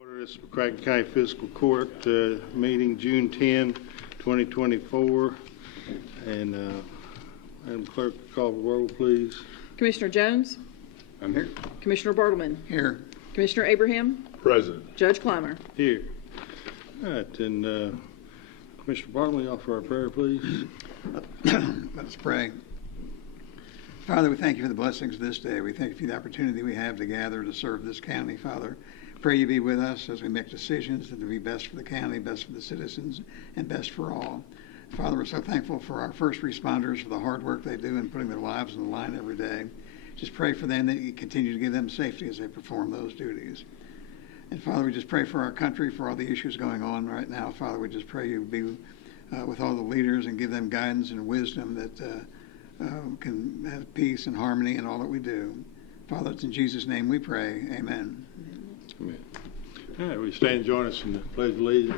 Order this McCracken County Fiscal Court meeting June 10, 2024. And Madam Clerk, call the roll, please. Commissioner Jones? I'm here. Commissioner Bartleman? Here. Commissioner Abraham? Present. Judge Clymer? Here. All right, and Commissioner Bartley, offer our prayer, please. Let's pray. Father, we thank you for the blessings of this day. We thank you for the opportunity we have to gather to serve this county, Father. Pray you be with us as we make decisions that will be best for the county, best for the citizens, and best for all. Father, we're so thankful for our first responders, for the hard work they do in putting their lives on the line every day. Just pray for them that you continue to give them safety as they perform those duties. And Father, we just pray for our country, for all the issues going on right now. Father, we just pray you be with all the leaders and give them guidance and wisdom that can have peace and harmony in all that we do. Father, it's in Jesus' name we pray. Amen. Amen. All right, we stand and join us in the Pledge of Allegiance.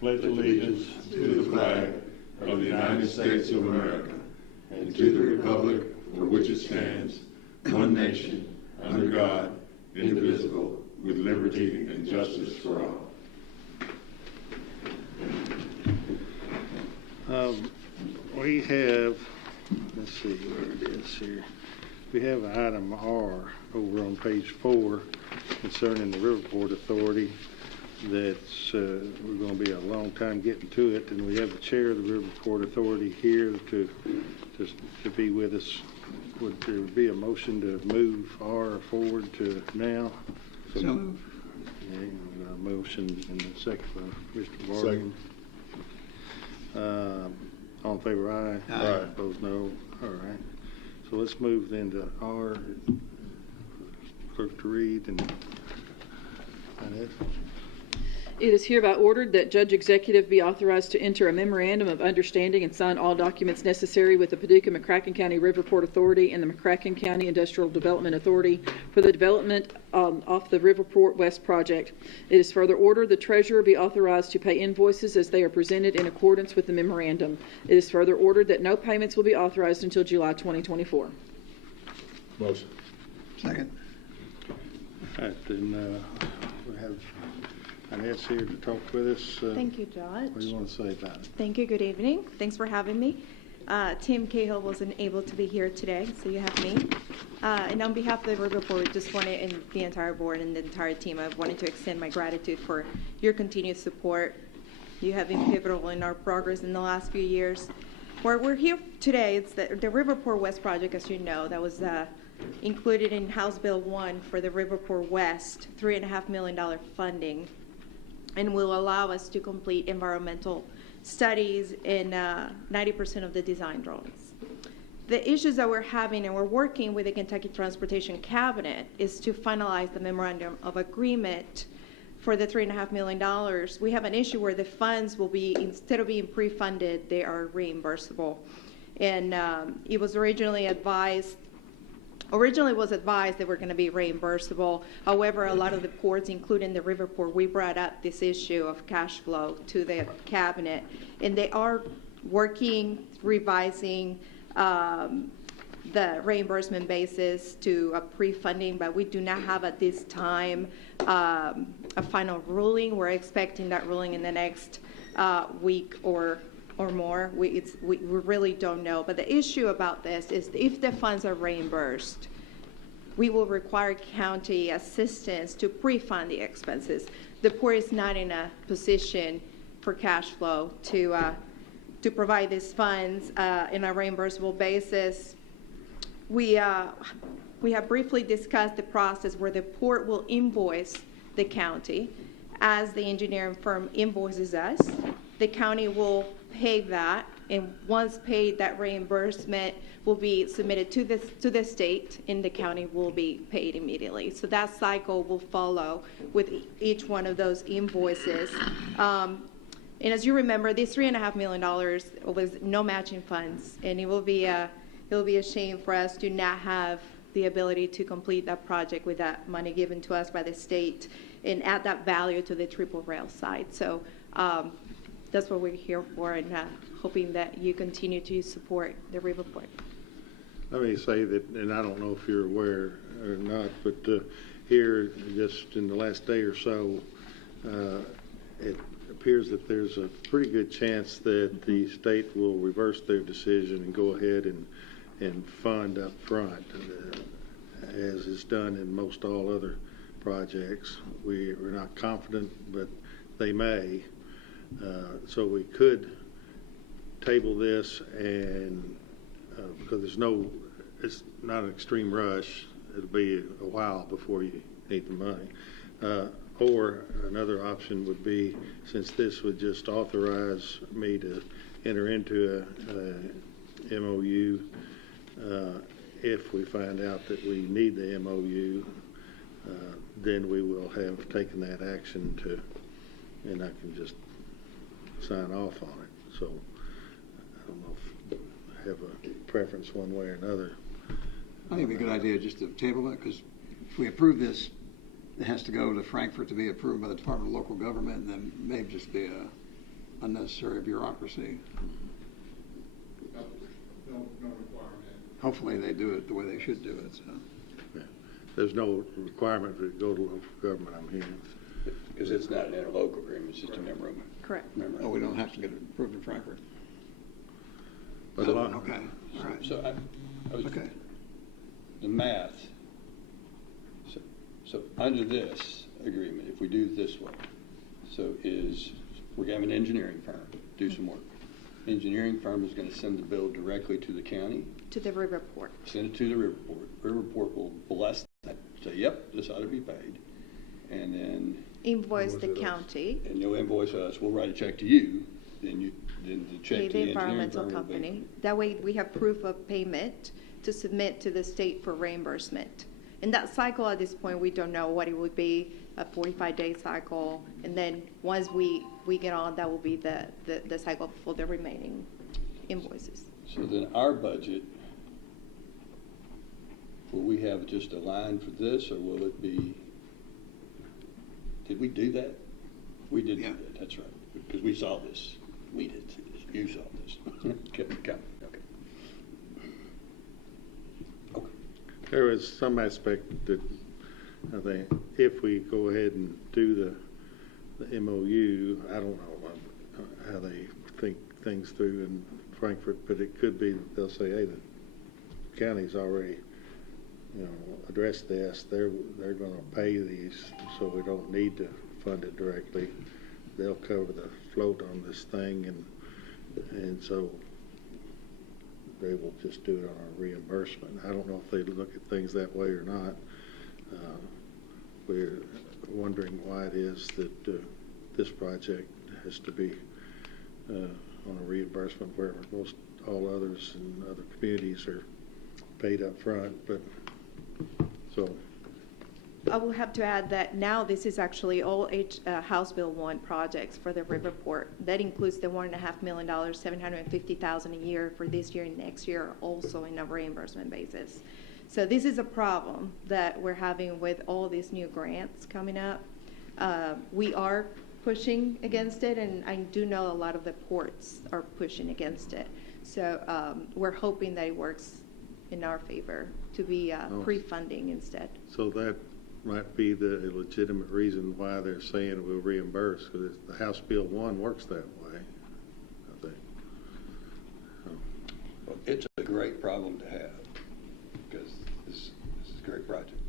Pledge allegiance to the flag of the United States of America and to the republic for which it stands, one nation, under God, indivisible, with liberty and justice for all. We have, let's see where it is here. We have item R over on page 4 concerning the Riverport Authority. That's we're going to be a long time getting to it, and we have the chair of the Riverport Authority here to be with us. Would there be a motion to move R forward to now? So move. Yeah, we got a motion in the second by Mr. Barton. All in favor, aye. Aye. Opposed, no. All right. So let's move then to R. Clerk to read and it. It is hereby ordered that Judge Executive be authorized to enter a memorandum of understanding and sign all documents necessary with the Paducah McCracken County Riverport Authority and the McCracken County Industrial Development Authority for the development off the Riverport West project. It is further ordered the treasurer be authorized to pay invoices as they are presented in accordance with the memorandum. It is further ordered that no payments will be authorized until July 2024. Motion. Second. All right, then we have Inez here to talk with us. Thank you, Judge. What do you want to say about it? Thank you. Good evening. Thanks for having me. Tim Cahill wasn't able to be here today, so you have me. And on behalf of the Riverport, just wanted, and the entire board and the entire team, I wanted to extend my gratitude for your continued support. You have been pivotal in our progress in the last few years. Where we're here today, it's the Riverport West project, as you know, that was included in House Bill 1 for the Riverport West, $3.5 million funding, and will allow us to complete environmental studies in 90% of the design drawings. The issues that we're having, and we're working with the Kentucky Transportation Cabinet, is to finalize the memorandum of agreement for the $3.5 million. We have an issue where the funds will be, instead of being pre-funded, they are reimbursable. And it was originally advised they were going to be reimbursable. However, a lot of the ports, including the Riverport, we brought up this issue of cash flow to the cabinet, and they are working, revising the reimbursement basis to a pre-funding, but we do not have at this time a final ruling. We're expecting that ruling in the next week or more. We really don't know. But the issue about this is if the funds are reimbursed, we will require county assistance to pre-fund the expenses. The port is not in a position for cash flow to provide these funds in a reimbursable basis. We have briefly discussed the process where the port will invoice the county. As the engineering firm invoices us, the county will pay that, and once paid, that reimbursement will be submitted to the state, and the county will be paid immediately. So that cycle will follow with each one of those invoices. And as you remember, this $3.5 million was no matching funds, and it will be a shame for us to not have the ability to complete that project with that money given to us by the state and add that value to the triple rail side. So that's what we're here for, and hoping that you continue to support the Riverport. let me say that, and I don't know if you're aware or not, but here, just in the last day or so, it appears that there's a pretty good chance that the state will reverse their decision and go ahead and fund up front, as is done in most all other projects. We're not confident, but they may. So we could table this, and because it's not an extreme rush. It'll be a while before you need the money. Or another option would be, since this would just authorize me to enter into a MOU, if we find out that we need the MOU, then we will have taken that action and I can just sign off on it. So I don't know if I have a preference one way or another. I think it'd be a good idea just to table it, because if we approve this, it has to go to Frankfurt to be approved by the Department of Local Government, and then may just be a unnecessary bureaucracy. No requirement. Hopefully they do it the way they should do it. So. Yeah. There's no requirement to go to local government, I'm hearing. Because it's not an interlocal agreement, it's just a memorandum. Correct. Oh, we don't have to get it approved in Frankfurt. But Okay, all right. So I was, Okay. the math, so under this agreement, if we do it this way, so we're going to have an engineering firm do some work. Engineering firm is going to send the bill directly to the county. To the Riverport. Send it to the Riverport. Riverport will bless that, say, yep, this ought to be paid. And then. Invoice the county. And you'll invoice us, we'll write a check to you, then the check Pay to the the engineering environmental firm will be. company. That way we have proof of payment to submit to the state for reimbursement. In that cycle at this point, we don't know what it would be, a 45-day cycle. And then once we get on, that will be the cycle for the remaining invoices. So then our budget, will we have just a line for this, or will it be, did we do that? We did Yeah. do that, that's right, because we saw this. We did see this, you saw this. Okay. There is some aspect that I think if we go ahead and do the MOU, I don't know how they think things through in Frankfurt, but it could be that they'll say, hey, the county's already, addressed this. They're going to pay these, so we don't need to fund it directly. They'll cover the float on this thing, and so they will just do it on our reimbursement. I don't know if they look at things that way or not. We're wondering why it is that this project has to be on a reimbursement where most all others in other communities are paid up front. But so I will have to add that now this is actually all House Bill 1 projects for the Riverport. That includes the $1.5 million, $750,000 a year for this year and next year, also in a reimbursement basis. So this is a problem that we're having with all these new grants coming up. We are pushing against it, and I do know a lot of the ports are pushing against it. So we're hoping that it works in our favor to be pre-funding instead. So that might be the legitimate reason why they're saying we'll reimburse, because the House Bill 1 works that way, I think. Well, it's a great problem to have, because this is a great project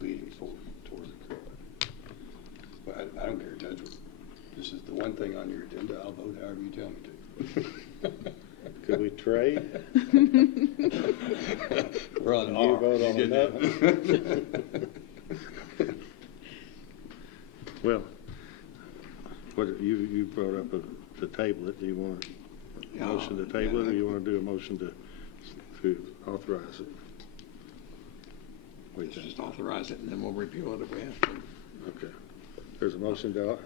leading towards it. But I don't care, Judge. This is the one thing on your agenda. I'll vote however you tell me to. Could we trade? We're on You R. vote on You get that? Well, what you brought up the table it. Do you want a motion to table it, or you want to do a motion to authorize it? What do you Let's think? just authorize it, and then we'll repeal it if we have to. Okay. There's a motion to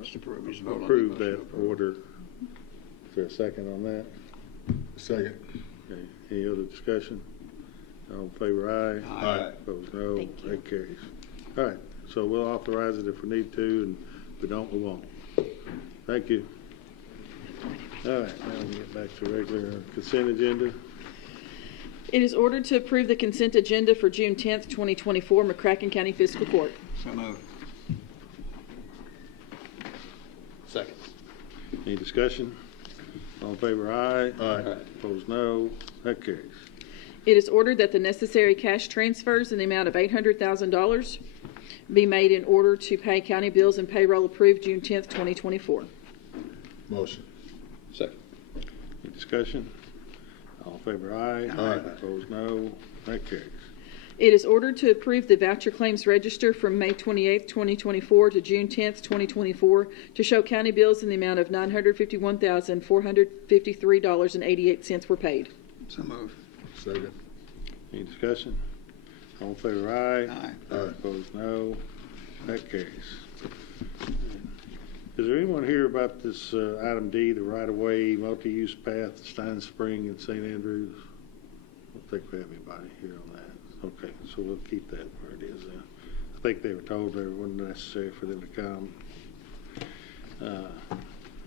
Just approve. Just vote on the approve motion to that approve. order. Is there a second on that? Second. Okay. Any other discussion? All in favor, aye. Aye. Opposed, no. Thank you. That carries. All right, so we'll authorize it if we need to, and if we don't, we won't. Thank you. All right, now we get back to regular consent agenda. It is ordered to approve the consent agenda for June 10th, 2024, McCracken County Fiscal Court. So moved. Second. Any discussion? All in favor, aye. Aye. Opposed, no. That carries. It is ordered that the necessary cash transfers in the amount of $800,000 be made in order to pay county bills and payroll approved June 10th, 2024. Motion. Second. Any discussion? All in favor, aye. Aye. Opposed, no. That carries. It is ordered to approve the voucher claims register from May 28th, 2024 to June 10th, 2024 to show county bills in the amount of $951,453.88 were paid. So moved. Second. Any discussion? All in favor, aye. Aye. Opposed, no. That carries. Is there anyone here about this item D, the right-of-way multi-use path, Stein Spring and St. Andrews? I don't think we have anybody here on that. Okay, so we'll keep that where it is then. I think they were told it wasn't necessary for them to come. All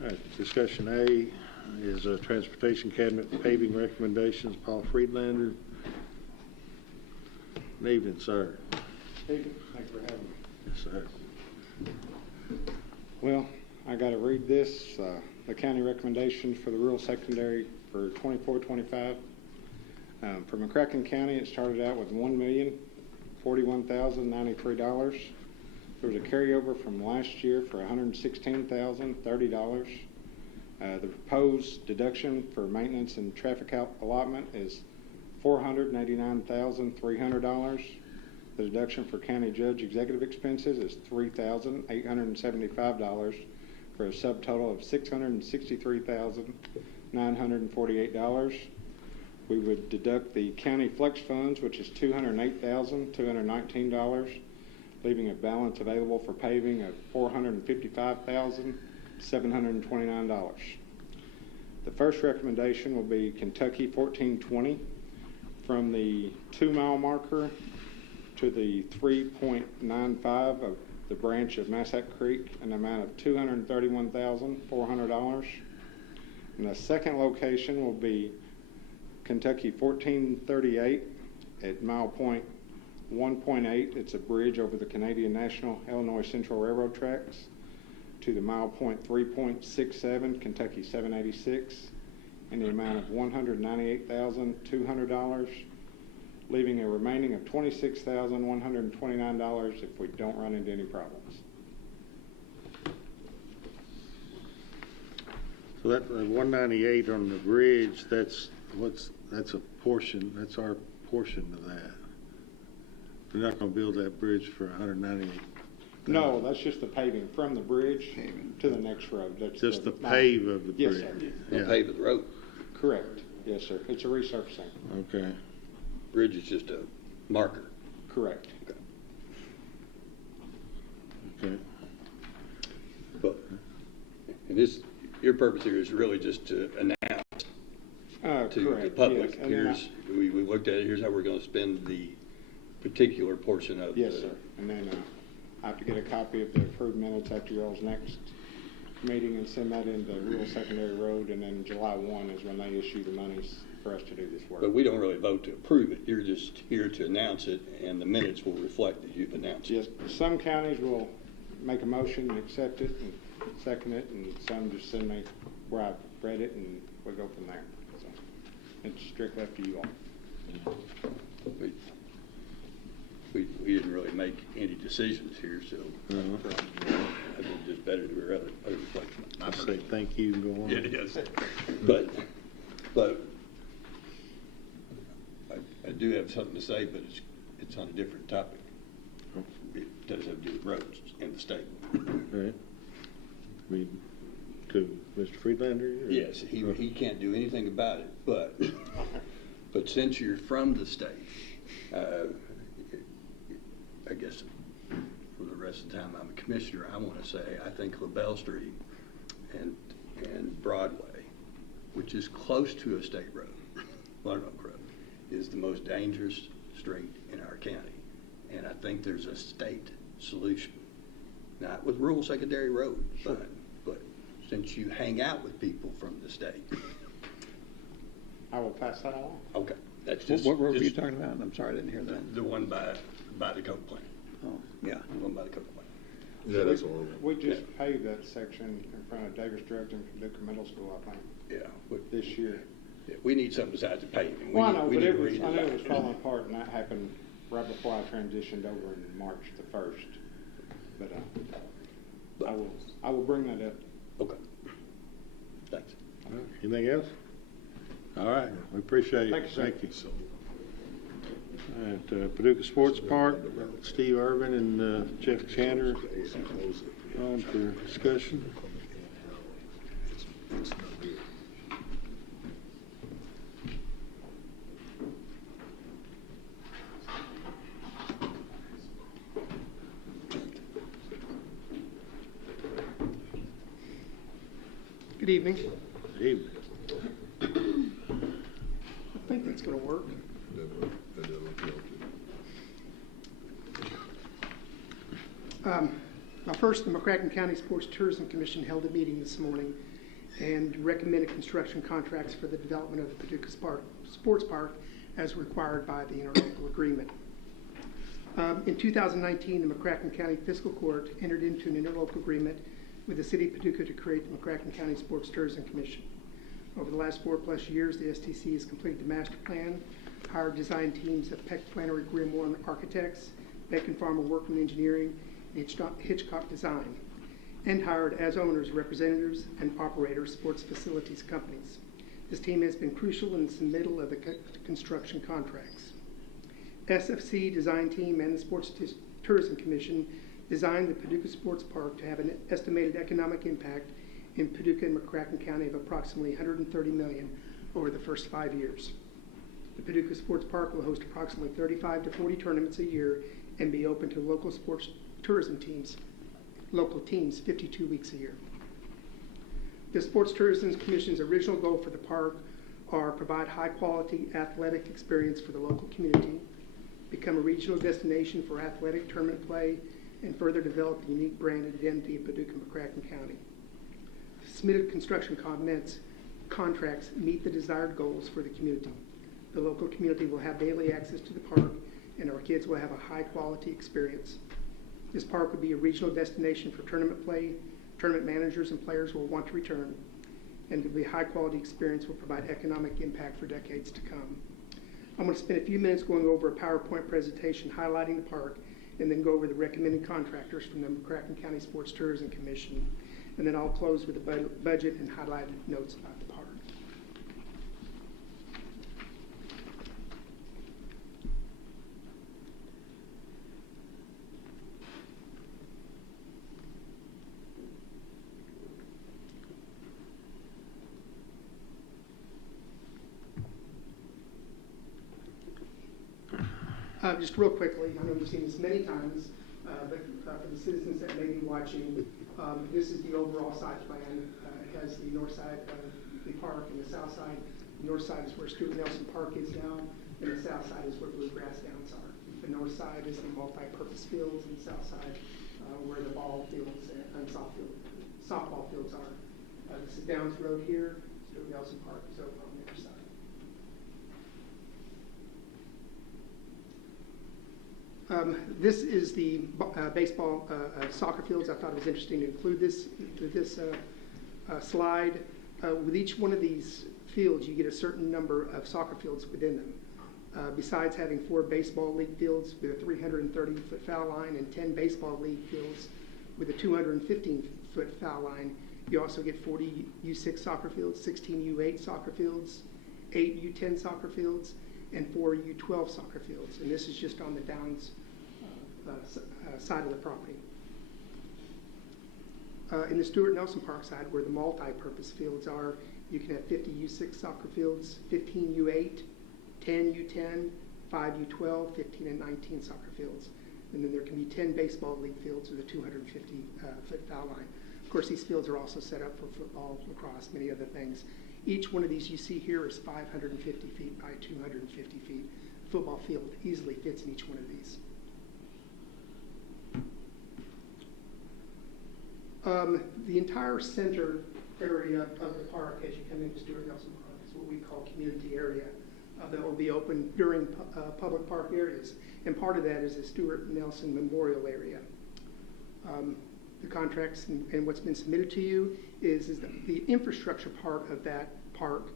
right, discussion A is Transportation Cabinet paving recommendations. Paul Friedlander. Good evening, sir. Evening. Thank you for having me. Yes, sir. Well, I got to read this, the county recommendations for the rural secondary for 24-25. For McCracken County, it started out with $1,041,093. There was a carryover from last year for $116,030. The proposed deduction for maintenance and traffic allotment is $489,300. The deduction for county judge executive expenses is $3,875 for a subtotal of $663,948. We would deduct the county flex funds, which is $208,219, leaving a balance available for paving of $455,729. The first recommendation will be Kentucky 1420 from the 2-mile marker to the 3.95 of the branch of Massac Creek, an amount of $231,400. And the second location will be Kentucky 1438 at mile point 1.8. It's a bridge over the Canadian National Illinois Central Railroad tracks to the mile point 3.67, Kentucky 786, in the amount of $198,200, leaving a remaining of $26,129 if we don't run into any problems. So that 198 on the bridge, that's a portion, that's our portion of that. We're not going to build that bridge for 198. No, that's just the paving from the bridge Paving. to the next road. That's Just the pave of the Yes, bridge. sir. They'll pave the road. Correct. Yes, sir. It's a resurfacing. Okay. Bridge is just a marker. Correct. Okay. But, and this, your purpose here is really just to announce to Correct. the public, Yes. And then we looked at it, here's how we're going to spend the particular portion of yes, the. sir. And then I have to get a copy of the approved minutes after y'all's next meeting and send that into rural secondary road. And then July 1 is when they issue the monies for us to do this work. But we don't really vote to approve it. You're just here to announce it, and the minutes will reflect that you've announced it. Yes, some counties will make a motion and accept it and second it, and some just send me where I've read it, and we'll go from there. So it's strictly up to you all. We didn't really make any decisions here, so I think it's just better to be other reflection. I say thank you and go on. Yeah, it is. But I do have something to say, but it's on a different topic. It does have to do with roads in the state. All right. I mean, to Mr. Friedlander? Or? Yes, he can't do anything about it, but since you're from the state, I guess for the rest of the time I'm a commissioner, I want to say I think LaBelle Street and Broadway, which is close to a state road, Lone Oak Road, is the most dangerous street in our county. And I think there's a state solution, not with rural secondary roads, but since you hang out with people from the state. I will pass that along. Okay, that's just. What road were you just talking about? I'm sorry, I didn't hear that. The one by the Coke plant, Oh, yeah. the one by the Coke plant. Yeah, that's all. We just paved that section in front of Davis Drugs and Paducah Middle School, I think, Yeah, this year. we need something besides the paving. We Well, I need- know, we but need it to was, I know it was redesign. falling apart, and that happened right before I transitioned over in March the 1st. But I will bring that up. Okay. Thanks. Anything else? All right, we appreciate it. Thank you, sir. Thank you. At Paducah Sports Park, Steve Irvin and Jeff Chandler on for discussion. Good evening. Evening. I think that's going to work. First, the McCracken County Sports Tourism Commission held a meeting this morning and recommended construction contracts for the development of the Paducah Sports Park as required by the interlocal agreement. In 2019, the McCracken County Fiscal Court entered into an interlocal agreement with the City of Paducah to create the McCracken County Sports Tourism Commission. Over the last 4+ years, the STC has completed the master plan, hired design teams of Peck Flannery Grimm Architects, Beck and Farmer Workman Engineering, and Hitchcock Design, and hired as owners, representatives, and operators sports facilities companies. This team has been crucial in the submittal of the construction contracts. SFC design team and the Sports Tourism Commission designed the Paducah Sports Park to have an estimated economic impact in Paducah and McCracken County of approximately $130 million over the first 5 years. The Paducah Sports Park will host approximately 35 to 40 tournaments a year and be open to local sports tourism teams, local teams 52 weeks a year. The Sports Tourism Commission's original goal for the park are provide high-quality athletic experience for the local community, become a regional destination for athletic tournament play, and further develop the unique brand identity of Paducah McCracken County. Submitted construction contracts meet the desired goals for the community. The local community will have daily access to the park, and our kids will have a high-quality experience. This park will be a regional destination for tournament play. Tournament managers and players will want to return, and the high-quality experience will provide economic impact for decades to come. I'm going to spend a few minutes going over a PowerPoint presentation highlighting the park, and then go over the recommended contractors from the McCracken County Sports Tourism Commission. And then I'll close with the budget and highlighted notes about the park. Just real quickly, I know you've seen this many times, but for the citizens that may be watching, this is the overall site plan. It has the north side of the park and the south side. The north side is where Stuart Nelson Park is now, and the south side is where Bluegrass Downs are. The north side is the multi-purpose fields, and the south side where the ball fields and softball fields are. This is Downs Road here. Stuart Nelson Park is over on the other side. This is the baseball soccer fields. I thought it was interesting to include this slide. With each one of these fields, you get a certain number of soccer fields within them. Besides having 4 baseball league fields with a 330-foot foul line and 10 baseball league fields with a 215-foot foul line, you also get 40 U6 soccer fields, 16 U8 soccer fields, 8 U10 soccer fields, and 4 U12 soccer fields. And this is just on the Downs side of the property. In the Stuart Nelson Park side, where the multi-purpose fields are, you can have 50 U6 soccer fields, 15 U8, 10 U10, 5 U12, 15 and 19 soccer fields. And then there can be 10 baseball league fields with a 250-foot foul line. Of course, these fields are also set up for football, lacrosse, many other things. Each one of these you see here is 550 feet by 250 feet. Football field easily fits in each one of these. The entire center area of the park as you come into Stuart Nelson Park. It's what we call community area that will be open during public park areas. And part of that is the Stuart Nelson Memorial area. The contracts and what's been submitted to you is that the infrastructure part of that park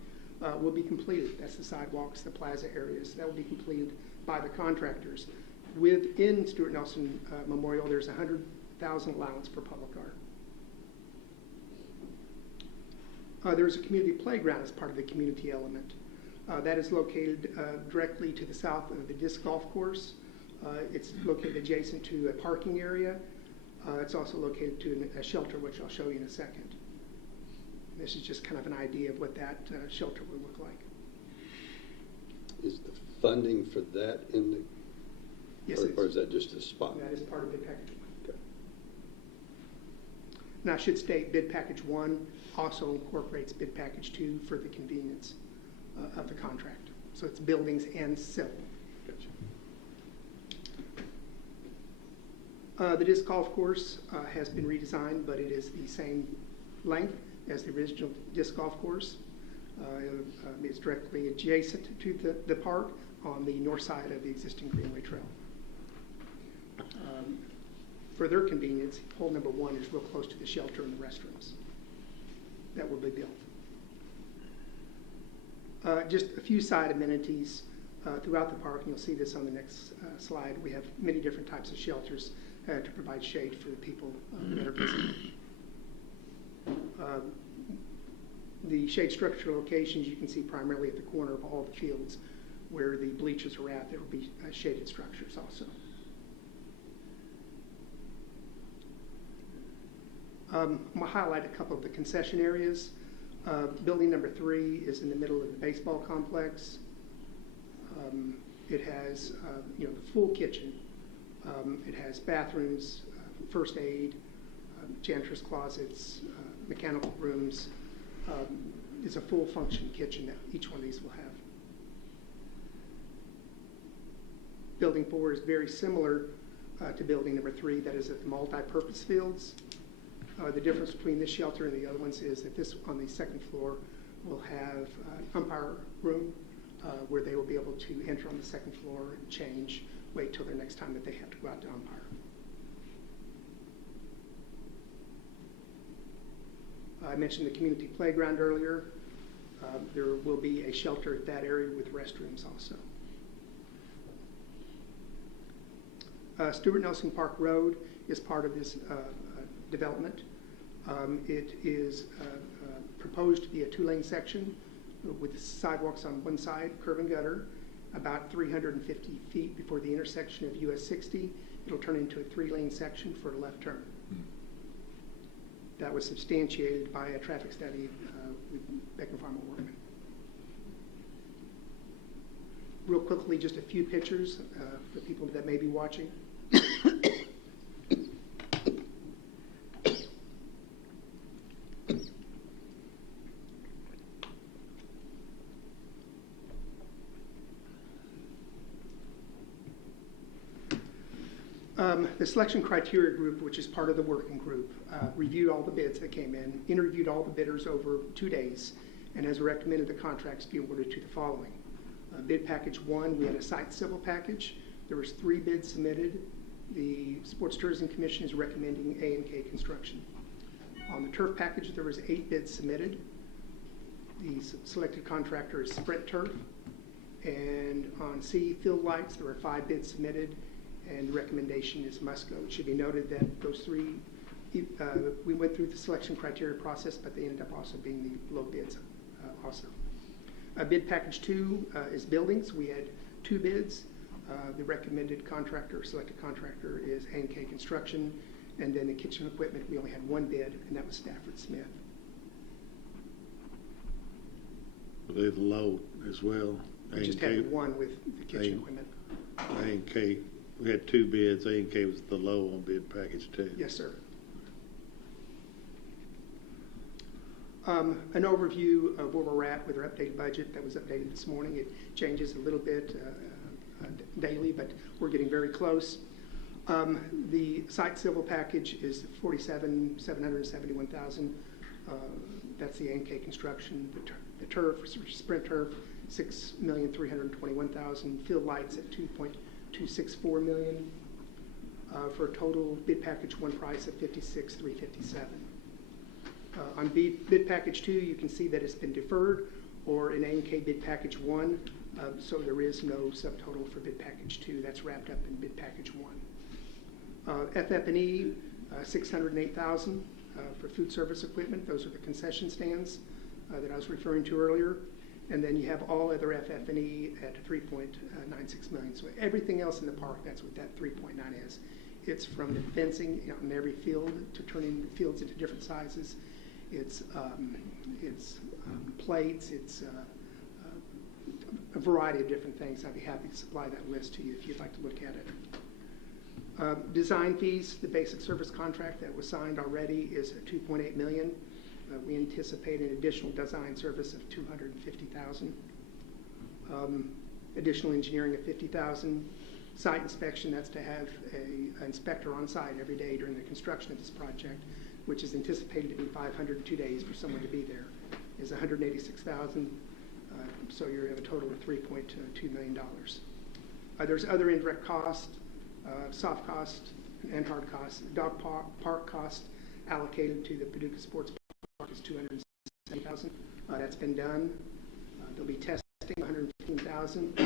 will be completed. That's the sidewalks, the plaza areas. That will be completed by the contractors. Within Stuart Nelson Memorial, there's 100,000 allowance for public art. There's a community playground as part of the community element. That is located directly to the south of the disc golf course. It's located adjacent to a parking area. It's also located to a shelter, which I'll show you in a second. This is just kind of an idea of what that shelter would look like. Is the funding for that in the, Yes, or is that just a spot? that is part of bid package 1. Okay. Now, I should state bid package 1 also incorporates bid package 2 for the convenience of the contract. So it's buildings and civil. Gotcha. The disc golf course has been redesigned, but it is the same length as the original disc golf course. It's directly adjacent to the park on the north side of the existing Greenway Trail. For their convenience, hole number 1 is real close to the shelter and the restrooms that will be built. Just a few side amenities throughout the park, and you'll see this on the next slide. We have many different types of shelters to provide shade for the people that are visiting. The shade structure locations you can see primarily at the corner of all the fields where the bleachers are at. There will be shaded structures also. I'm going to highlight a couple of the concession areas. Building number 3 is in the middle of the baseball complex. It has the full kitchen. It has bathrooms, first aid, janitor's closets, mechanical rooms. It's a full function kitchen that each one of these will have. Building 4 is very similar to building number 3, that is at the multi-purpose fields. The difference between this shelter and the other ones is that this on the second floor will have an umpire room where they will be able to enter on the second floor and change, wait till their next time that they have to go out to umpire. I mentioned the community playground earlier. There will be a shelter at that area with restrooms also. Stuart Nelson Park Road is part of this development. It is proposed to be a 2-lane section with sidewalks on one side, curb and gutter, about 350 feet before the intersection of US 60. It'll turn into a 3-lane section for a left turn. That was substantiated by a traffic study with Beck & Farmer Workman. Real quickly, just a few pictures for people that may be watching. The selection criteria group, which is part of the working group, reviewed all the bids that came in, interviewed all the bidders over 2 days, and has recommended the contracts be awarded to the following. Bid package 1, we had a site civil package. There was 3 bids submitted. The Sports Tourism Commission is recommending A&K Construction. On the turf package, there was 8 bids submitted. The selected contractor is Sprint Turf. And on C, field lights, there were 5 bids submitted, and the recommendation is Musco. It should be noted that those 3, we went through the selection criteria process, but they ended up also being the low bids also. Bid package 2 is buildings. We had 2 bids. The recommended contractor, selected contractor is A&K Construction, and then the kitchen equipment, we only had 1 bid, and that was Stafford Smith. They're low as well. We just had 1 with the kitchen equipment. A&K, we had 2 bids. A&K was the low on bid package 2. Yes, sir. An overview of where we're at with our updated budget that was updated this morning. It changes a little bit daily, but we're getting very close. The site civil package is $47,771,000. That's the NK construction. The turf, sprint turf, $6,321,000. Field lights at $2.264 million. For a total bid package one price of $56,357. On bid package 2, you can see that it's been deferred, or in NK bid package 1, so there is no subtotal for bid package 2. That's wrapped up in bid package 1. FF&E, $608,000 for food service equipment. Those are the concession stands that I was referring to earlier. And then you have all other FF&E at $3.96 million. So everything else in the park, that's what that 3.9 is. It's from the fencing in every field to turning fields into different sizes. It's plates. It's a variety of different things. I'd be happy to supply that list to you if you'd like to look at it. Design fees, the basic service contract that was signed already is $2.8 million. We anticipate an additional design service of $250,000. Additional engineering of $50,000. Site inspection, that's to have an inspector on site every day during the construction of this project, which is anticipated to be 502 days for someone to be there, is $186,000. So you have a total of $3.2 million. There's other indirect costs, soft costs and hard costs. Dog park cost allocated to the Paducah Sports Park is $270,000. That's been done. There'll be testing, $115,000.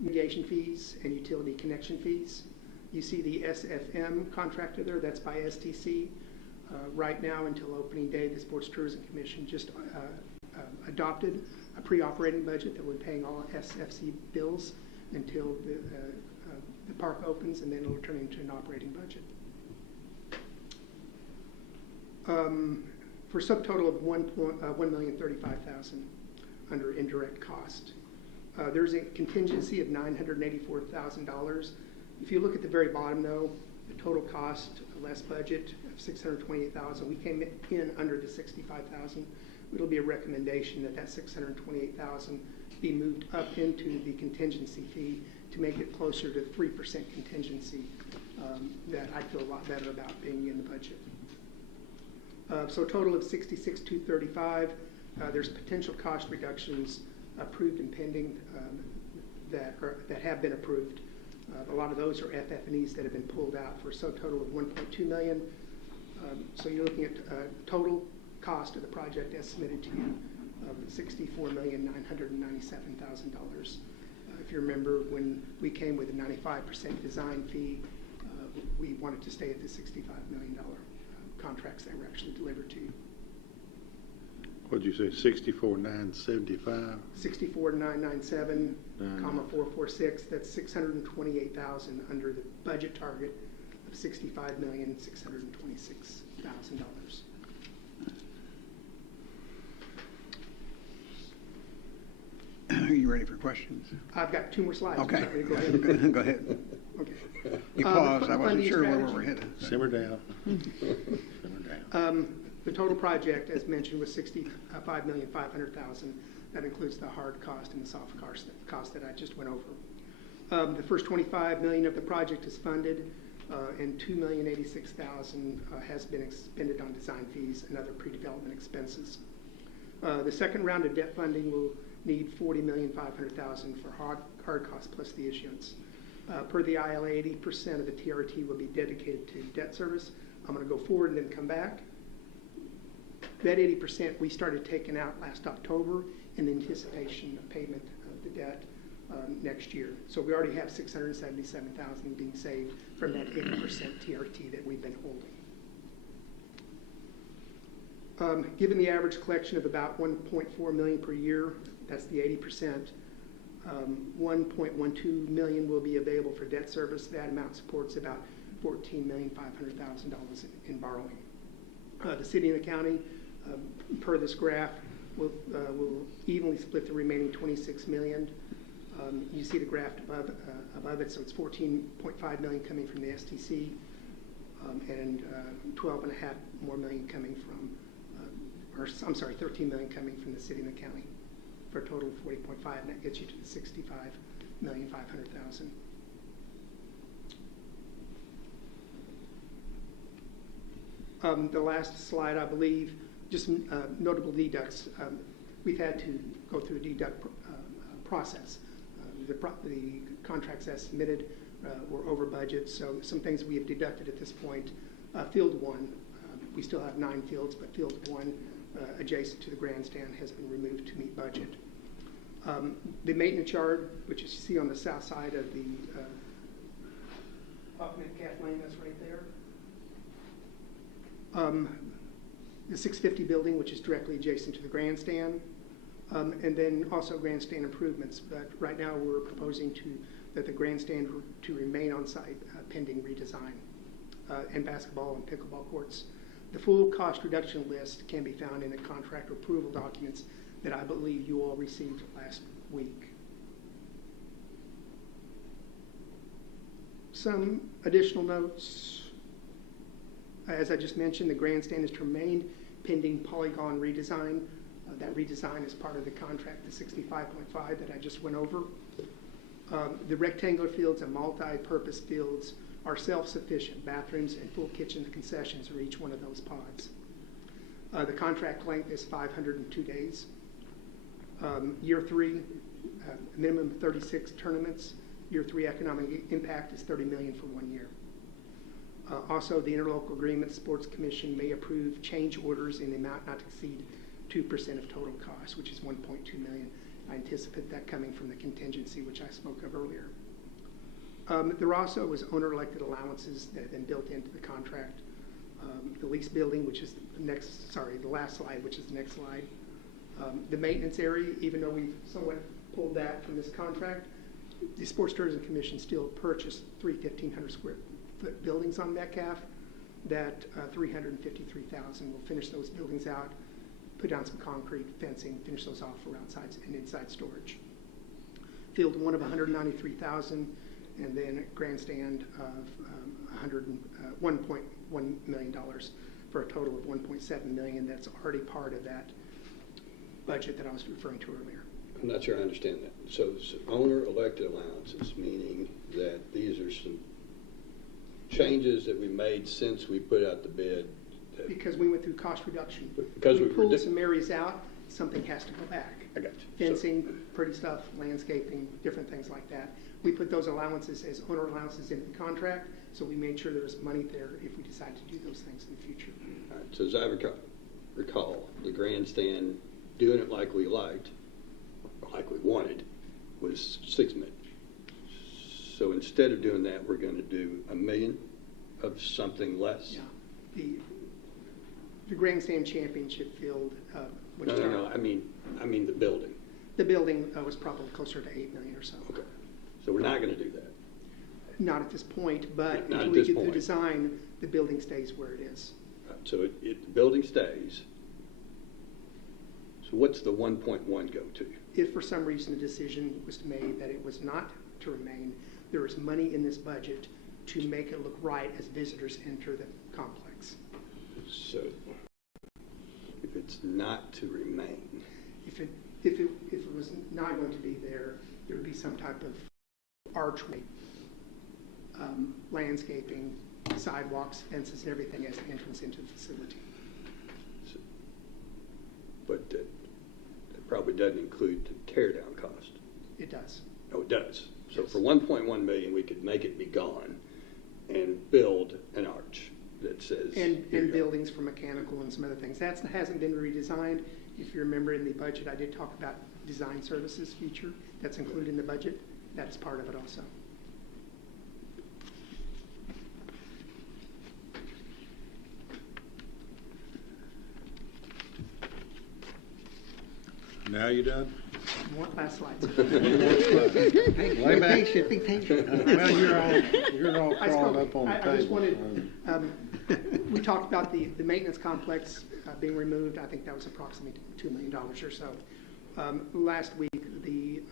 Mitigation fees and utility connection fees. You see the SFM contractor there, that's by STC. Right now, until opening day, the Sports Tourism Commission just adopted a pre-operating budget that we're paying all SFC bills until the park opens, and then it'll turn into an operating budget. For a subtotal of $1,035,000 under indirect cost. There's a contingency of $984,000. If you look at the very bottom, though, the total cost less budget of $628,000, we came in under the $65,000. It'll be a recommendation that that $628,000 be moved up into the contingency fee to make it closer to 3% contingency. That I feel a lot better about being in the budget. So a total of $66,235. There's potential cost reductions approved and pending that have been approved. A lot of those are FF&Es that have been pulled out for a subtotal of $1.2 million. So you're looking at total cost of the project estimated to you of $64,997,000. If you remember, when we came with a 95% design fee, we wanted to stay at the $65 million contracts that were actually delivered to you. What'd you say, 64,975? 64,997, comma 446. That's $628,000 under the budget target of $65,626,000. Are you ready for questions? I've got 2 more slides. Okay. Go ahead. Go ahead. Okay. You paused. I wasn't sure where we were headed. Simmer down. Simmer down. The total project, as mentioned, was $65,500,000. That includes the hard cost and the soft cost that I just went over. The first $25 million of the project is funded, and $2,086,000 has been expended on design fees and other pre-development expenses. The second round of debt funding will need $40,500,000 for hard costs plus the issuance. Per the ILA, 80% of the TRT will be dedicated to debt service. I'm going to go forward and then come back. That 80% we started taking out last October in anticipation of payment of the debt next year. So we already have $677,000 being saved from that 80% TRT that we've been holding. Given the average collection of about $1.4 million per year, that's the 80%. $1.12 million will be available for debt service. That amount supports about $14,500,000 in borrowing. The city and the county, per this graph, will evenly split the remaining $26 million. You see the graph above it, so it's $14.5 million coming from the STC and $12.5 more million coming from, I'm sorry, $13 million coming from the city and the county, for a total of $40.5, and that gets you to the $65,500,000. The last slide, I believe, just notable deducts. We've had to go through a deduct process. The contracts as submitted were over budget, so some things we have deducted at this point. Field 1, we still have 9 fields, but Field 1 adjacent to the grandstand has been removed to meet budget. The maintenance yard, which you see on the south side of the off Metcalf Lane, that's right there. The 650 building, which is directly adjacent to the grandstand, and then also grandstand improvements. But right now we're proposing that the grandstand to remain on site pending redesign, and basketball and pickleball courts. The full cost reduction list can be found in the contractor approval documents that I believe you all received last week. Some additional notes. As I just mentioned, the grandstand is to remain pending polygon redesign. That redesign is part of the contract, the 65.5 that I just went over. The rectangular fields and multi-purpose fields are self-sufficient. Bathrooms and full kitchen concessions are each one of those pods. The contract length is 502 days. Year 3, minimum 36 tournaments. Year 3 economic impact is $30 million for 1 year. Also, the interlocal agreement, Sports Commission may approve change orders in the amount not to exceed 2% of total cost, which is $1.2 million. I anticipate that coming from the contingency, which I spoke of earlier. There also was owner-elected allowances that have been built into the contract. The lease building, which is the last slide, which is the next slide. The maintenance area, even though we've somewhat pulled that from this contract, the Sports Tourism Commission still purchased 3 1,500 square foot buildings on Metcalf. That $353,000 will finish those buildings out, put down some concrete fencing, finish those off for outside and inside storage. Field 1 of $193,000, and then grandstand of $1.1 million for a total of $1.7 million. That's already part of that budget that I was referring to earlier. I'm not sure I understand that. So owner elected allowances, meaning that these are some changes that we made since we put out the bid. Because we went through cost reduction. Because we pulled some areas out, something has to go back. I got you. Fencing, pretty stuff, landscaping, different things like that. We put those allowances as owner allowances into the contract, so we made sure there was money there if we decide to do those things in the future. All right, so as I recall, the grandstand, doing it like we liked, or like we wanted, was $6 million. So instead of doing that, we're going to do $1 million of something less? Yeah. The grandstand championship field, which No, I mean the building. The building was probably closer to $8 million or so. Okay. So we're not going to do that? Not at this point, but Not until at we this get point. the design, the building stays where it is. So the building stays. So what's the 1.1 go to? If for some reason the decision was made that it was not to remain, there is money in this budget to make it look right as visitors enter the complex. So if it's not to remain. If it was not going to be there, there would be some type of archway, landscaping, sidewalks, fences, and everything as an entrance into the facility. So, but that probably doesn't include the tear down cost. It does. Oh, it does. So Yes. for 1.1 million, we could make it be gone and build an arch that says. And here you go. buildings for mechanical and some other things. That hasn't been redesigned. If you remember in the budget, I did talk about design services future. That's included in the budget. That is part of it also. Now you done? One last slide. Be patient, be patient. Well, you're all crawled up on the table. I just wanted, we talked about the maintenance complex being removed. I think that was approximately $2 million or so. Last week, the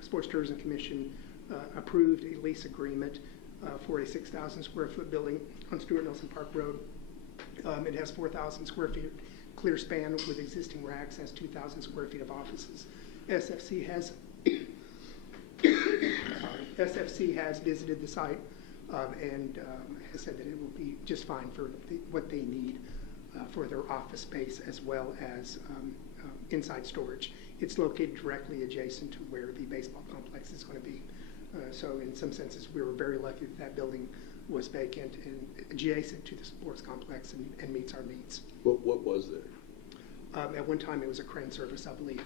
Sports Tourism Commission approved a lease agreement for a 6,000 square foot building on Stuart Nelson Park Road. It has 4,000 square feet clear span with existing racks, has 2,000 square feet of offices. SFC has visited the site. has said that it will be just fine for what they need for their office space as well as inside storage. It's located directly adjacent to where the baseball complex is going to be. So in some senses, we were very lucky that that building was vacant and adjacent to the sports complex and meets our needs. What was there? At one time, it was a crane service, I believe.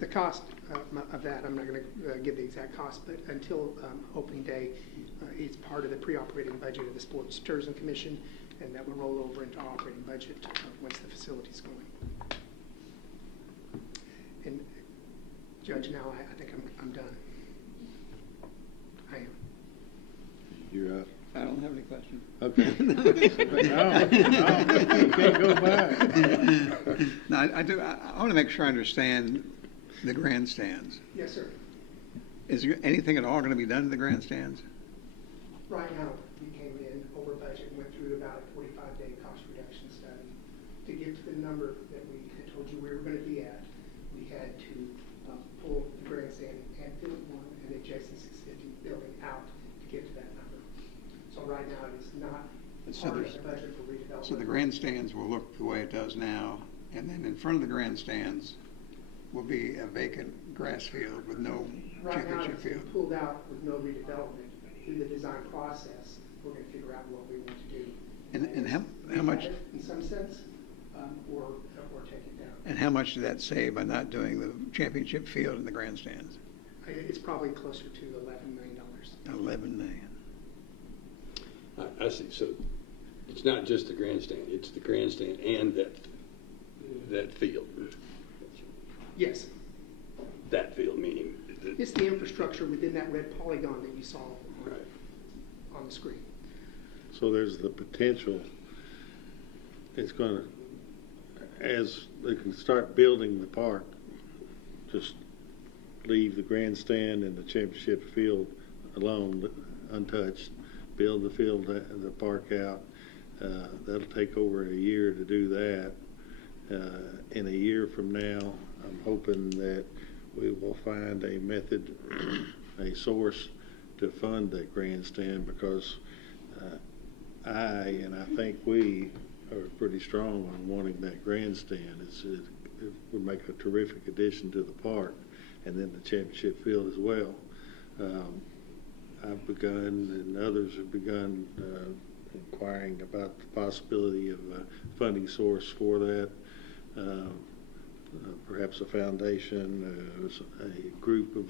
The cost of that, I'm not going to give the exact cost, but until opening day, it's part of the pre-operating budget of the Sports Tourism Commission, and that will roll over into operating budget once the facility's going. And Judge, now I think I'm done. I am. You're up. I don't have any questions. Okay. No, you can't go back. No, I do. I want to make sure I understand the grandstands. Yes, sir. Is there anything at all going to be done to the grandstands? Right now, we came in over budget and went through about a 45-day cost reduction study. To get to the number that we had told you we were going to be at, we had to pull the grandstand and Field 1 and the adjacent 650 building out to get to that number. So right now, it is not part of the budget for redevelopment. So the grandstands will look the way it does now, and then in front of the grandstands will be a vacant grass field with no Right now, championship it's field. been pulled out with no redevelopment. Through the design process, we're going to figure out what we want to do. And how Leave much? it in some sense, or take it down. And how much did that save by not doing the championship field in the grandstands? It's probably closer to $11 million. $11 million. I see. So it's not just the grandstand; it's the grandstand and that field. Yes, That field meaning. it's the infrastructure within that red polygon that you saw Right. on the screen. So there's the potential, it's gonna, as they can start building the park, just leave the grandstand and the championship field alone, untouched, build the field, the park out. That'll take over a year to do that. In a year from now, I'm hoping that we will find a method, a source to fund that grandstand, because I think we are pretty strong on wanting that grandstand. It would make a terrific addition to the park, and then the championship field as well. I've begun, and others have begun inquiring about the possibility of a funding source for that. Perhaps a foundation, a group of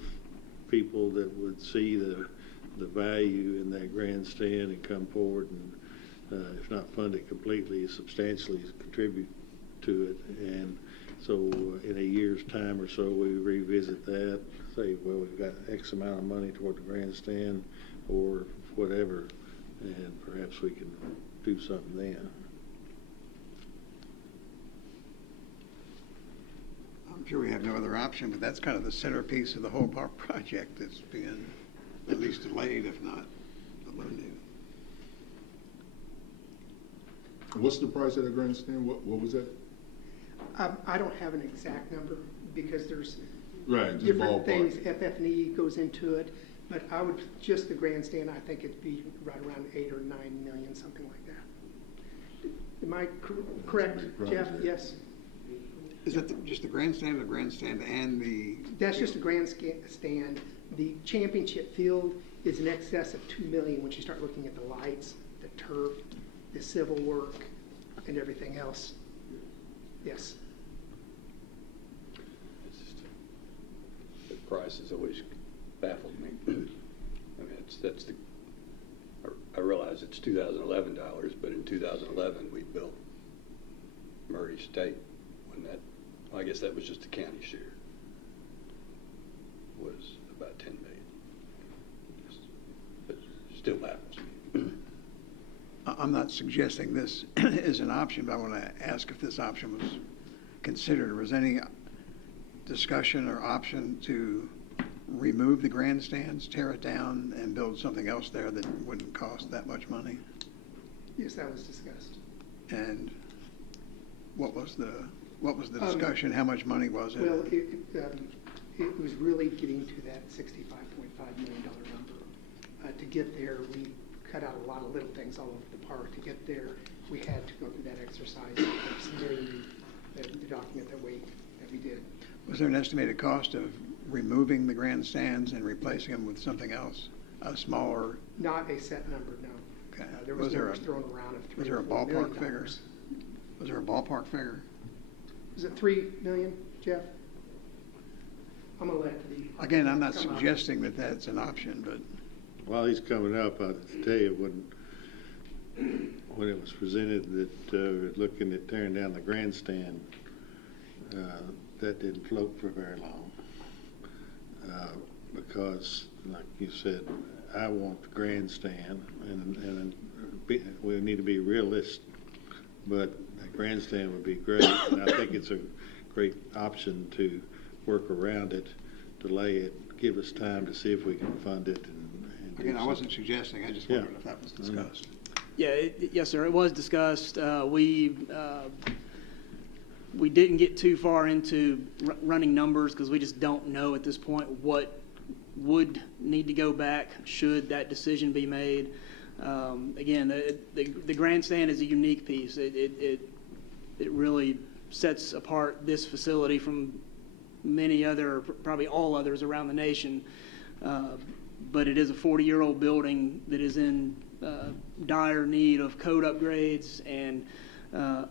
people that would see the value in that grandstand and come forward and, if not fund it completely, substantially contribute to it. And so in a year's time or so, we revisit that, say, well, we've got X amount of money toward the grandstand or whatever, and perhaps we can do something then. I'm sure we have no other option, but that's kind of the centerpiece of the whole park project that's being at least delayed, if not eliminated. What's the price of the grandstand? What was that? I don't have an exact number because there's Right, just different ballpark. things, FF&E goes into it, but I would, just the grandstand, I think it'd be right around 8 or 9 million, something like that. Am I correct, Jeff? Yes. Is that just the grandstand or the grandstand and the? That's just a grandstand. The championship field is in excess of $2 million when you start looking at the lights, the turf, the civil work, and everything else. Yes. It's just, the price has always baffled me. I mean, I realize it's 2011 dollars, but in 2011 we built Murray State. When that, well, I guess that was just the county share, was about 10 million. But still baffles me. I'm not suggesting this is an option, but I want to ask if this option was considered, or was any discussion or option to remove the grandstands, tear it down, and build something else there that wouldn't cost that much money? Yes, that was discussed. And what was the discussion? How much money was it? Well, it was really getting to that $65.5 million number. To get there, we cut out a lot of little things all over the park. To get there, we had to go through that exercise of submitting the document that we did. Was there an estimated cost of removing the grandstands and replacing them with something else, a smaller? Not a set number, no. Okay. There was numbers thrown around of $3 Was there a or $4 million. ballpark figure? Was there a ballpark figure? Is it $3 million, Jeff? I'm gonna let the. Again, I'm not come up. suggesting that that's an option, but While he's coming up, I'll tell you, when it was presented that looking at tearing down the grandstand, that didn't float for very long. Because, like you said, I want the grandstand, and we need to be realistic, but a grandstand would be great, and I think it's a great option to work around it, delay it, give us time to see if we can fund it. And do again, I something. wasn't suggesting, I just wondered if that was discussed. Yeah, yes, sir. It was discussed. We didn't get too far into running numbers because we just don't know at this point what would need to go back should that decision be made. Again, the grandstand is a unique piece. It really sets apart this facility from many other, probably all others around the nation. But it is a 40-year-old building that is in dire need of code upgrades and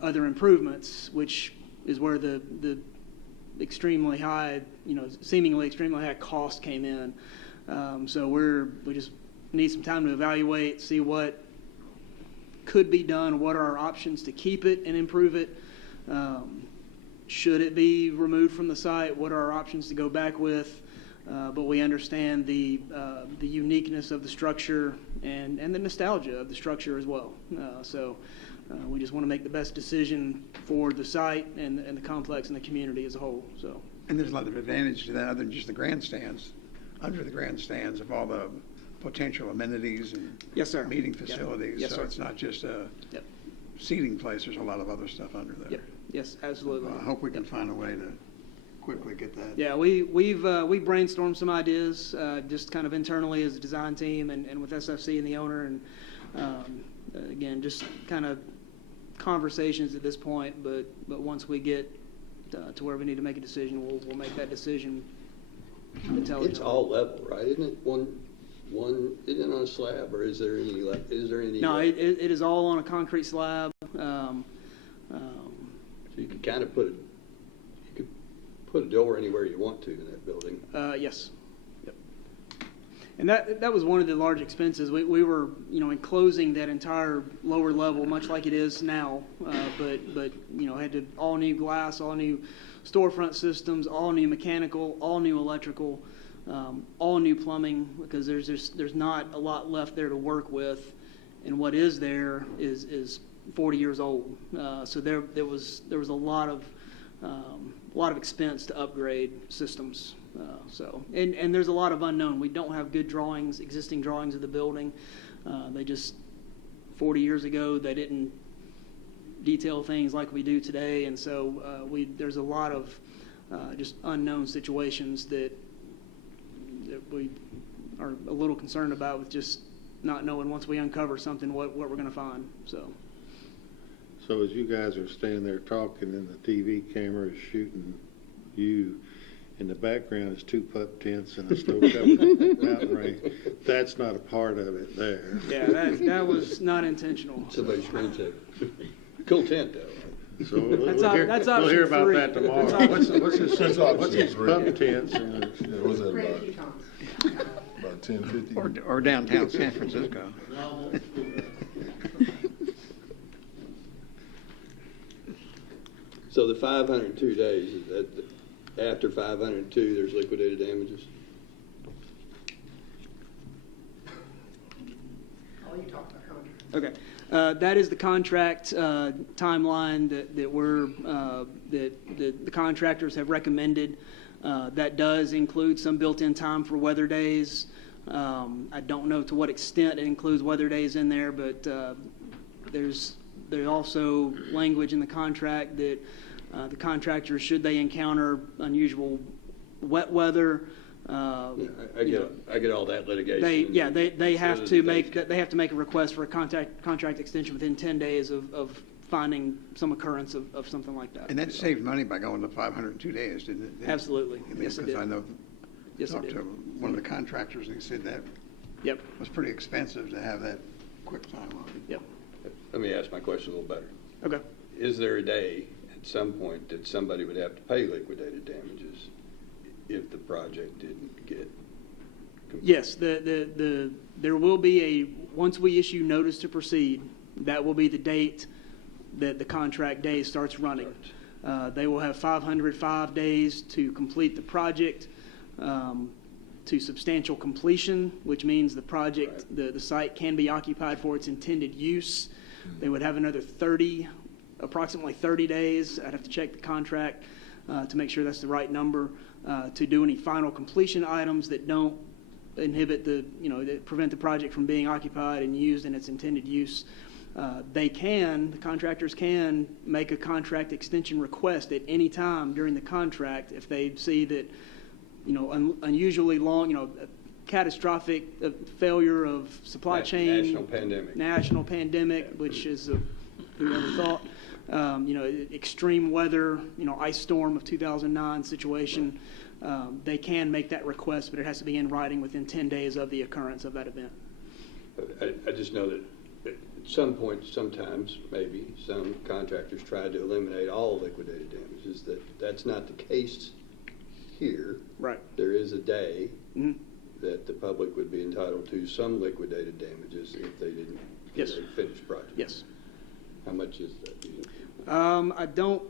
other improvements, which is where the extremely high, seemingly extremely high cost came in. So we just need some time to evaluate, see what could be done, what are our options to keep it and improve it. Should it be removed from the site? What are our options to go back with? But we understand the uniqueness of the structure and the nostalgia of the structure as well. So we just want to make the best decision for the site and the complex and the community as a whole. So. And there's a lot of advantage to that other than just the grandstands. Under the grandstands of all the potential amenities and Yes, sir. meeting facilities. Yes, so sir. it's not just a Yep. seating place. There's a lot of other stuff under there. Yep. Yes, absolutely. I hope we can find a way to quickly get that. Yeah, we've brainstormed some ideas just kind of internally as a design team and with SFC and the owner, and again, just kind of conversations at this point. But once we get to where we need to make a decision, we'll make that decision. It's all level, right? Isn't it one? Isn't it on a slab, or is there any? No, it is all on a concrete slab. So you could kind of put a door anywhere you want to in that building. Yes. Yep. And that was one of the large expenses. We were, enclosing that entire lower level, much like it is now, but had to all new glass, all new storefront systems, all new mechanical, all new electrical, all new plumbing, because there's not a lot left there to work with, and what is there is 40 years old. So there was a lot of expense to upgrade systems. And there's a lot of unknown. We don't have good existing drawings of the building. They just 40 years ago they didn't detail things like we do today, and so there's a lot of just unknown situations that we are a little concerned about, with just not knowing once we uncover something what we're going to find. So as you guys are standing there talking and the TV camera is shooting you, in the background is 2 pup tents and a snow-covered mountain range. That's not a part of it there. Yeah, that was not intentional. Somebody's screensaver. Cool tent, though. So That's we'll hear option about 3. that tomorrow. That's What's his That's pup option 3. tents? And Yeah, what was that, Grand about Tetons. 1050? Or downtown San Francisco. So the 502 days, is that after 502, there's liquidated damages? All you talk about contract. Okay. That is the contract timeline that the contractors have recommended. That does include some built-in time for weather days. I don't know to what extent it includes weather days in there, but there's also language in the contract that the contractors, should they encounter unusual wet weather. I get all that litigation. They have to make a request for a contract extension within 10 days of finding some occurrence of something like that. And that saved money by going to 502 days, didn't it? Absolutely. I mean, Yes, it because did. I know, Yes, it talked did. to one of the contractors, and he said that Yep. was pretty expensive to have that quick timeline. Yep. Let me ask my question a little better. Okay. Is there a day at some point that somebody would have to pay liquidated damages if the project didn't get completed? Yes, there will be once we issue notice to proceed, that will be the date that the contract day starts running. They will have 505 days to complete the project to substantial completion, which means the project, the site can be occupied for its intended use. They would have another approximately 30 days. I'd have to check the contract to make sure that's the right number, to do any final completion items that don't inhibit that prevent the project from being occupied and used in its intended use. The contractors can make a contract extension request at any time during the contract if they see that, unusually long, catastrophic failure of supply chain. National pandemic, which is who ever thought, extreme weather, ice storm of 2009 situation. They can make that request, but it has to be in writing within 10 days of the occurrence of that event. I just know that at some point, sometimes, maybe, some contractors try to eliminate all liquidated damages. That's not the case here. Right. There is a day that the public would be entitled to some liquidated damages if they didn't get a finished project. Yes. How much is that? Do you know? I don't.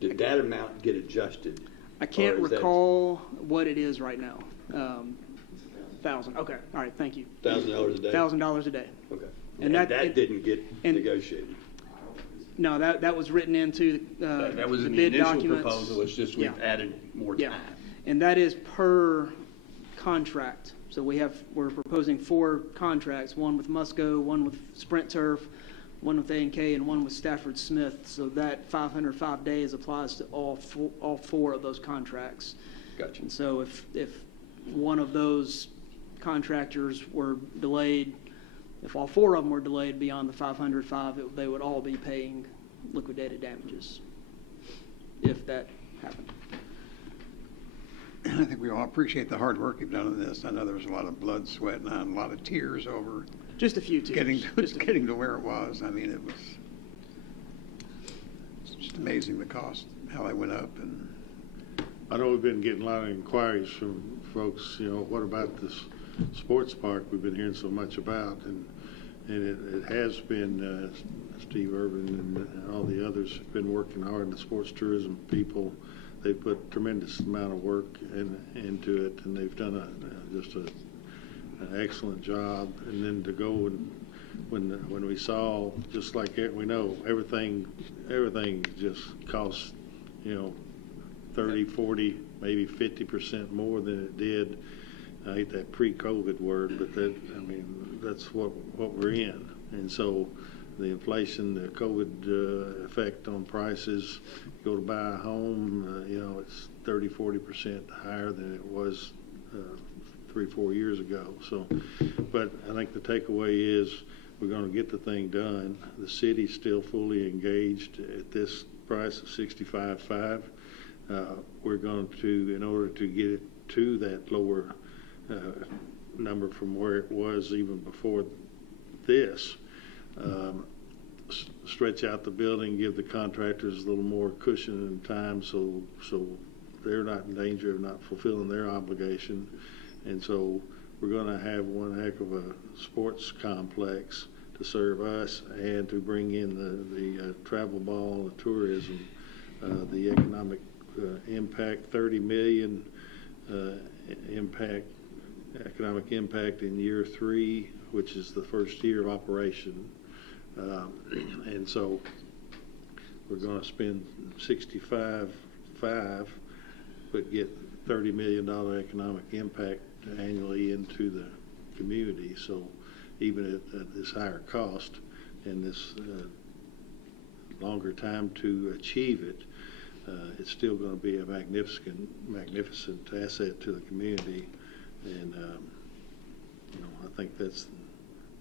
Did that amount get adjusted? I can't recall what it is right now. 1,000. Okay. All right. Thank you. $1,000 a day? $1,000 a day. Okay. And that didn't get negotiated? No, that was written into that was the in bid the initial documents. proposal. It's just we've added more time. And that is per contract. So we're proposing 4 contracts, one with Musco, one with Sprint Turf, one with A&K, and one with Stafford Smith. So that 505 days applies to all 4 of those contracts. Gotcha. And so if one of those contractors were delayed, if all 4 of them were delayed beyond the 505, they would all be paying liquidated damages if that happened. I think we all appreciate the hard work you've done on this. I know there was a lot of blood, sweat, and a lot of tears over just a few tears. Getting to where it was. I mean, it's just amazing the cost, how it went up. And I know we've been getting a lot of inquiries from folks, what about this sports park we've been hearing so much about, and it has been, Steve Irvin and all the others have been working hard, the sports tourism people. They've put tremendous amount of work into it, and they've done just an excellent job. And then to go and when we saw, just like we know, everything just costs, 30, 40, maybe 50% more than it did. I hate that pre-COVID word, but that's what we're in. And so the inflation, the COVID effect on prices, you go to buy a home, it's 30, 40% higher than it was 3-4 years ago. So, but I think the takeaway is we're going to get the thing done. The city's still fully engaged at this price of $65.5. We're going to, in order to get it to that lower number from where it was even before this, stretch out the building, give the contractors a little more cushion and time so they're not in danger of not fulfilling their obligation. And so we're going to have one heck of a sports complex to serve us and to bring in the travel ball, the tourism, the economic impact, 30 million economic impact in year 3, which is the first year of operation. And so we're going to spend $65.5, but get $30 million economic impact annually into the community. So even at this higher cost and this longer time to achieve it, it's still going to be a magnificent asset to the community. And, I think that's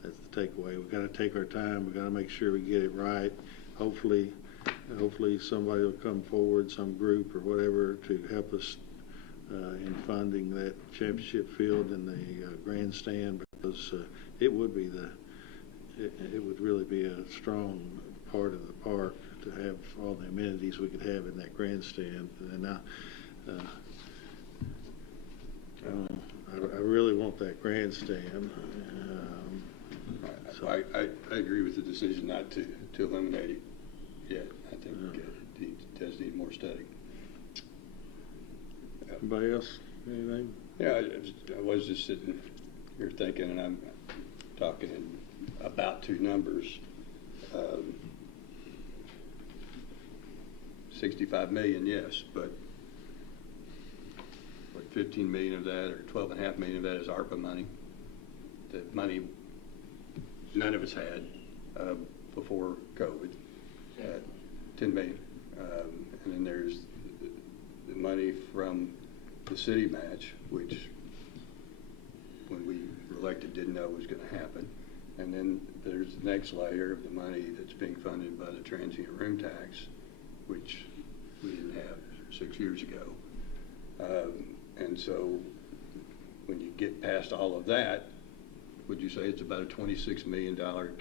the takeaway. We've got to take our time. We've got to make sure we get it right. Hopefully somebody will come forward, some group or whatever, to help us in funding that championship field and the grandstand, because it would really be a strong part of the park to have all the amenities we could have in that grandstand. And I really want that grandstand. I agree with the decision not to eliminate it yet. I think it does need more study. Anybody else? Anything? Yeah, I was just sitting here thinking, and I'm talking about two numbers. 65 million, yes, but what, 15 million of that, or 12.5 million of that is ARPA money. That money none of us had before COVID. 10 million. And then there's the money from the city match, which when we were elected didn't know was going to happen. And then there's the next layer of the money that's being funded by the transient room tax, which we didn't have 6 years ago. And so when you get past all of that, would you say it's about a $26 million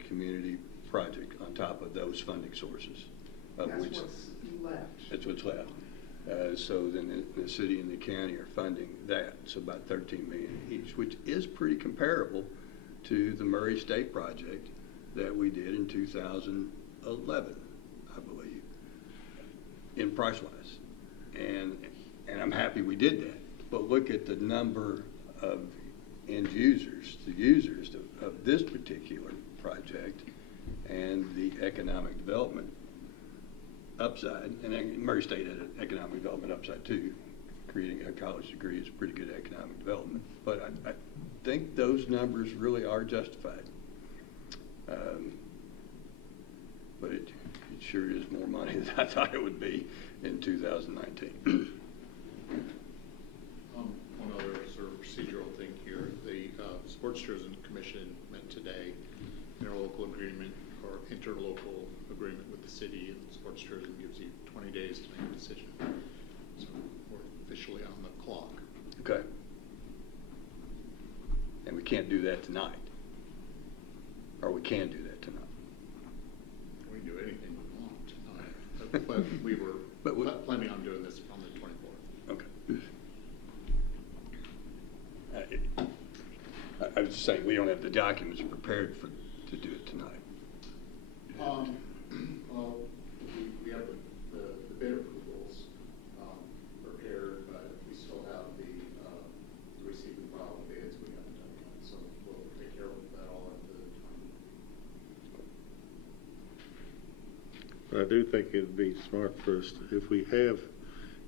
community project on top of those funding sources? That's what's left. That's what's left. So then the city and the county are funding that. So about 13 million each, which is pretty comparable to the Murray State project that we did in 2011, I believe, in price-wise. And I'm happy we did that. But look at the number of end users, the users of this particular project, and the economic development upside. And Murray State had an economic development upside too. Creating a college degree is pretty good economic development. But I think those numbers really are justified. But it sure is more money than I thought it would be in 2019. One other sort of procedural thing here. The Sports Tourism Commission met today. Interlocal agreement or interlocal agreement with the city, and Sports Tourism gives you 20 days to make a decision. So we're officially on the clock. Okay. And we can't do that tonight. Or we can do that tonight. We can do anything we want tonight. But we were planning on doing this on the 24th. Okay. I was just saying, we don't have the documents prepared to do it tonight. Well, we have the bid approvals prepared, but we still have the receive and file bids we haven't done yet. So we'll take care of that all at the time. But I do think it would be smart for us, if we have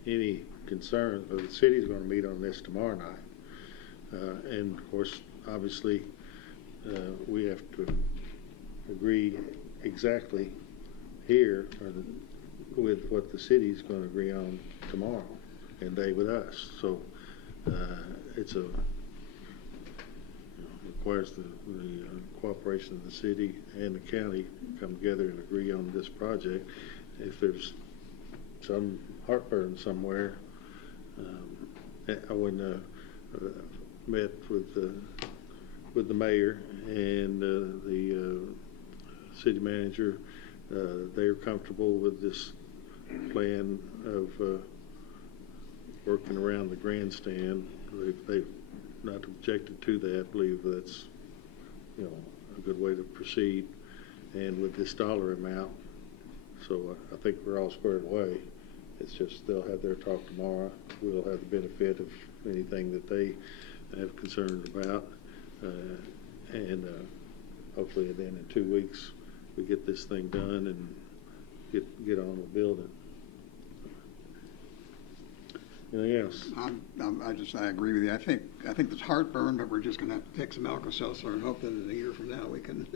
any concern, the city's going to meet on this tomorrow night. And of course, obviously, we have to agree exactly here with what the city's going to agree on tomorrow and they with us. So it's requires the cooperation of the city and the county come together and agree on this project. If there's some heartburn somewhere, I wouldn't met with the mayor and the city manager. They're comfortable with this plan of working around the grandstand. They've not objected to that. I believe that's a good way to proceed, and with this dollar amount. So I think we're all squared away. It's just they'll have their talk tomorrow. We'll have the benefit of anything that they have concerns about, and hopefully then in 2 weeks we get this thing done and get on with building. Anything else? I agree with you. I think there's heartburn, but we're just going to have to take some Alka-Seltzer and hope that in a year from now we can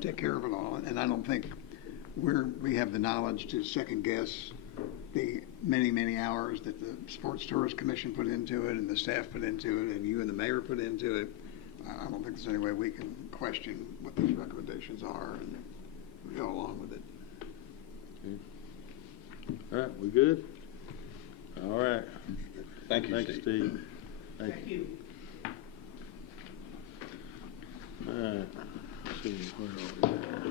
take care of it all. And I don't think we have the knowledge to second guess the many, many hours that the Sports Tourist Commission put into it and the staff put into it and you and the mayor put into it. I don't think there's any way we can question what those recommendations are and go along with it. All right, we good? All right. Thank you, Thanks, Steve. Steve. Thank you. All right. Let's see, where are we?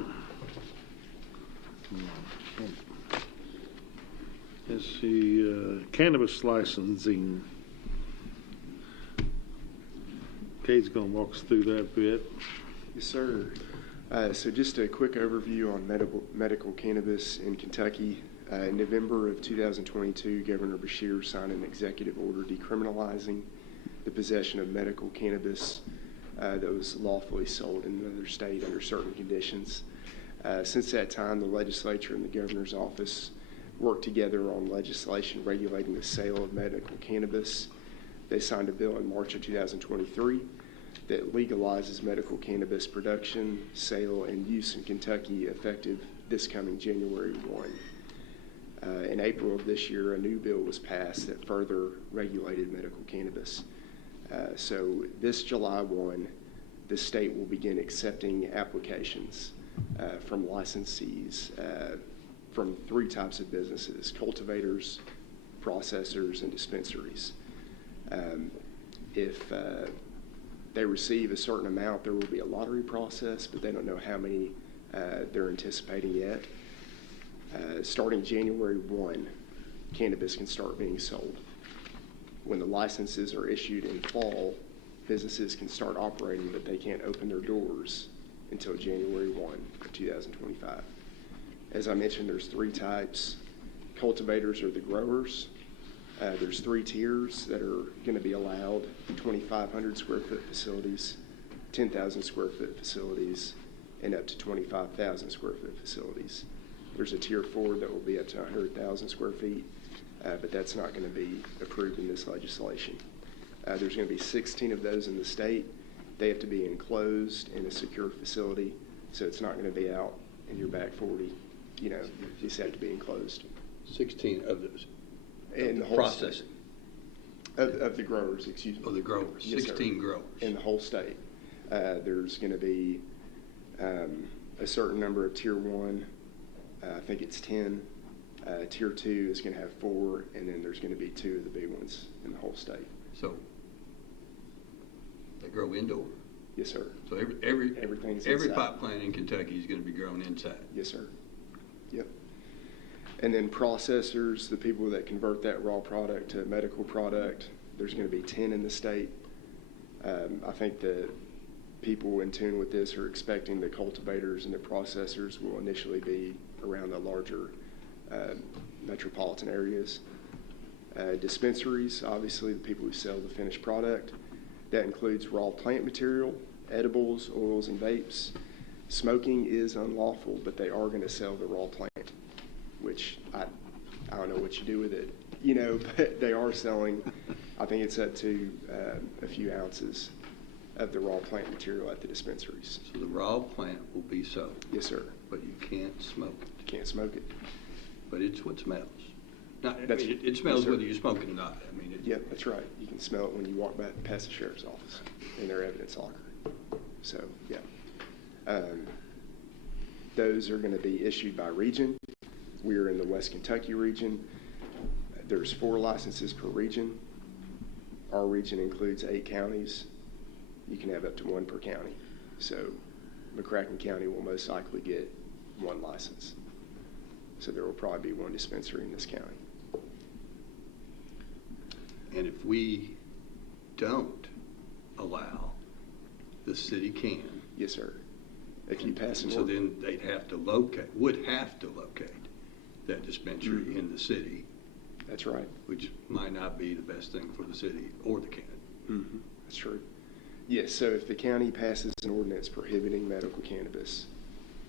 Let's see, cannabis licensing. Kate's gonna walk us through that a bit. Yes, sir. So just a quick overview on medical cannabis in Kentucky. In November of 2022, Governor Beshear signed an executive order decriminalizing the possession of medical cannabis that was lawfully sold in another state under certain conditions. Since that time, the legislature and the governor's office worked together on legislation regulating the sale of medical cannabis. They signed a bill in March of 2023 that legalizes medical cannabis production, sale, and use in Kentucky effective this coming January 1. In April of this year, a new bill was passed that further regulated medical cannabis. So this July 1, the state will begin accepting applications from licensees from three types of businesses: cultivators, processors, and dispensaries. If they receive a certain amount, there will be a lottery process, but they don't know how many they're anticipating yet. Starting January 1, cannabis can start being sold. When the licenses are issued in fall, businesses can start operating, but they can't open their doors until January 1 of 2025. As I mentioned, there's three types. Cultivators are the growers. There's three tiers that are going to be allowed: 2,500 square foot facilities, 10,000 square foot facilities, and up to 25,000 square foot facilities. There's a tier 4 that will be up to 100,000 square feet, but that's not going to be approved in this legislation. There's going to be 16 of those in the state. They have to be enclosed in a secure facility, so it's not going to be out in your back 40. You know, these have to be enclosed. 16 of those. In the whole processing. Of the growers, excuse me. Of the growers, Yes, 16 sir. growers. In the whole state. There's going to be a certain number of tier 1. I think it's 10. Tier 2 is going to have 4, and then there's going to be 2 of the big ones in the whole state. So they grow indoor. Yes, sir. So Everything's every inside. pot plant in Kentucky is going to be grown inside. Yes, sir. Yep. And then processors, the people that convert that raw product to a medical product, there's going to be 10 in the state. I think the people in tune with this are expecting the cultivators and the processors will initially be around the larger metropolitan areas. Dispensaries, obviously the people who sell the finished product. That includes raw plant material, edibles, oils, and vapes. Smoking is unlawful, but they are going to sell the raw plant, which I don't know what you do with it, you know, but they are selling, I think it's up to a few ounces of the raw plant material at the dispensaries. So the raw plant will be sold. Yes, sir. But you can't smoke it. You can't smoke it. But it's what smells. Now, I That's- mean, it smells yes, sir. whether you smoke it or not. I mean, Yep, that's right. You can smell it when you walk back past the sheriff's office in their evidence locker. So, yeah. Those are going to be issued by region. We are in the West Kentucky region. There's 4 licenses per region. Our region includes 8 counties. You can have up to 1 per county. So McCracken County will most likely get 1 license. So there will probably be 1 dispensary in this county. and if we don't allow, the city can. Yes, sir. If you pass an So ordinance. then they'd have to would have to locate that dispensary Mhm. in the city, That's right. which might not be the best thing for the city or the county. Mm-hmm. That's true. Yes, so if the county passes an ordinance prohibiting medical cannabis,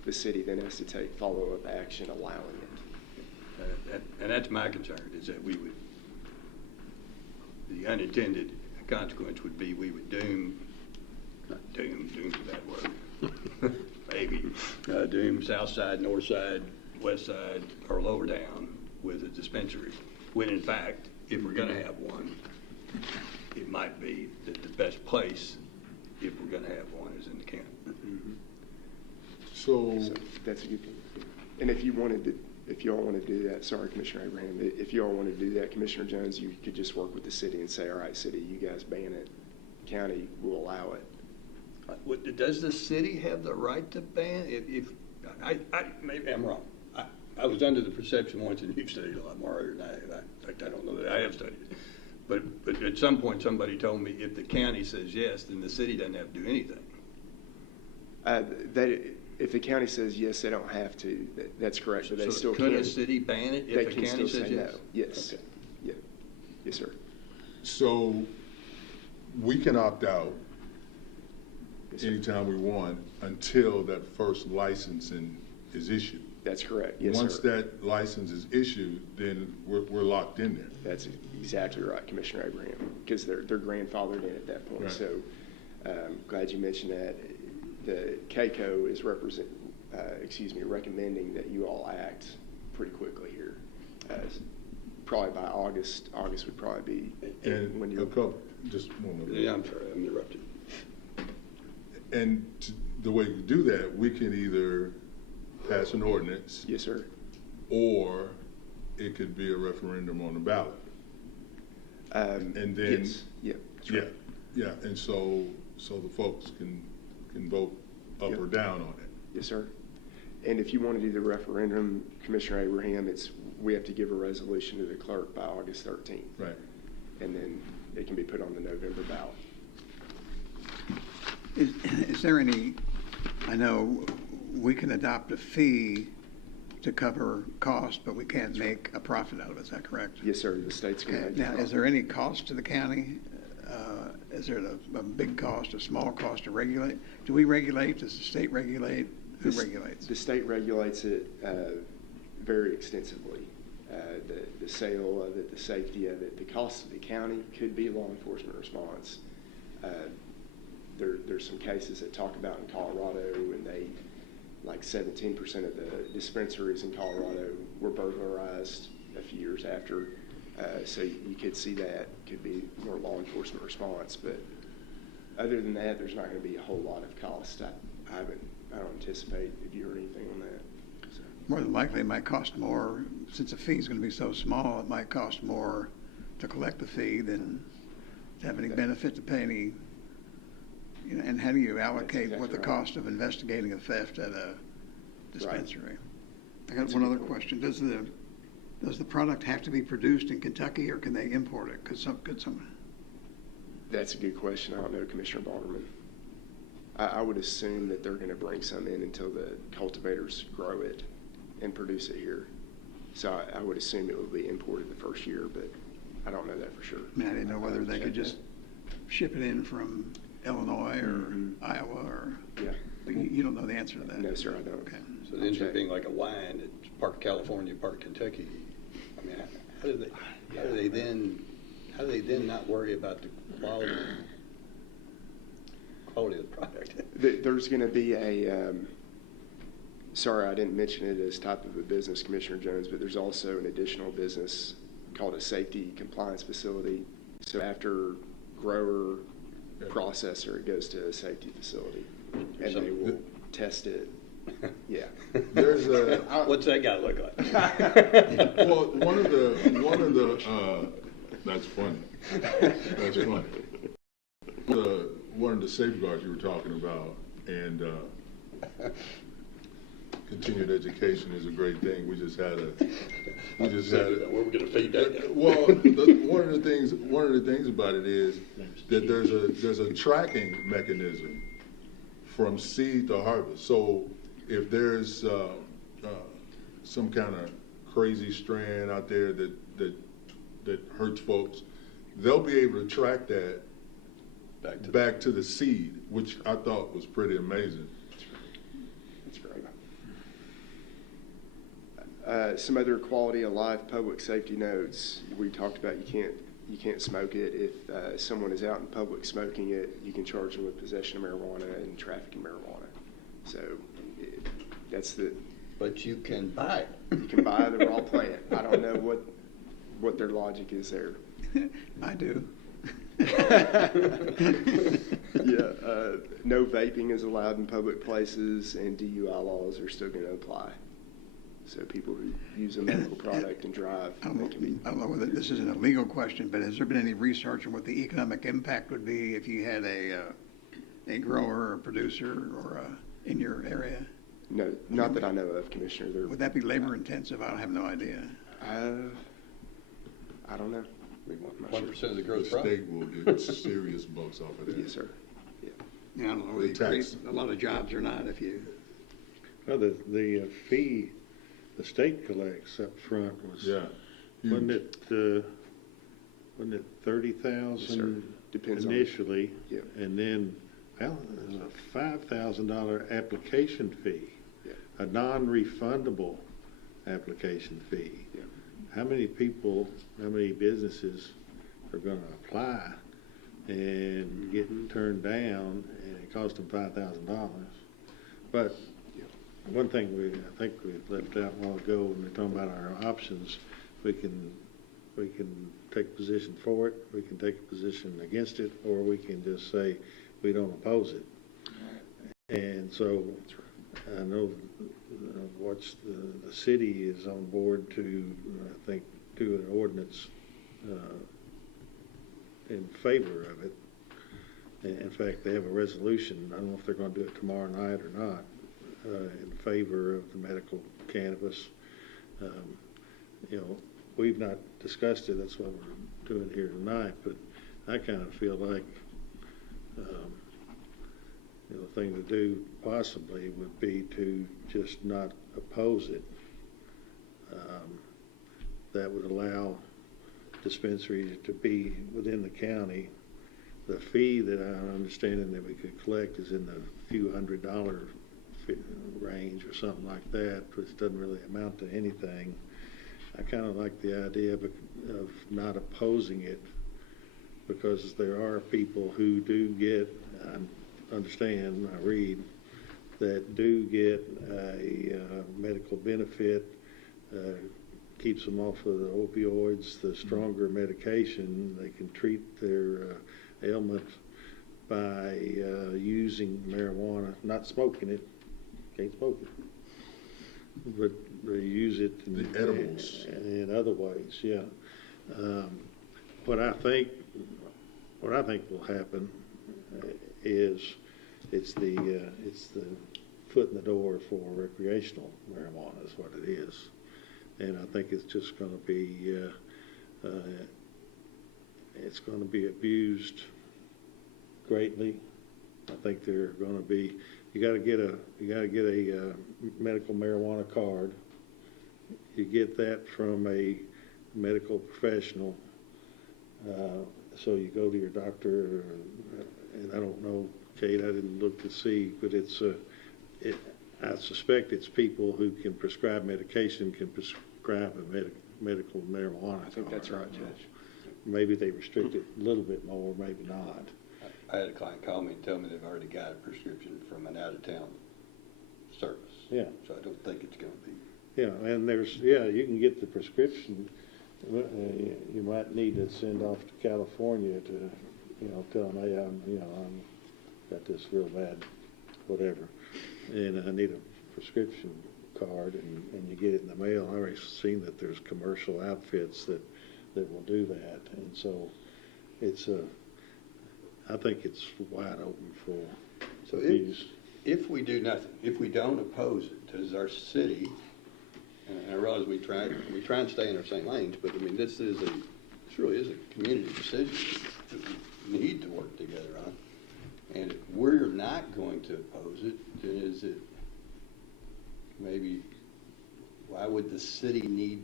the city then has to take follow-up action allowing it. And that's my concern, is that we would, the unintended consequence would be we would doom's a bad word, maybe, doom south side, north side, west side, or lower down with a dispensary when in fact, if we're gonna have one, it might be that the best place, if we're gonna have one, is in the county. So, So that's a good thing. And if you wanted to, if you all want to do that, sorry, Commissioner Abraham, if you all want to do that, Commissioner Jones, you could just work with the city and say, all right, city, you guys ban it. County will allow it. Does the city have the right to ban? Maybe I'm wrong. I was under the perception once, and you've studied a lot more than I have. In fact, I don't know that I have studied it. But at some point, somebody told me if the county says yes, then the city doesn't have to do anything. If the county says yes, they don't have to. That's correct. But they still could can. a city ban it if the county says yes? No. Yes. Okay. Yeah. Yes, sir. so we can opt out Yes, sir. anytime we want until that first licensing is issued. That's correct. Yes, Once sir. that license is issued, then we're locked in there. That's exactly right, Commissioner Abraham, because they're grandfathered in at that point. Right. So glad you mentioned that. The CAECO is recommending that you all act pretty quickly here. Probably by August. August would probably be And when a you're. couple, just one more. Yeah, I'm sorry, I'm interrupted. And the way we do that, we can either pass an ordinance, Yes, sir. or it could be a referendum on the ballot. And then, Yes. Yeah. That's yeah, right. yeah, and so the folks can vote up Yep. or down on it. Yes, sir. And if you want to do the referendum, Commissioner Abraham, we have to give a resolution to the clerk by August 13th. Right. And then it can be put on the November ballot. Is there any, I know we can adopt a fee to cover cost, but we can't make a profit out of it, is that correct? Yes, sir. The state's going to Okay. make the Now, is profit. there any cost to the county? Is there a big cost, a small cost to regulate? Do we regulate? Does the state regulate? Who regulates? The state regulates it very extensively. The sale of it, the safety of it, the cost of the county could be law enforcement response. There's some cases that talk about in Colorado, and like 17% of the dispensaries in Colorado were burglarized a few years after. So you could see that could be more law enforcement response, but other than that, there's not going to be a whole lot of cost. I don't anticipate. Have you heard anything on that? So. More than likely, it might cost more, since the fee is going to be so small, it might cost more to collect the fee than to have any benefit to pay any, and how do you allocate exactly what the right. cost of investigating a theft at a dispensary? Right. I got one other question. Does the product have to be produced in Kentucky, or can they import it? Could some? That's a good question. I don't know, Commissioner Balderman. I would assume that they're going to bring some in until the cultivators grow it and produce it here. So I would assume it would be imported the first year, but I don't know that for sure. I mean, I didn't know whether they could just ship it in from Illinois or Iowa, or Yeah. you don't know the answer to that. No, sir, I don't. Okay. So it ends up being like a wine, it's part of California, part of Kentucky. I mean, how do they then not worry about the quality of the product? There's going to be sorry, I didn't mention it as type of a business, Commissioner Jones, but there's also an additional business called a safety compliance facility. So after grower, processor, it goes to a safety facility, and they will test it. Yeah. There's a What's that guy look like? well, one of the that's funny. That's funny. One of the safeguards you were talking about, and continued education is a great thing. We just had Where we're going to feed that. Well, one of the things about it is that there's a tracking mechanism from seed to harvest. So if there's some kind of crazy strand out there that hurts folks, they'll be able to track that back to the seed, which I thought was pretty amazing. That's great. Some other quality of life public safety notes. We talked about you can't smoke it. If someone is out in public smoking it, you can charge them with possession of marijuana and trafficking marijuana. So that's the. But you can buy it. You can buy the raw plant. I don't know what their logic is there. I do. Yeah, no vaping is allowed in public places, and DUI laws are still going to apply. So people who use a medical product and drive, I don't they can be. know whether this is a legal question, but has there been any research on what the economic impact would be if you had a grower or a producer or in your area? No, not that I know of, Commissioner. Would that be labor intensive? I have no idea. I don't know. 1% of the The gross profit. state will get serious bucks off of that. Yes, sir. Yeah. Yeah, I don't know. They Whether you tax- create a lot of jobs or not if you. Well, the fee the state collects up front was, Yeah. wasn't it 30,000 Yes, sir. Depends on- initially? Yep. And then, well, there's a $5,000 application fee, Yeah. a non-refundable application fee. Yeah. How many businesses are going to apply and get turned down, and it costs them $5,000? But one thing I think we left out a while ago when we we're talking about our options, we can take a position for it, we can take a position against it, or we can just say we don't oppose it. And so I know the city is on board to, I think, do an ordinance in favor of it. In fact, they have a resolution. I don't know if they're going to do it tomorrow night or not, in favor of the medical cannabis. We've not discussed it. That's what we're doing here tonight. But I kind of feel like the thing to do possibly would be to just not oppose it. That would allow dispensaries to be within the county. The fee that I'm understanding that we could collect is in the few $100 range or something like that, which doesn't really amount to anything. I kind of like the idea of not opposing it, because there are people who do get, I understand, I read, that do get a medical benefit, keeps them off of the opioids, the stronger medication. They can treat their ailment by using marijuana, not smoking it, can't smoke it, but they use it in, The edibles. in other ways, yeah. What I think will happen is it's the foot in the door for recreational marijuana is what it is, and I think it's just going to be abused greatly. I think they're going to be. You got to get a medical marijuana card. You get that from a medical professional. So you go to your doctor, and I don't know, Kate, I didn't look to see, but I suspect it's people who can prescribe medication can prescribe a medical marijuana. I think that's right, Judge. Maybe they restrict it a little bit more, maybe not. I had a client call me and tell me they've already got a prescription from an out-of-town service. Yeah. So I don't think it's going to be. Yeah, and you can get the prescription. You might need to send off to California to, tell them, hey, I'm got this real bad, whatever, and I need a prescription card, and you get it in the mail. I've already seen that there's commercial outfits that will do that, and so I think it's wide open for use. If we do nothing, if we don't oppose it, does our city, and I realize we try and stay in our same lanes, but I mean, this really is a community decision that we need to work together on. And if we're not going to oppose it, then is it maybe, why would the city need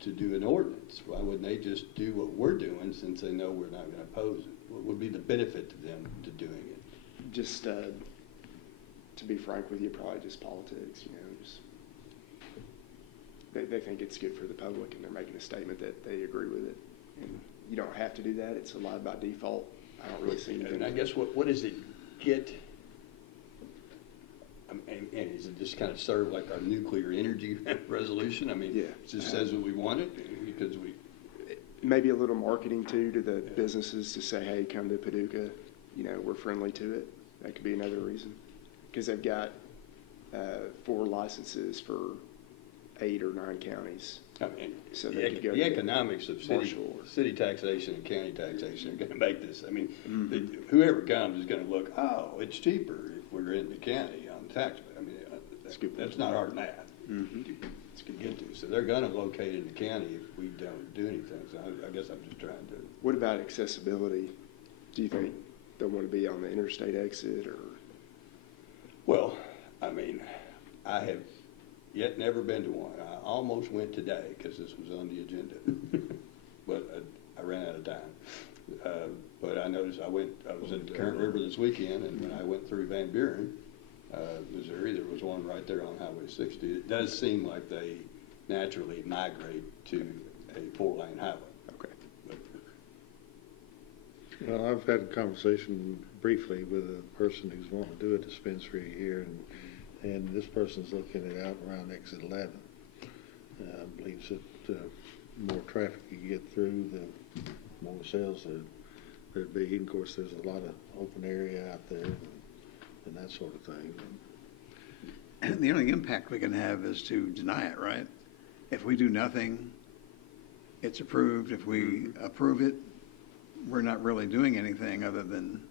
to do an ordinance? Why wouldn't they just do what we're doing since they know we're not going to oppose it? What would be the benefit to them to doing it? Just to be frank with you, probably just politics. They think it's good for the public, and they're making a statement that they agree with it. And you don't have to do that; it's allowed by default. I don't really see anything. And I guess what does it get? And is it just kind of serve like our nuclear energy resolution? I mean, Yeah. it just says what we wanted because we maybe a little marketing too to the businesses to say, hey, come to Paducah, we're friendly to it. That could be another reason. Because they've got 4 licenses for 8 or 9 counties. I mean, So they could go the to economics of city taxation and county taxation are going to make this. I mean, whoever comes is going to look, oh, it's cheaper if we're in the county on tax. I mean, that's not hard math. It's going to get to. So they're going to locate in the county if we don't do anything. So I guess I'm just trying to. What about accessibility? Do you think they'll want to be on the interstate exit or? Well, I mean, I have yet never been to one. I almost went today because this was on the agenda, but I ran out of time. But I noticed I was at the Current River this weekend, and when I went through Van Buren, Missouri, there was one right there on Highway 60. It does seem like they naturally migrate to a 4-lane highway. Okay. Well, I've had a conversation briefly with a person who's wanting to do a dispensary here, and this person's looking at out around exit 11. Believes that the more traffic you get through, the more sales there'd be. And of course, there's a lot of open area out there and that sort of thing. And the only impact we can have is to deny it, right? If we do nothing, it's approved. If we approve it, we're not really doing anything other than,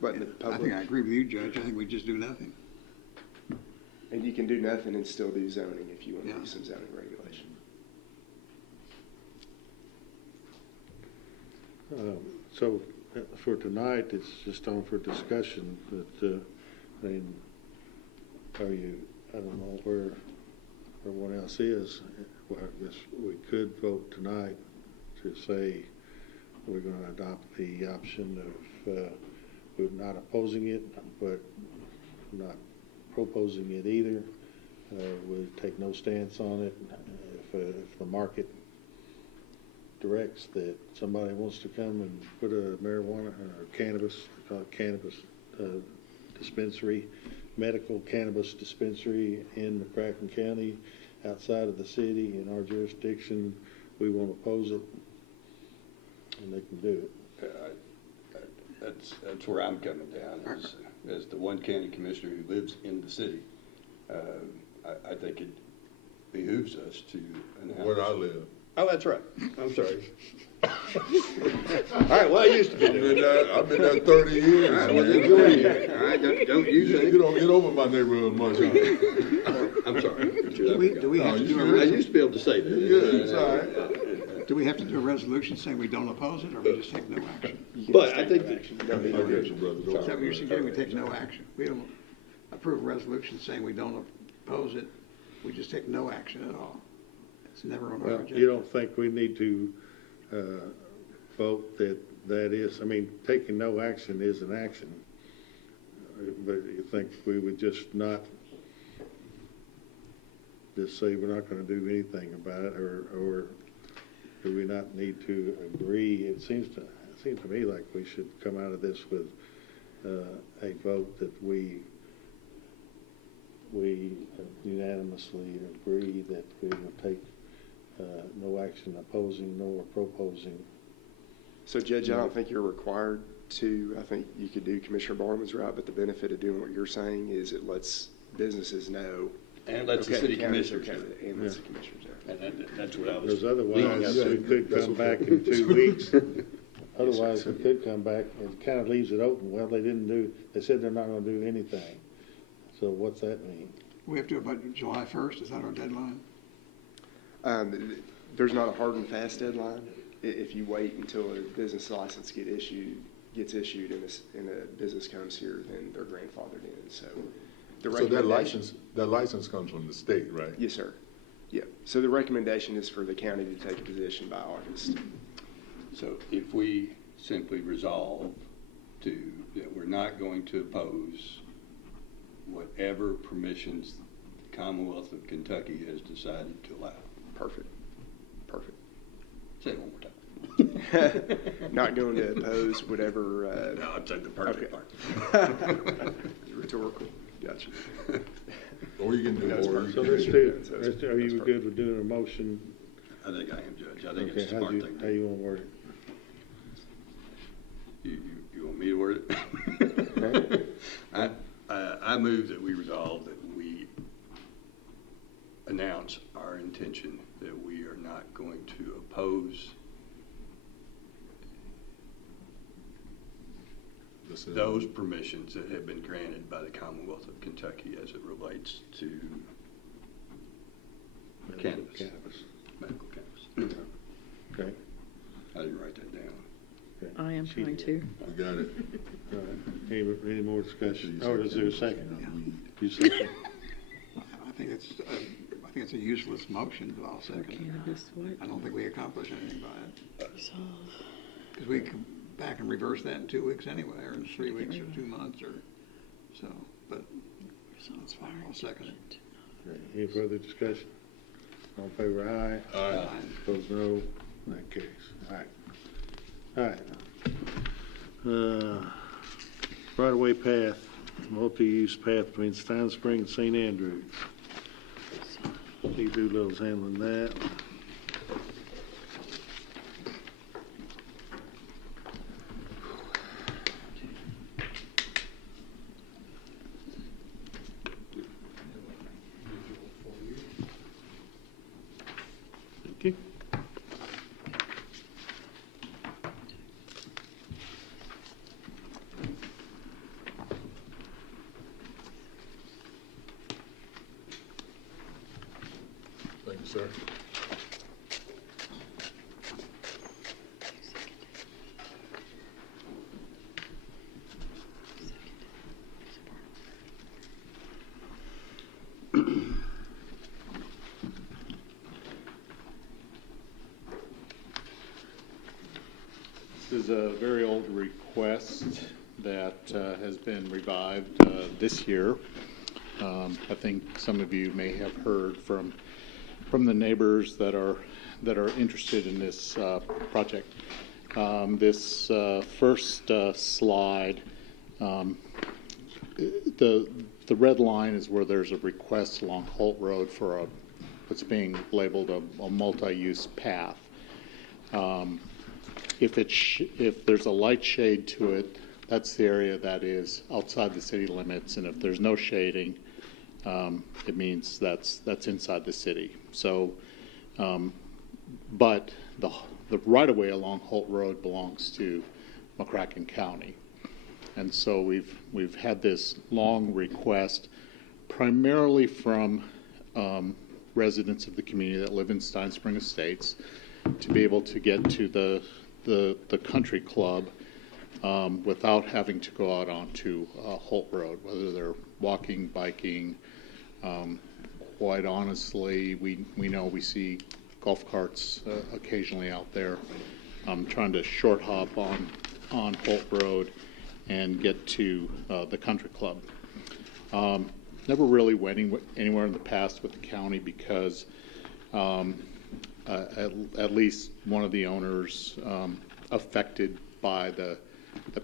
But the I think I agree with you, Judge. I think we just do nothing. And you can do nothing and still do zoning if you want to do some zoning regulation. So for tonight, it's just on for discussion, but, I mean, I don't know where everyone else is. Well, I guess we could vote tonight to say we're going to adopt the option of, we're not opposing it, but not proposing it either. We'll take no stance on it. If the market directs that somebody wants to come and put a marijuana or cannabis dispensary, medical cannabis dispensary in McCracken County outside of the city in our jurisdiction, we won't oppose it, and they can do it. That's where I'm coming down as the one county commissioner who lives in the city. I think it behooves us to announce. Where I live. Oh, that's right. I'm sorry. All right, well, I used to be there. I've been there 30 years. I was enjoying it. All right, don't use it. You don't get over my neighborhood much, huh? I'm sorry. Do we have to do I used to be able to say that. Yeah, it's all right. Do we have to do a resolution saying we don't oppose it, or we just take no action? But I think action. I got you, brother. Is that what you're suggesting? We take no action. We don't approve a resolution saying we don't oppose it. We just take no action at all. It's never on our Well, agenda. you don't think we need to vote that is, I mean, taking no action is an action, but you think we would just not just say we're not going to do anything about it, or do we not need to agree? It seems to me like we should come out of this with a vote that we unanimously agree that we will take no action opposing nor proposing. So, Judge, I don't think you're required to. I think you could do Commissioner Barman's right, but the benefit of doing what you're saying is it lets businesses know. And lets the city commissioners know. And lets the commissioners know. And that's what I was. Because otherwise, we could come back in 2 weeks. Otherwise, we could come back, and it kind of leaves it open. Well, they said they're not going to do anything. So what's that mean? We have to do it by July 1st. Is that our deadline? There's not a hard and fast deadline. If you wait until a business license gets issued and a business comes here, then they're grandfathered in. So that license comes from the state, right? Yes, sir. Yeah. So the recommendation is for the county to take a position by August. So if we simply resolve that we're not going to oppose whatever permissions the Commonwealth of Kentucky has decided to allow. Perfect. Say it one more time. Not going to oppose whatever. No, I'd say the perfect part. Rhetorical. Gotcha. Or you can do more. So let's do, are you good with doing a motion I think I am, Judge. I think Okay, it's a smart thing. how you want to word it? You want me to word it? I move that we resolve that we announce our intention that we are not going to oppose those permissions that have been granted by the Commonwealth of Kentucky as it relates to cannabis. Medical cannabis. Okay. I didn't write that down. Okay. I am trying to. We got it. All right. Any more discussion? So Oh, you is there a second? Yeah. You second? I think it's a useless motion, but I'll second it. Cannabis, what? I don't think we accomplish anything by it. Resolve. Because we can back and reverse that in 2 weeks anyway, or in 3 weeks, or 2 months, or so. But that's fine. I'll second it. Okay. Any further discussion? All in favor, aye. Aye. Opposed, no. In that case. All right. All right. Right-of-way path, multi-use path between Stein Spring and St. Andrews. Steve Doolittle's handling that. Thank you. Thank you, sir. This is a very old request that has been revived this year. I think some of you may have heard from the neighbors that are interested in this project. This first slide, the red line is where there's a request along Holt Road for what's being labeled a multi-use path. If there's a light shade to it, that's the area that is outside the city limits, and if there's no shading, it means that's inside the city. So, but the right-of-way along Holt Road belongs to McCracken County, and so we've had this long request, primarily from residents of the community that live in Stein Spring Estates, to be able to get to the country club without having to go out onto Holt Road, whether they're walking, biking. Quite honestly, we know we see golf carts occasionally out there trying to short hop on Holt Road and get to the country club. Never really went anywhere in the past with the county because at least one of the owners affected by the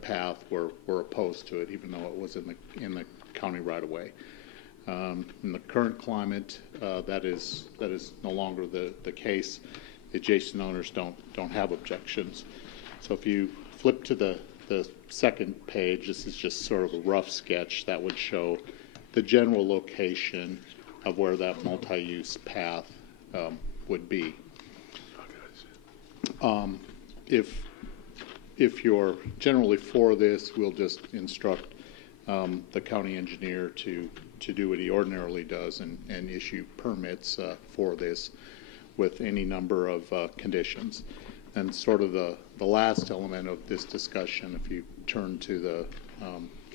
path were opposed to it, even though it was in the county right of way. In the current climate, that is no longer the case. The adjacent owners don't have objections. So if you flip to the second page, this is just sort of a rough sketch that would show the general location of where that multi-use path would be. If you're generally for this, we'll just instruct the county engineer to do what he ordinarily does and issue permits for this with any number of conditions. And sort of the last element of this discussion, if you turn to the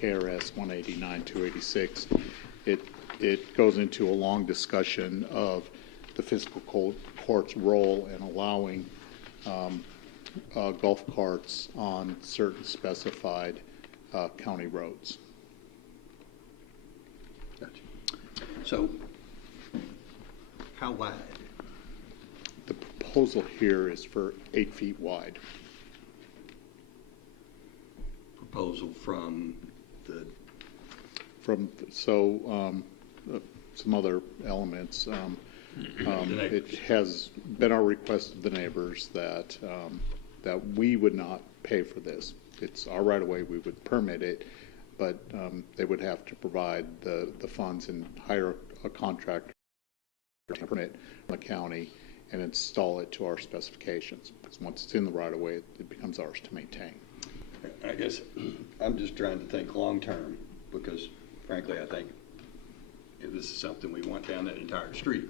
KRS 189-286, it goes into a long discussion of the fiscal court's role in allowing golf carts on certain specified county roads. Gotcha. So, how wide? The proposal here is for 8 feet wide. Proposal from the... Some other elements. It has been our request of the neighbors that, that we would not pay for this. It's our right of way, we would permit it, but they would have to provide the funds and hire a contractor to permit the county and install it to our specifications. Because once it's in the right of way, it becomes ours to maintain. I guess I'm just trying to think long-term, because frankly, I think this is something we want down that entire street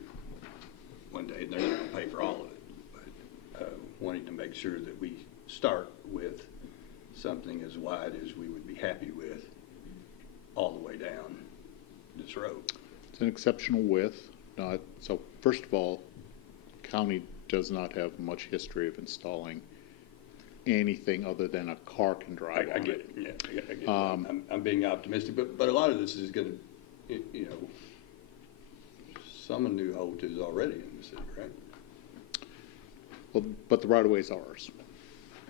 one day, and they're not going to pay for all of it. But wanting to make sure that we start with something as wide as we would be happy with all the way down this road. It's an exceptional width. So first of all, county does not have much history of installing anything other than a car can drive I on get it. it. Yeah, I get it. I'm being optimistic, but a lot of this is going to, you know, some of New Holt is already in the city, right? Well, but the right of way is ours.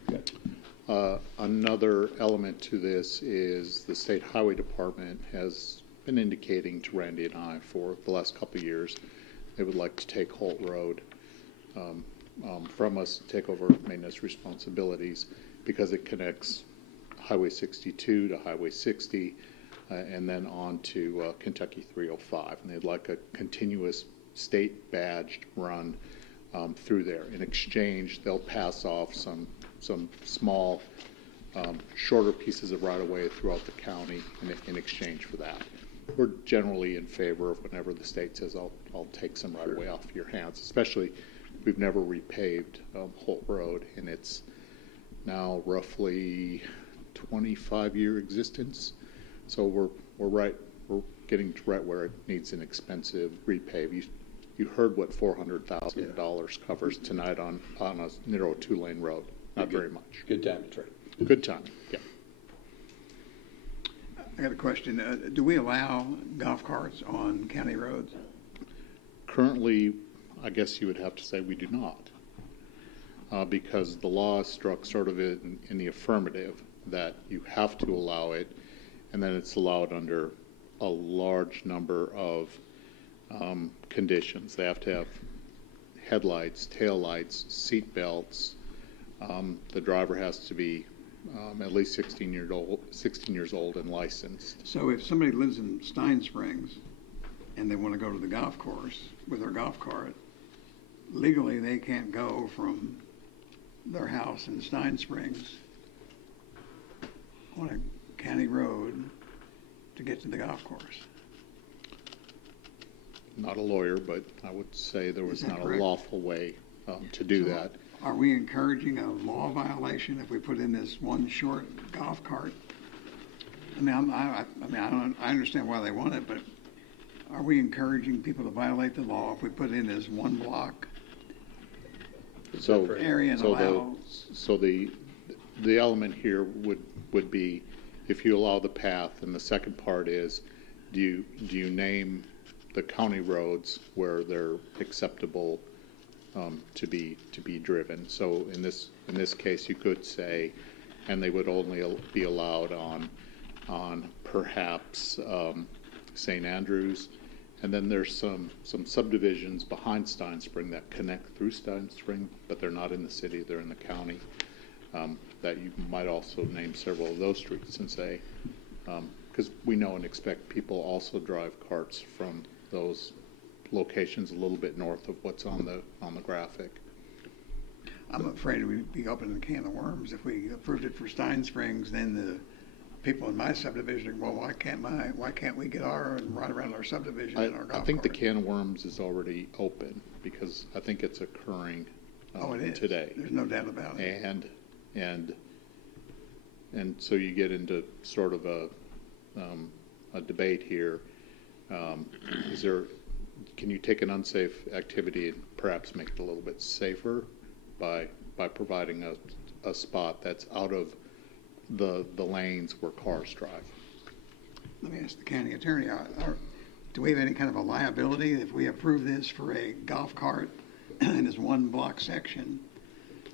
Okay. Another element to this is the State Highway Department has been indicating to Randy and I for the last couple of years they would like to take Holt Road from us, take over maintenance responsibilities, because it connects Highway 62 to Highway 60 and then on to Kentucky 305. And they'd like a continuous state badged run through there. In exchange, they'll pass off some small, shorter pieces of right-of-way throughout the county in exchange for that. We're generally in favor of whenever the state says, I'll take some right-of-way off your hands, especially we've never repaved Holt Road, and it's now roughly 25-year existence. So we're getting to right where it needs an expensive repave. You heard what $400,000 covers tonight on a narrow 2-lane road. Not very much. Good time to trade. Good time, yeah. I got a question. Do we allow golf carts on county roads? Currently, I guess you would have to say we do not, because the law struck sort of in the affirmative that you have to allow it, and then it's allowed under a large number of conditions. They have to have headlights, taillights, seat belts. The driver has to be at least 16 years old and licensed. So if somebody lives in Stein Springs and they want to go to the golf course with their golf cart, legally they can't go from their house in Stein Springs on a county road to get to the golf course. Not a lawyer, but I would say there was not correct? a lawful way to do that. Are we encouraging a law violation if we put in this one short golf cart? I mean, I understand why they want it, but are we encouraging people to violate the law if we put in this one block area and allow? So the element here would be if you allow the path, and the second part is do you name the county roads where they're acceptable to be driven. So in this case, you could say, and they would only be allowed on perhaps St. Andrews, and then there's some subdivisions behind Stein Spring that connect through Stein Spring, but they're not in the city; they're in the county. That you might also name several of those streets and say, because we know and expect people also drive carts from those locations a little bit north of what's on the graphic. I'm afraid we'd be opening a can of worms if we approved it for Stein Springs. Then the people in my subdivision, well, why can't we get our and ride around our subdivision in our golf cart? I think the can of worms is already open because I think it's occurring it is. Today. There's no doubt about it. And so you get into sort of a debate here. Can you take an unsafe activity and perhaps make it a little bit safer by providing a spot that's out of the lanes where cars drive? Let me ask the county attorney, do we have any kind of a liability if we approve this for a golf cart in this one block section,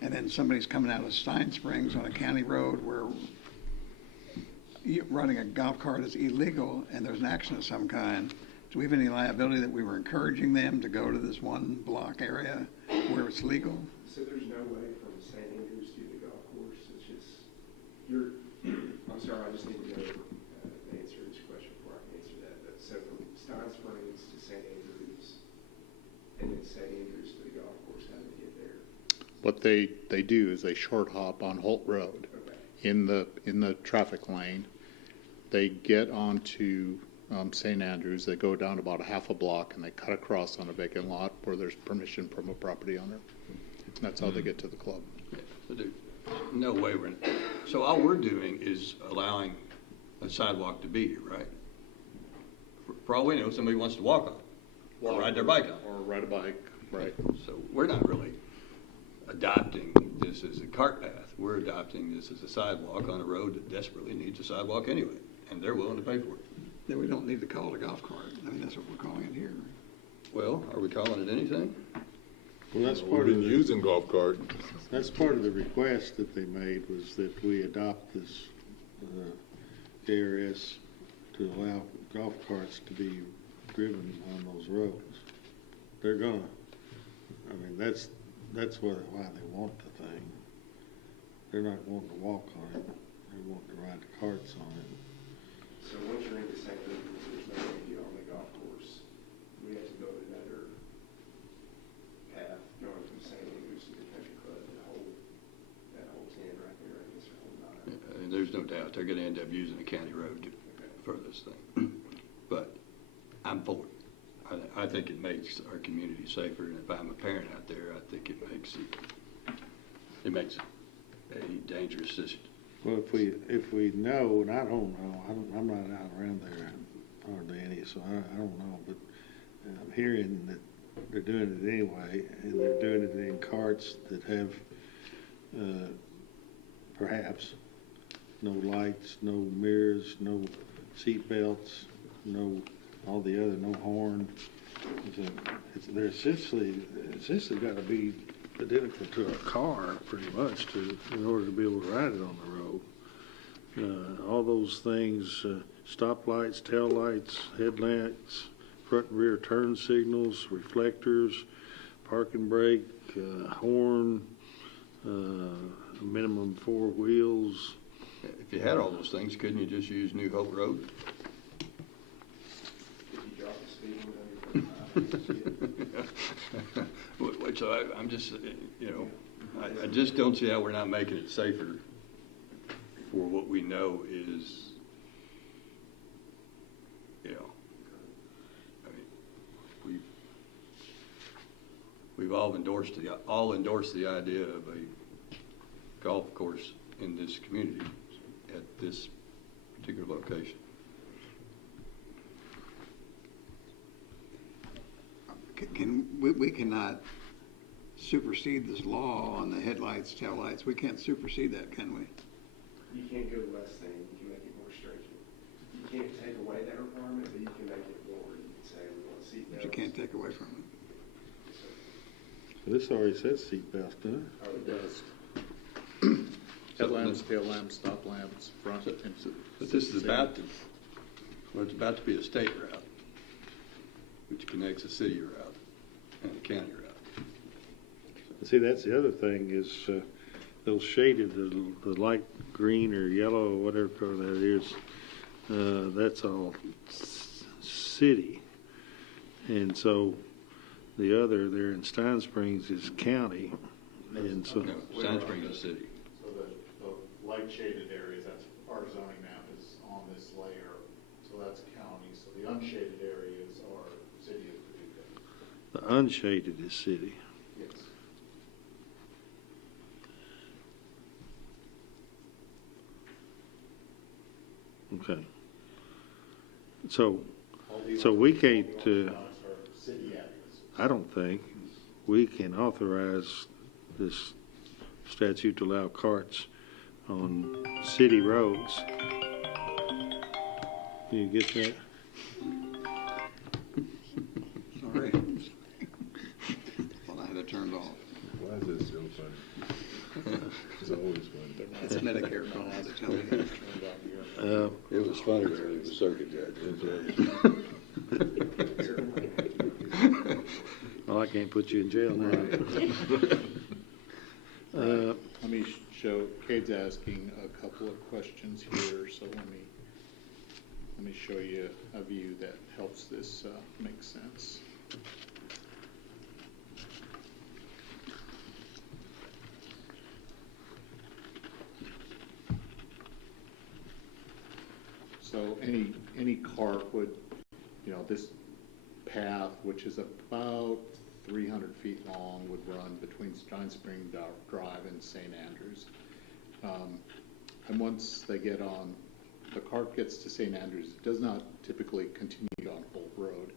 and then somebody's coming out of Stein Springs on a county road where running a golf cart is illegal and there's an accident of some kind? Do we have any liability that we were encouraging them to go to this one block area where it's legal? So there's no way from St. Andrews to the golf course. It's just, you're, I'm sorry, I just need to know the answer to this question before I can answer that. But so from Stein Springs to St. Andrews, and then St. Andrews to the golf course, how do they get there? What they do is they short hop on Holt Road in the traffic lane. They get onto St. Andrews, they go down about a half a block, and they cut across on a vacant lot where there's permission from a property owner. And that's how they get to the club. Yeah, so there's no way we're, so all we're doing is allowing a sidewalk to be here, right? For all we know, somebody wants to walk on, or ride their bike on. Or ride a bike, right. So we're not really adopting this as a cart path. We're adopting this as a sidewalk on a road that desperately needs a sidewalk anyway, and they're willing to pay for it. Then we don't need to call it a golf cart. I mean, that's what we're calling it here. Well, are we calling it anything? Well, that's We've part of been the, using golf cart. that's part of the request that they made, was that we adopt this KRS to allow golf carts to be driven on those roads. They're gonna, I mean, that's why they want the thing. They're not wanting to walk on it. They want to ride the carts on it. So once you're into St. Andrews, there's no way to get on the golf course. We have to go to another path going from St. Andrews to the country club, that whole 10 right there, I guess, or whole 9. And there's no doubt they're going to end up using a county road for this thing. But I'm for it. I think it makes our community safer, and if I'm a parent out there, I think it makes a dangerous decision. Well, if we know, and I don't know, I'm not out around there hardly any, so I don't know, but I'm hearing that they're doing it anyway, and they're doing it in carts that have perhaps no lights, no mirrors, no seat belts, no all the other, no horn. They're essentially got to be identical to a car, pretty much, in order to be able to ride it on the road. All those things, stoplights, tail lights, headlamps, front and rear turn signals, reflectors, park and brake, horn, minimum 4 wheels. If you had all those things, couldn't you just use New Hope Road? If you drop the speed limit, Which I'm just, I just don't see how we're not making it safer for what we know is, I mean, we've all endorsed the idea of a golf course in this community at this particular location. We cannot supersede this law on the headlights, taillights. We can't supersede that, can we? you can't go less than, you can make it more stringent. You can't take away that requirement, but you can make it more. You can say we want seat belts. But you can't take away from it. This already says seat belts, doesn't it? Oh, it does. Headlamps, tail lamps, stop lamps, front. But this is about to be a state route, which connects a city route and a county route. See, that's the other thing is those shaded, the light green or yellow or whatever color that is, that's all city. And so the other there in Stein Springs is county. And so No, Stein Springs is a city. So the light shaded areas, that's our zoning map is on this layer, so that's county. So the unshaded areas are city of Paducah. the unshaded is city. Yes. Okay. So All the So we other can't, are city areas. I don't think we can authorize this statute to allow carts on city roads. Can you get that? Sorry. Well, I had it turned off. Why is this so funny? It's always funny. It's Medicare calling to tell me. It was funny when it was circuit judge. Well, I can't put you in jail now. Let me show, Cade's asking a couple of questions here, so let me show you a view that helps this make sense. So any cart would, this path, which is about 300 feet long, would run between Giant Spring Drive and St. Andrews. And once they get on, the cart gets to St. Andrews, it does not typically continue on Holt Road.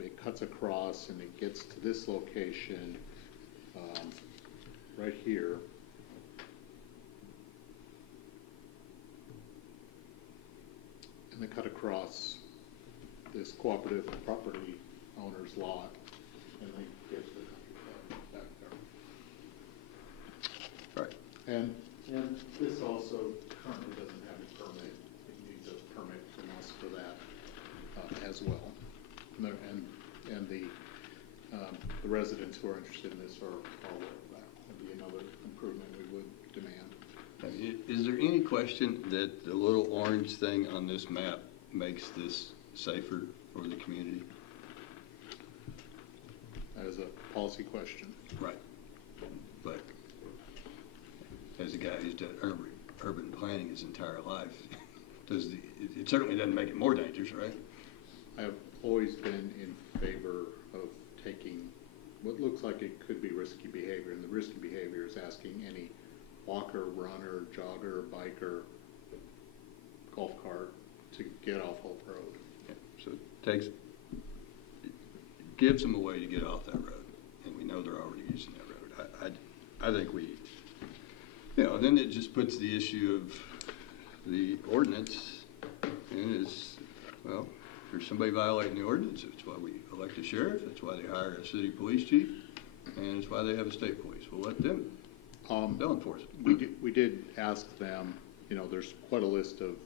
It cuts across and it gets to this location right here. And they cut across this cooperative property owner's lot, and they get to the country club back there. Right. And this also currently doesn't have a permit. It needs a permit from us for that as well. And the residents who are interested in this are aware of that. That'd be another improvement we would demand. Is there any question that the little orange thing on this map makes this safer for the community? That is a policy question. Right. But as a guy who's done urban planning his entire life, it certainly doesn't make it more dangerous, right? I have always been in favor of taking what looks like it could be risky behavior, and the risky behavior is asking any walker, runner, jogger, biker, golf cart to get off Holt Road. Yeah. So it gives them a way to get off that road, and we know they're already using that road. I think then it just puts the issue of the ordinance in as, well, if there's somebody violating the ordinance, that's why we elect a sheriff, that's why they hire a city police chief, and it's why they have a state police. We'll let them, they'll enforce it. We did ask them, there's quite a list of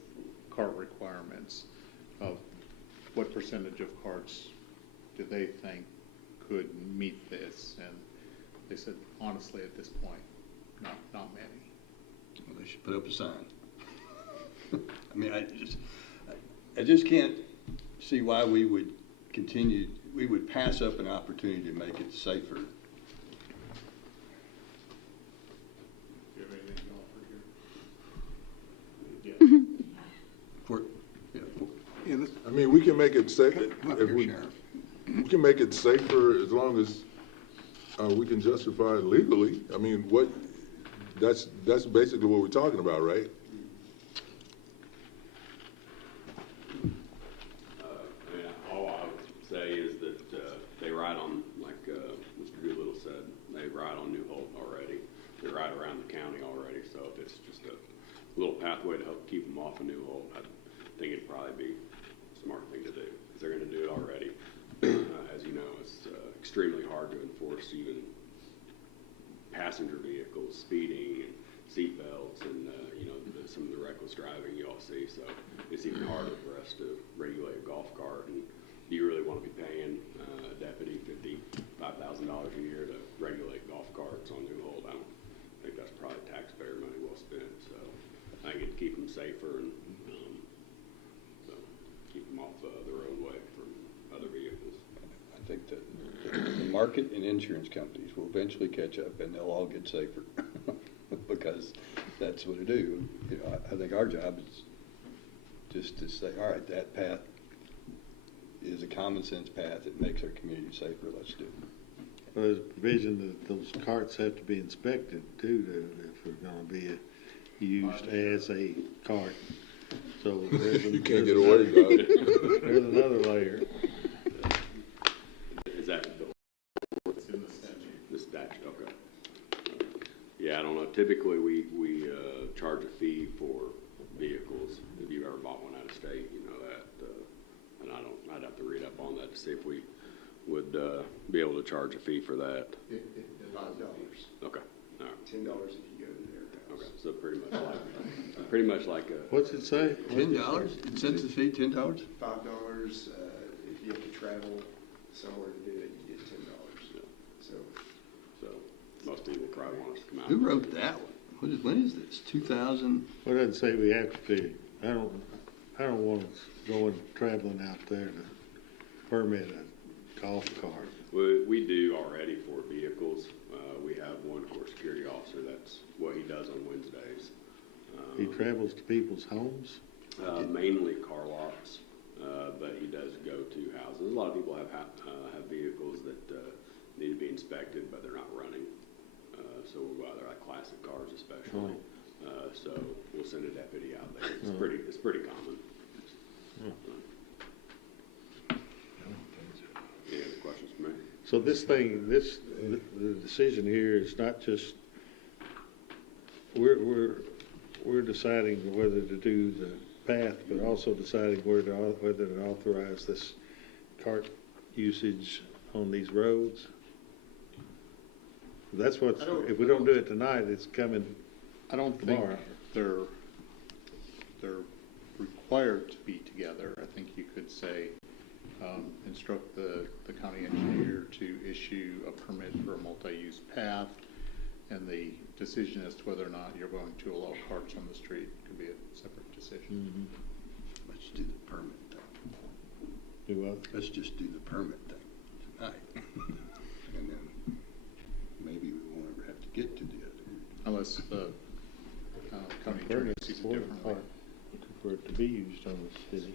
cart requirements of what percentage of carts do they think could meet this, and they said, honestly, at this point, not many. Well, they should put up a sign. I mean, I just can't see why we would pass up an opportunity to make it safer. Do you have anything to offer here? Yeah. I mean, we can make it safer if we can make it safer as long as we can justify it legally. I mean, that's basically what we're talking about, right? All I would say is that they ride on, like Mr. Doolittle said, they ride on New Holt already. They ride around the county already, so if it's just a little pathway to help keep them off of New Holt, I think it'd probably be a smart thing to do, because they're going to do it already. As you know, it's extremely hard to enforce even passenger vehicles, speeding, and seat belts, and some of the reckless driving you all see. So it's even harder for us to regulate a golf cart. And do you really want to be paying a deputy $55,000 a year to regulate golf carts on New Holt? I don't think that's probably taxpayer money well spent. So I think it'd keep them safer and so keep them off the roadway from other vehicles. I think that the market and insurance companies will eventually catch up, and they'll all get safer because that's what they do. I think our job is just to say, all right, that path is a common sense path that makes our community safer. Let's do it. Well, there's a provision that those carts have to be inspected too, if they're going to be used as a cart. So You can't get away with it. There's another layer. Is that what's in the statute? The statute, okay. Yeah, I don't know. Typically, we charge a fee for vehicles. If you've ever bought one out of state, you know that. And I'd have to read up on that to see if we would be able to charge a fee for that. $5. Okay. All right. $10 if you go to their house. Okay. So pretty much like a. What's it say? $10? It sets the fee $10? $5 you have to travel somewhere to do it, you get $10. So most people probably want us to come out. Who wrote that one? When is this? 2000? Well, it doesn't say we have to. I don't want us going traveling out there to permit a golf cart. We do already for vehicles. We have one court security officer. That's what he does on Wednesdays. He travels to people's homes. Mainly car lots, but he does go to houses. A lot of people have vehicles that need to be inspected, but they're not running. So we'll go out there, like classic cars especially. So we'll send a deputy out there. It's pretty common. Any other questions for me? So this thing, the decision here is not just, we're deciding whether to do the path, but also deciding whether to authorize this cart usage on these roads. That's what, if we don't do it tonight, it's coming I don't tomorrow. think they're required to be together. I think you could say, instruct the county engineer to issue a permit for a multi-use path, and the decision as to whether or not you're going to allow carts on the street could be a separate decision. Let's do the permit thing. Do what? Let's just do the permit thing tonight. And then maybe we won't ever have to get to the other. Unless the county attorney sees it differently. For it to be used on the city.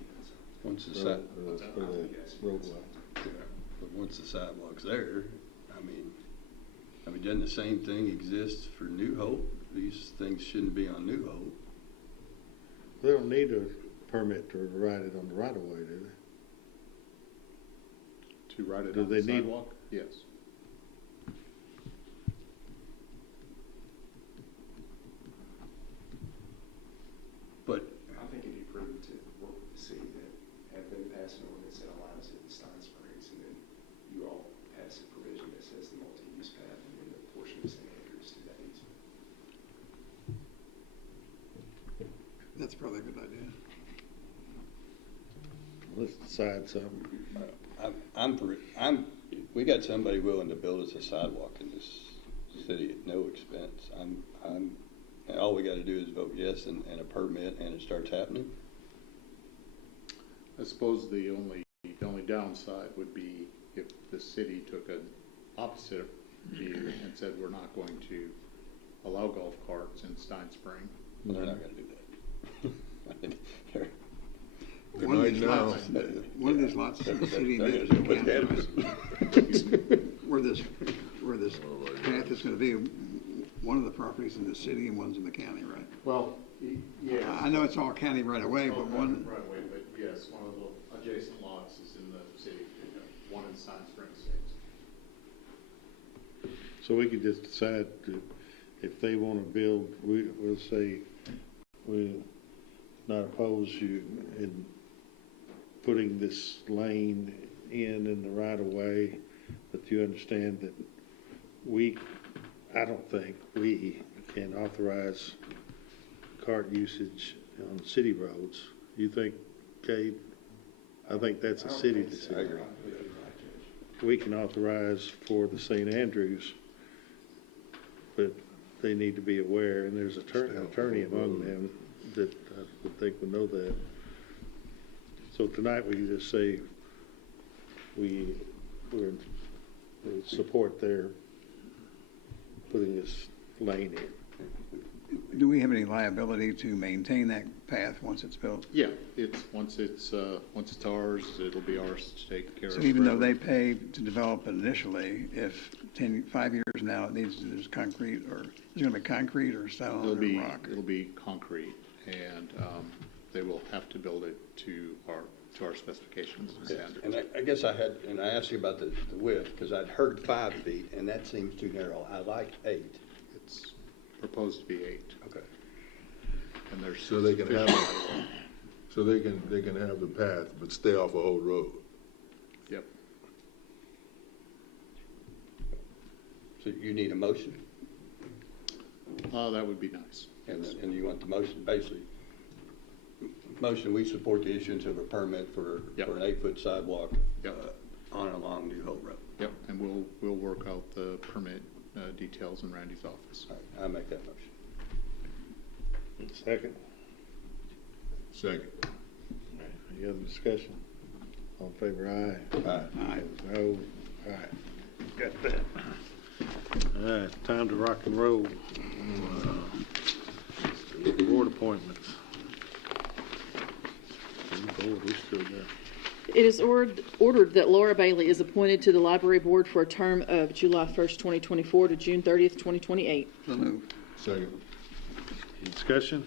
Once the For the roadway. But once the sidewalk's there, I mean, doesn't the same thing exist for New Hope? These things shouldn't be on New Hope. They don't need a permit to ride it on the right of way, do they? To ride it Do on they the need- sidewalk? Yes. But I think it'd be prudent to work with the city that have them pass an ordinance that allows it in Stein Springs, and then you all pass a provision that says the multi-use path, and then the portion of St. Andrews to that easement. That's probably a good idea. Let's decide something. we got somebody willing to build us a sidewalk in this city at no expense. And all we got to do is vote yes and a permit, and it starts happening. I suppose the only downside would be if the city took an opposite view and said we're not going to allow golf carts in Stein Spring. Well, they're not going to do that. One of these lots in the city needs to be where this path is going to be. One of the properties in the city and one's in the county, right? Well, yeah. I know it's all county right away, but one. Right away, but yes, one of the adjacent lots is in the city. One in Stein Spring Estates. So we could just decide to, if they want to build, we'll say we'll not oppose you in putting this lane in the right of way, but you understand that I don't think we can authorize cart usage on city roads. You think, Cade? I think that's a city decision. We can authorize for the St. Andrews, but they need to be aware, and there's an attorney among them that I would think would know that. So tonight we can just say we support their putting this lane in. Do we have any liability to maintain that path once it's built? Yeah, once it's ours, it'll be ours to take care of. So even though they pay to develop it initially, if 5 years from now it needs to, there's concrete, or is it going to be concrete or stone or rock? It'll be concrete, and they will have to build it to our specifications and standards. And I guess I asked you about the width, because I'd heard 5 feet, and that seems too narrow. I like 8. It's proposed to be 8. Okay. And there's So they can have the path, but stay off of Old Road. Yep. So you need a motion? That would be nice. And you want the motion, basically, Motion, we support the issuance of a permit for Yep. an 8-foot sidewalk Yep. on and along New Hope Road. Yep, and we'll work out the permit details in Randy's office. All right, I make that motion. Second. Second. Any other discussion? All in favor, aye. Aye. No. All right. Got that. All right, time to rock and roll. Board appointments. Board, we still got. It is ordered that Laura Bailey is appointed to the Library Board for a term of July 1st, 2024 to June 30th, 2028. So move. Second. Any discussion?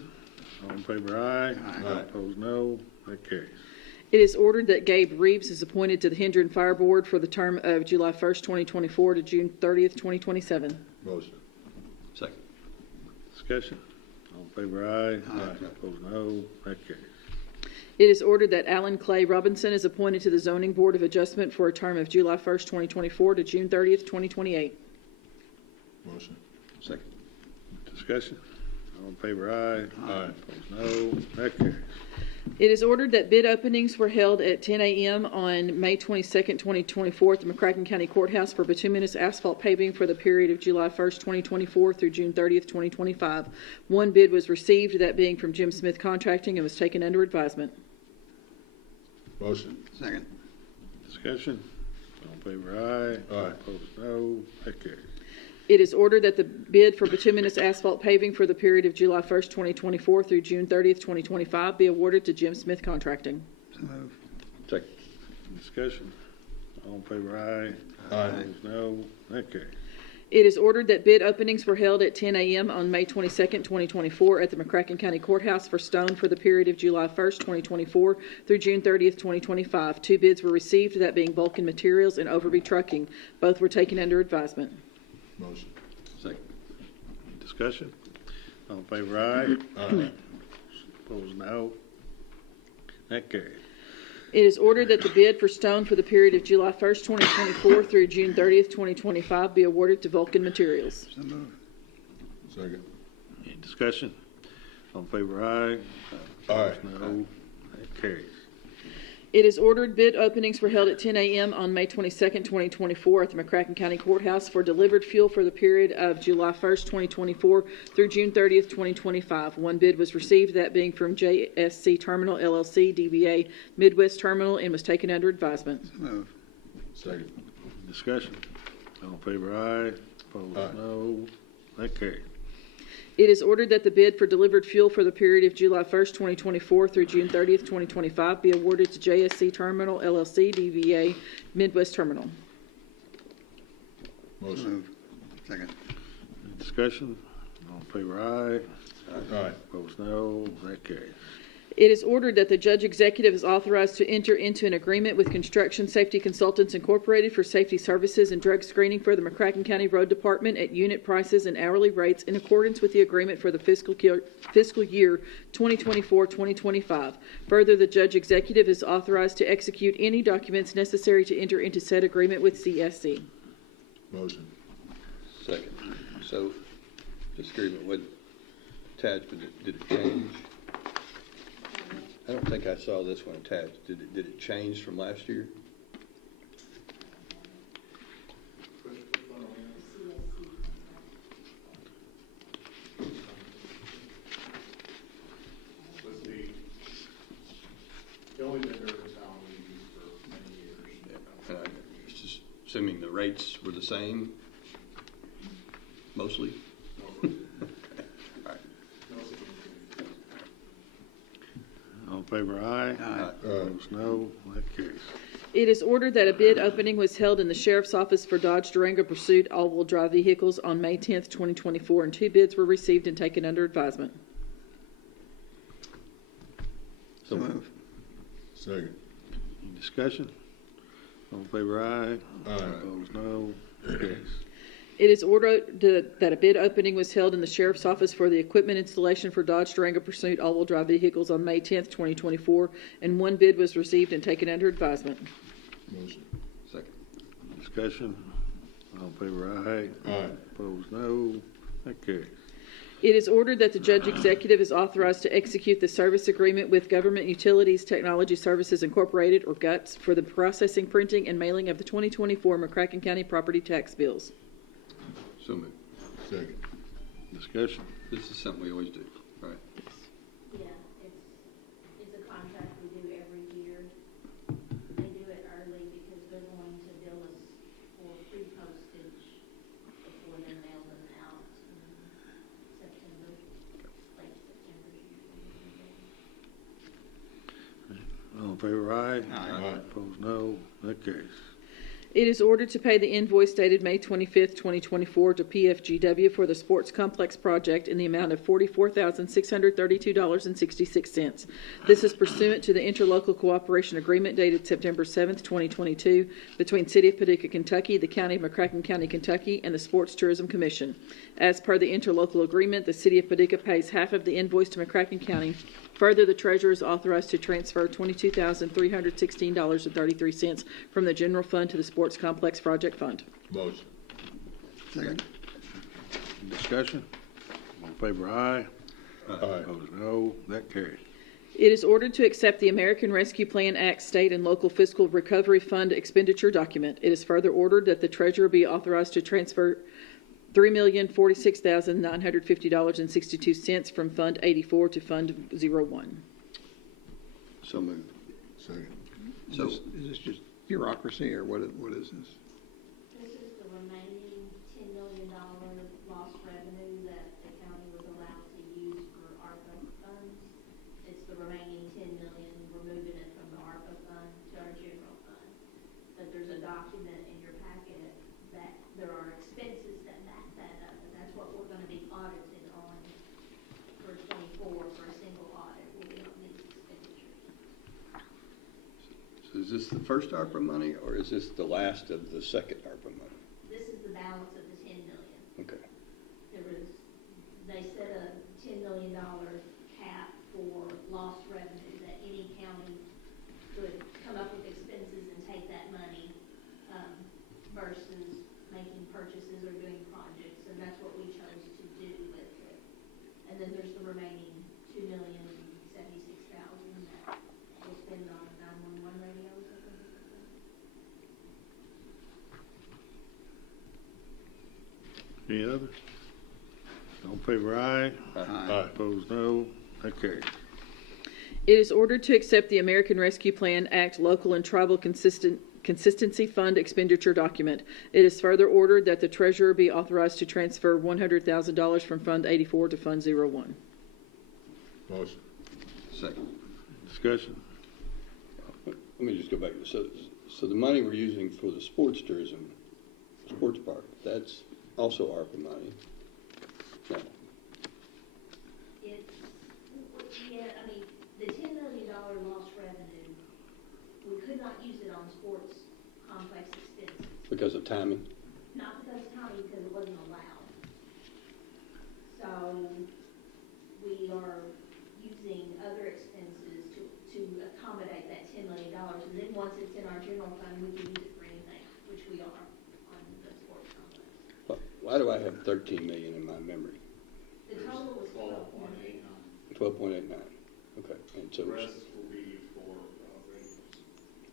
All in favor, aye. Aye. Opposed, no. That carries. It is ordered that Gabe Reeves is appointed to the Hendron Fire Board for the term of July 1st, 2024 to June 30th, 2027. Motion. Second. Discussion? All in favor, aye. Opposed, no. That carries. It is ordered that Alan Clay Robinson is appointed to the Zoning Board of Adjustment for a term of July 1st, 2024 to June 30th, 2028. Motion. Second. Discussion? All in favor, aye. Aye. Opposed, no. That carries. It is ordered that bid openings were held at 10 a.m. on May 22nd, 2024 at the McCracken County Courthouse for bituminous asphalt paving for the period of July 1st, 2024 through June 30th, 2025. One bid was received, that being from Jim Smith Contracting, and was taken under advisement. Motion. Second. Discussion? All in favor, aye. Aye. Opposed, no. That carries. It is ordered that the bid for bituminous asphalt paving for the period of July 1st, 2024 through June 30th, 2025 be awarded to Jim Smith Contracting. So move. Second. Discussion? All in favor, aye. Aye. Opposed, no. That carries. It is ordered that bid openings were held at 10 a.m. on May 22nd, 2024 at the McCracken County Courthouse for stone for the period of July 1st, 2024 through June 30th, 2025. Two bids were received, that being Vulcan Materials and Overby Trucking. Both were taken under advisement. Motion. Second. Discussion? All in favor, aye. Aye. Opposed, no. That carries. It is ordered that the bid for stone for the period of July 1st, 2024 through June 30th, 2025 be awarded to Vulcan Materials. So move. Second. Any discussion? All in favor, aye. Aye. Opposed, no. That carries. It is ordered bid openings were held at 10 a.m. on May 22nd, 2024 at the McCracken County Courthouse for delivered fuel for the period of July 1st, 2024 through June 30th, 2025. One bid was received, that being from JSC Terminal LLC, DBA Midwest Terminal, and was taken under advisement. So move. Second. Discussion? All in favor, aye. Opposed, Aye. no. That carries. It is ordered that the bid for delivered fuel for the period of July 1st, 2024 through June 30th, 2025 be awarded to JSC Terminal LLC, DBA Midwest Terminal. So Motion. move. Second. Any discussion? All in favor, aye. Aye. Opposed, no. That carries. It is ordered that the judge executive is authorized to enter into an agreement with Construction Safety Consultants Incorporated for safety services and drug screening for the McCracken County Road Department at unit prices and hourly rates in accordance with the agreement for the fiscal year 2024-2025. Further, the judge executive is authorized to execute any documents necessary to enter into said agreement with CSC. Motion. Second. So, this agreement wasn't attached, but did it change? I don't think I saw this one attached. Did it change from last year? The only vendor in town we've used for many years. Yeah. It's just assuming the rates were the same, mostly? All right. All in favor, aye. Aye. Opposed, no. That carries. It is ordered that a bid opening was held in the Sheriff's Office for Dodge Durango Pursuit all-wheel drive vehicles on May 10th, 2024, and two bids were received and taken under advisement. So move. Second. Any discussion? All in favor, aye. Aye. Opposed, no. That carries. It is ordered that a bid opening was held in the Sheriff's Office for the equipment installation for Dodge Durango Pursuit all-wheel drive vehicles on May 10th, 2024, and one bid was received and taken under advisement. Motion. Second. Discussion? All in favor, aye. Aye. Opposed, no. That carries. It is ordered that the judge executive is authorized to execute the service agreement with Government Utilities Technology Services Incorporated, or GUTS, for the processing, printing, and mailing of the 2024 McCracken County property tax bills. So moved. Second. Discussion. This is something we always do, right? Yeah, it's a contract we do every year. They do it early because they're going to bill us for free postage before they mail them out in September, late September. All in favor, aye. Aye. Opposed, no. That carries. It is ordered to pay the invoice dated May 25th, 2024 to PFGW for the Sports Complex project in the amount of $44,632.66. This is pursuant to the interlocal cooperation agreement dated September 7th, 2022 between City of Paducah, Kentucky, the County of McCracken County, Kentucky, and the Sports Tourism Commission. As per the interlocal agreement, the City of Paducah pays half of the invoice to McCracken County. Further, the treasurer is authorized to transfer $22,316.33 from the general fund to the Sports Complex Project Fund. Motion. Second. Discussion. All in favor, aye. Aye. Opposed, no. That carries. It is ordered to accept the American Rescue Plan Act State and Local Fiscal Recovery Fund expenditure document. It is further ordered that the treasurer be authorized to transfer $3,046,950.62 from Fund 84 to Fund 01. So moved. Second. So is this just bureaucracy, or what is this? This is the remaining $10 million lost revenue that the county was allowed to use for ARPA funds. It's the remaining $10 million, we're moving it from the ARPA fund to our general fund. But there's a document in your packet that there are expenses that back that up, and that's what we're going to be audited on for 24 for a single audit. We'll be on these expenditures. So is this the first ARPA money, or is this the last of the second ARPA money? This is the balance of the $10 million. Okay. They set a $10 million cap for lost revenue, that any county could come up with expenses and take that money versus making purchases or doing projects, and that's what we chose to do with it. And then there's the remaining $2,076,000 that we'll spend on 911 radios, I think. Any others? All in favor, aye. Aye. Opposed, no. That carries. It is ordered to accept the American Rescue Plan Act Local and Tribal Consistency Fund expenditure document. It is further ordered that the treasurer be authorized to transfer $100,000 from Fund 84 to Fund 01. Motion. Second. Discussion. Let me just go back. So the money we're using for the sports tourism, sports park, that's also ARPA money. No. Yeah, I mean, the $10 million lost revenue, we could not use it on sports complex expenses. Because of timing? Not because of timing, because it wasn't allowed. So we are using other expenses to accommodate that $10 million. And then once it's in our general fund, we can use it for anything, which we are on the sports complex. Why do I have 13 million in my memory? The total was 12.89. 12.89. Okay. And so The rest will be for radios.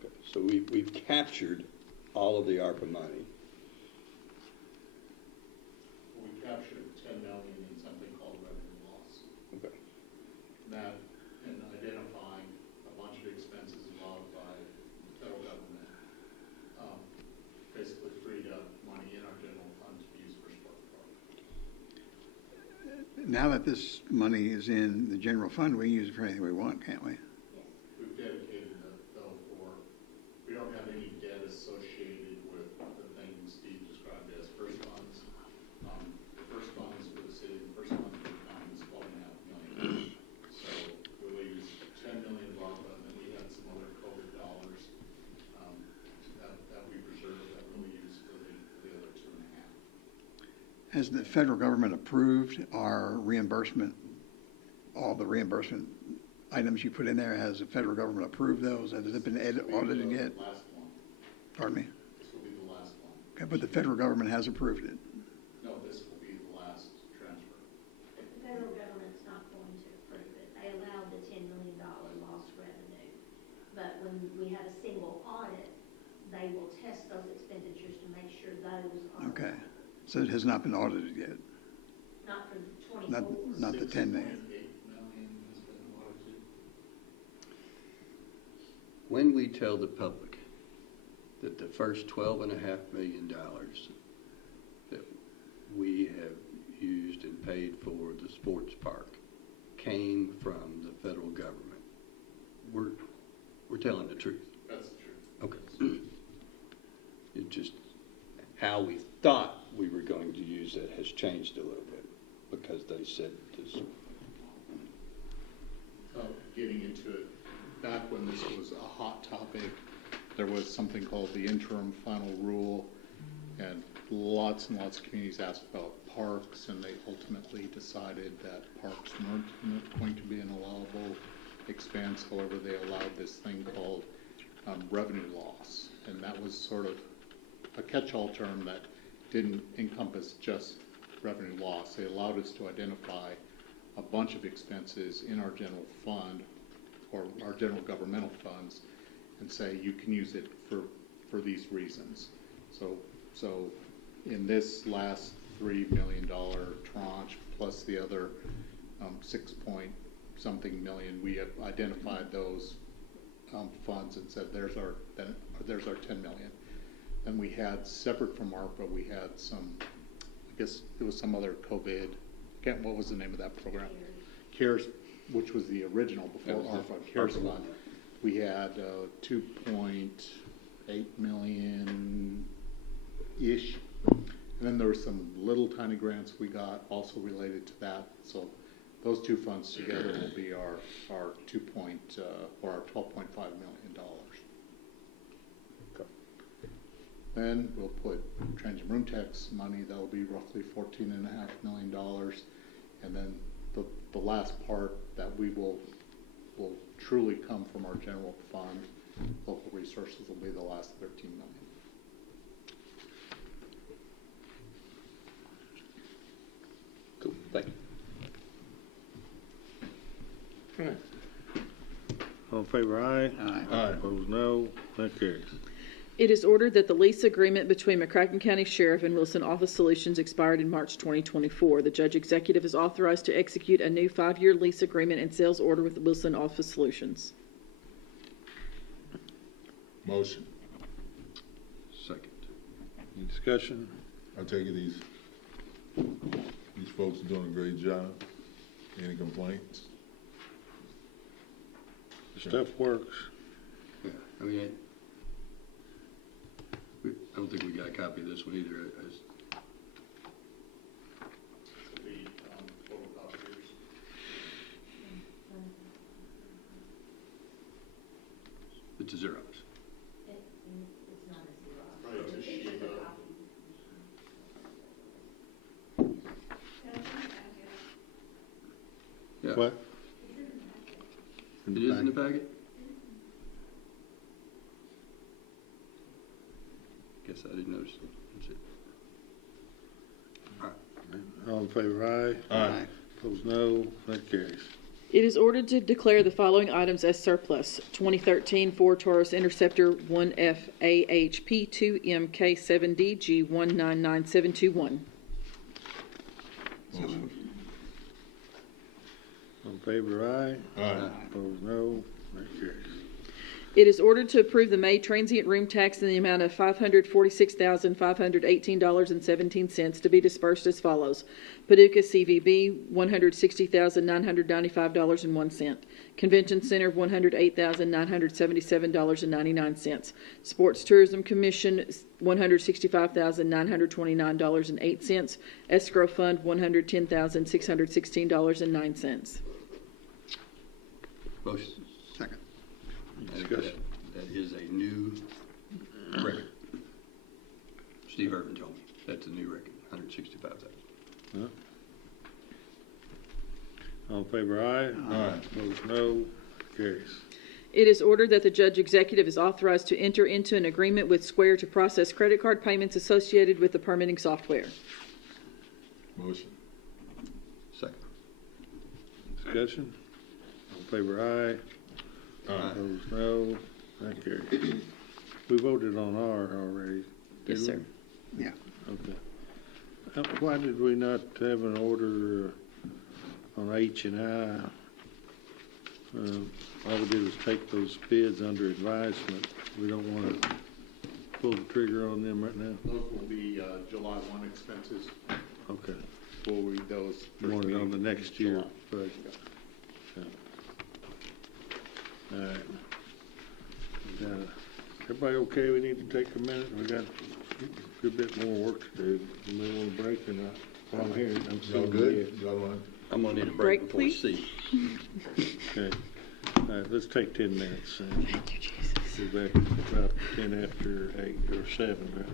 okay. So we've captured all of the ARPA money. We captured 10 million in something called revenue loss. Okay. That, and identifying a bunch of expenses involved by the federal government, basically freed up money in our general fund to use for sport park. Now that this money is in the general fund, we can use it for anything we want, can't we? We've dedicated it, though, we don't have any debt associated with the things Steve described as first funds. The first funds for the city, the first fund for the county is $12.5 million. So we'll use 10 million of ARPA, and then we had some other COVID dollars that we reserved that we'll use for the other 2.5. Has the federal government approved our reimbursement, all the reimbursement items you put in there? Has the federal government approved those? Has it been audited yet? Last one. Pardon me? This will be the last one. Okay, but the federal government has approved it. No, this will be the last transfer. The when we have a single audit, they will test those expenditures to make sure those are. Okay, so it has not been audited yet, Not for 24. not the 10 million. When we tell the public that the first $12.5 million that we have used and paid for the sports park came from the federal government, we're telling the truth. That's the truth. Okay. It just, how we thought we were going to use it has changed a little bit because they said this. Getting into it, back when this was a hot topic, there was something called the interim final rule, and lots and lots of communities asked about parks, and they ultimately decided that parks weren't going to be an allowable expense. However, they allowed this thing called revenue loss, and that was sort of a catch-all term that didn't encompass just revenue loss. They allowed us to identify a bunch of expenses in our general fund or our general governmental funds and say you can use it for these reasons. So in this last $3 million tranche plus the other 6-point-something million, we have identified those funds and said there's our 10 million. Then we had, separate from ARPA, we had some, I guess it was some other COVID, what was the name of that program? CARES, which was the original before ARPA, CARES Fund. We had 2.8 million-ish. And then there were some little tiny grants we got also related to that. So those two funds together will be our $12.5 million. Then we'll put transient room tax money, that'll be roughly $14.5 million. And then the last part that we will truly come from our general fund, local resources, will be the last 13 million. Cool, thank you. All right. All in favor, aye. Aye. Opposed, no. That carries. It is ordered that the lease agreement between McCracken County Sheriff and Wilson Office Solutions expired in March 2024. The Judge Executive is authorized to execute a new 5-year lease agreement and sales order with Wilson Office Solutions. Motion. Second. Any discussion? I take it these folks are doing a great job. Any complaints? The stuff works. Yeah, I mean, I don't think we got a copy of this one either. It's a Xerox. It's not a zero. Right, it's a sheet of- Yeah. What? It is in the packet? Guess I didn't notice it. That's it. All right. All in favor, aye. Aye. Opposed, no. That carries. It is ordered to declare the following items as surplus. 2013 Ford Taurus Interceptor 1F AHP 2MK7DG 199721. Motion. All in favor, aye. Aye. Opposed, no. That carries. It is ordered to approve the May transient room tax in the amount of $546,518.17 to be dispersed as follows. Paducah CVB, $160,995.01. Convention Center, $108,977.99. Sports Tourism Commission, $165,929.08. Escrow Fund, $110,616.09. Motion. Second. Discussion. That is a new record. Steve Irvin told me. That's a new record, 165,000. Huh? All in favor, aye. Aye. Opposed, no. Carries. It is ordered that the Judge Executive is authorized to enter into an agreement with Square to process credit card payments associated with the permitting software. Motion. Second. Discussion. All in favor, aye. Aye. Opposed, no. That carries. We voted on R already. Yes, didn't sir. we? Yeah. Okay. Why did we not have an order on H and I? All we did was take those bids under advisement. We don't want to pull the trigger on them right now. Those will be July 1 expenses. Okay. We'll read those. You want it on the next year budget. Okay. All right. We got everybody okay? We need to take a minute. We got a good bit more work to do. You may want a break or not. Well, I'm here. I'm Y'all still good? Y'all want? I'm gonna need a Break, break before please. C. Okay. All right, let's take 10 minutes. Thank you, Jesus. Be back about 10 after 8 or 7, rather.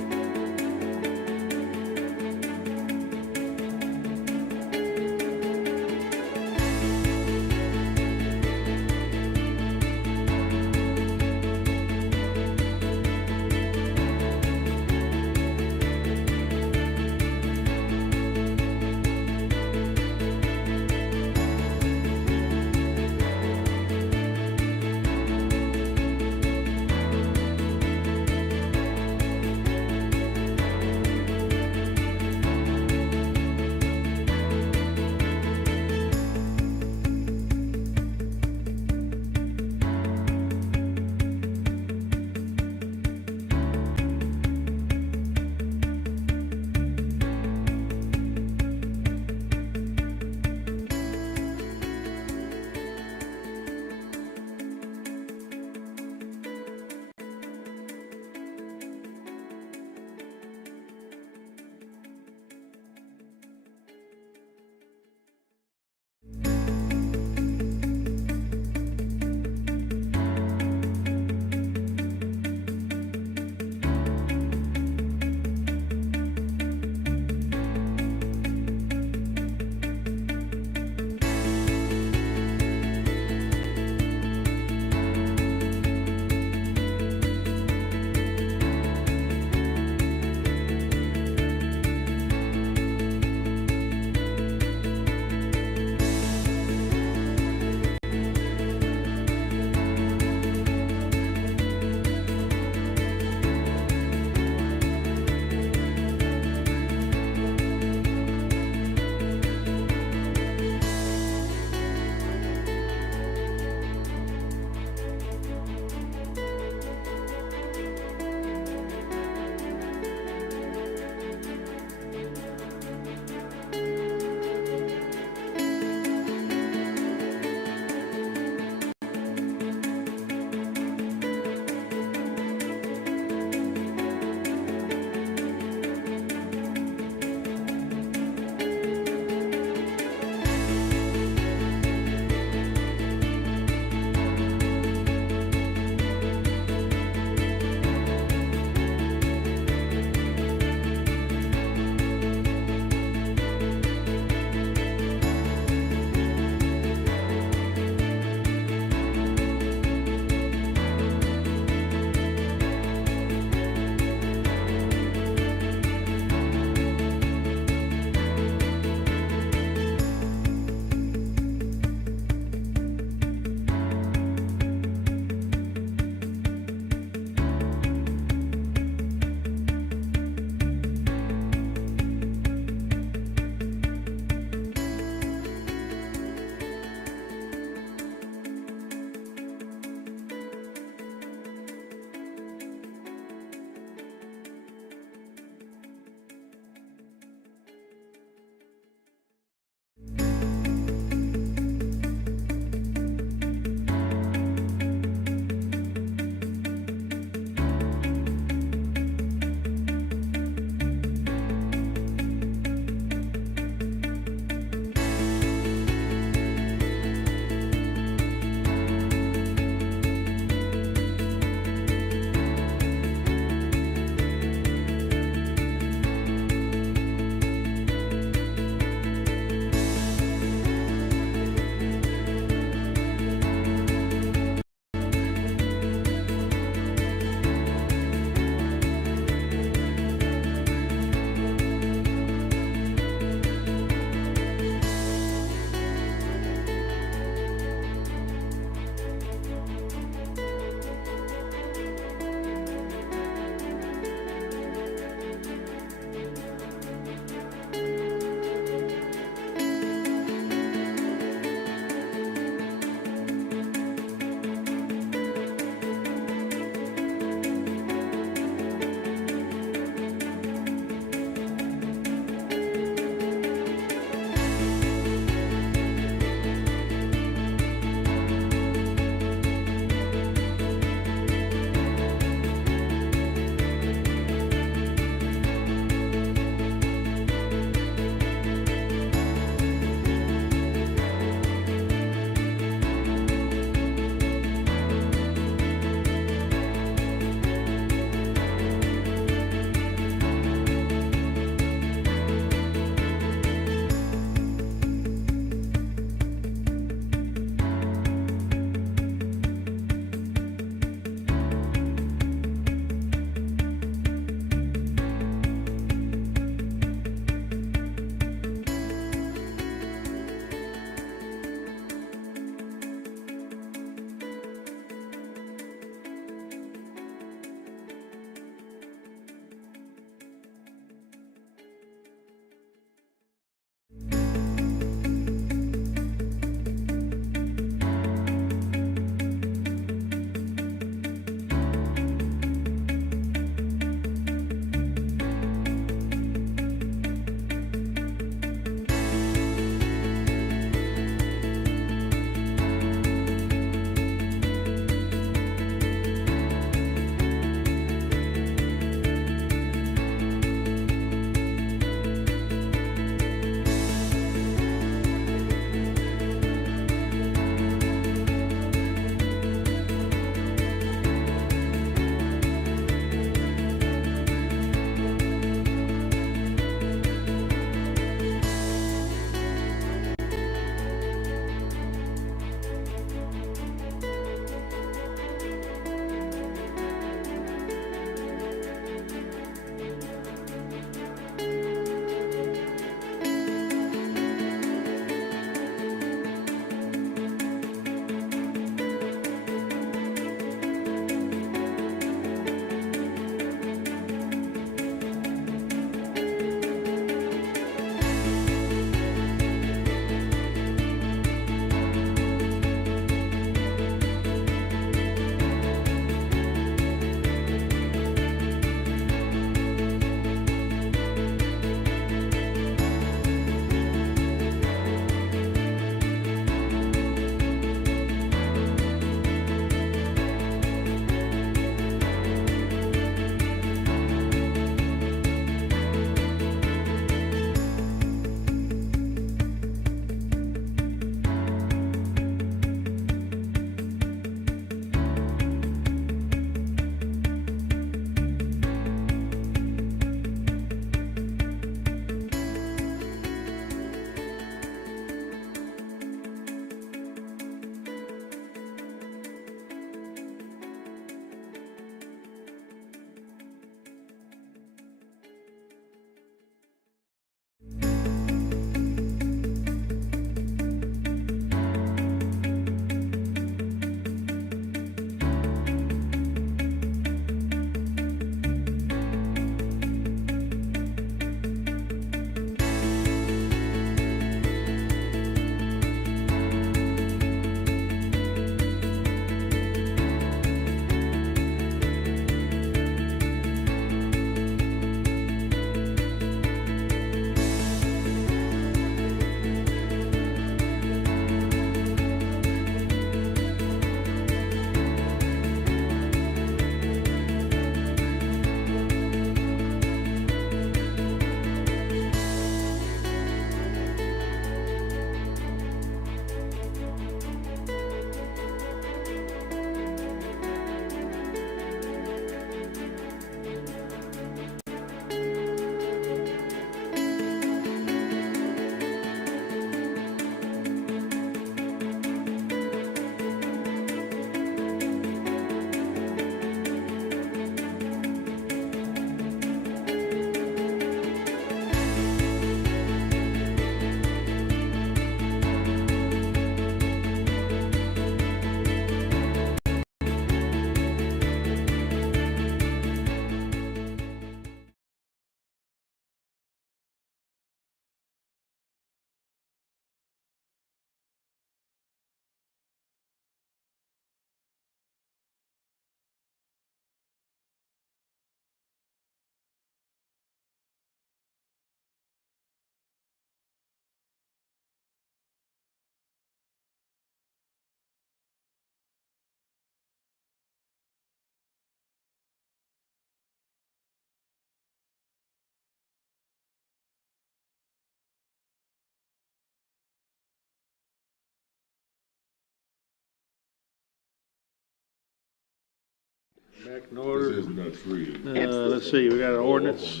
Back in order. This is nuts reading. Let's see, we got an ordinance,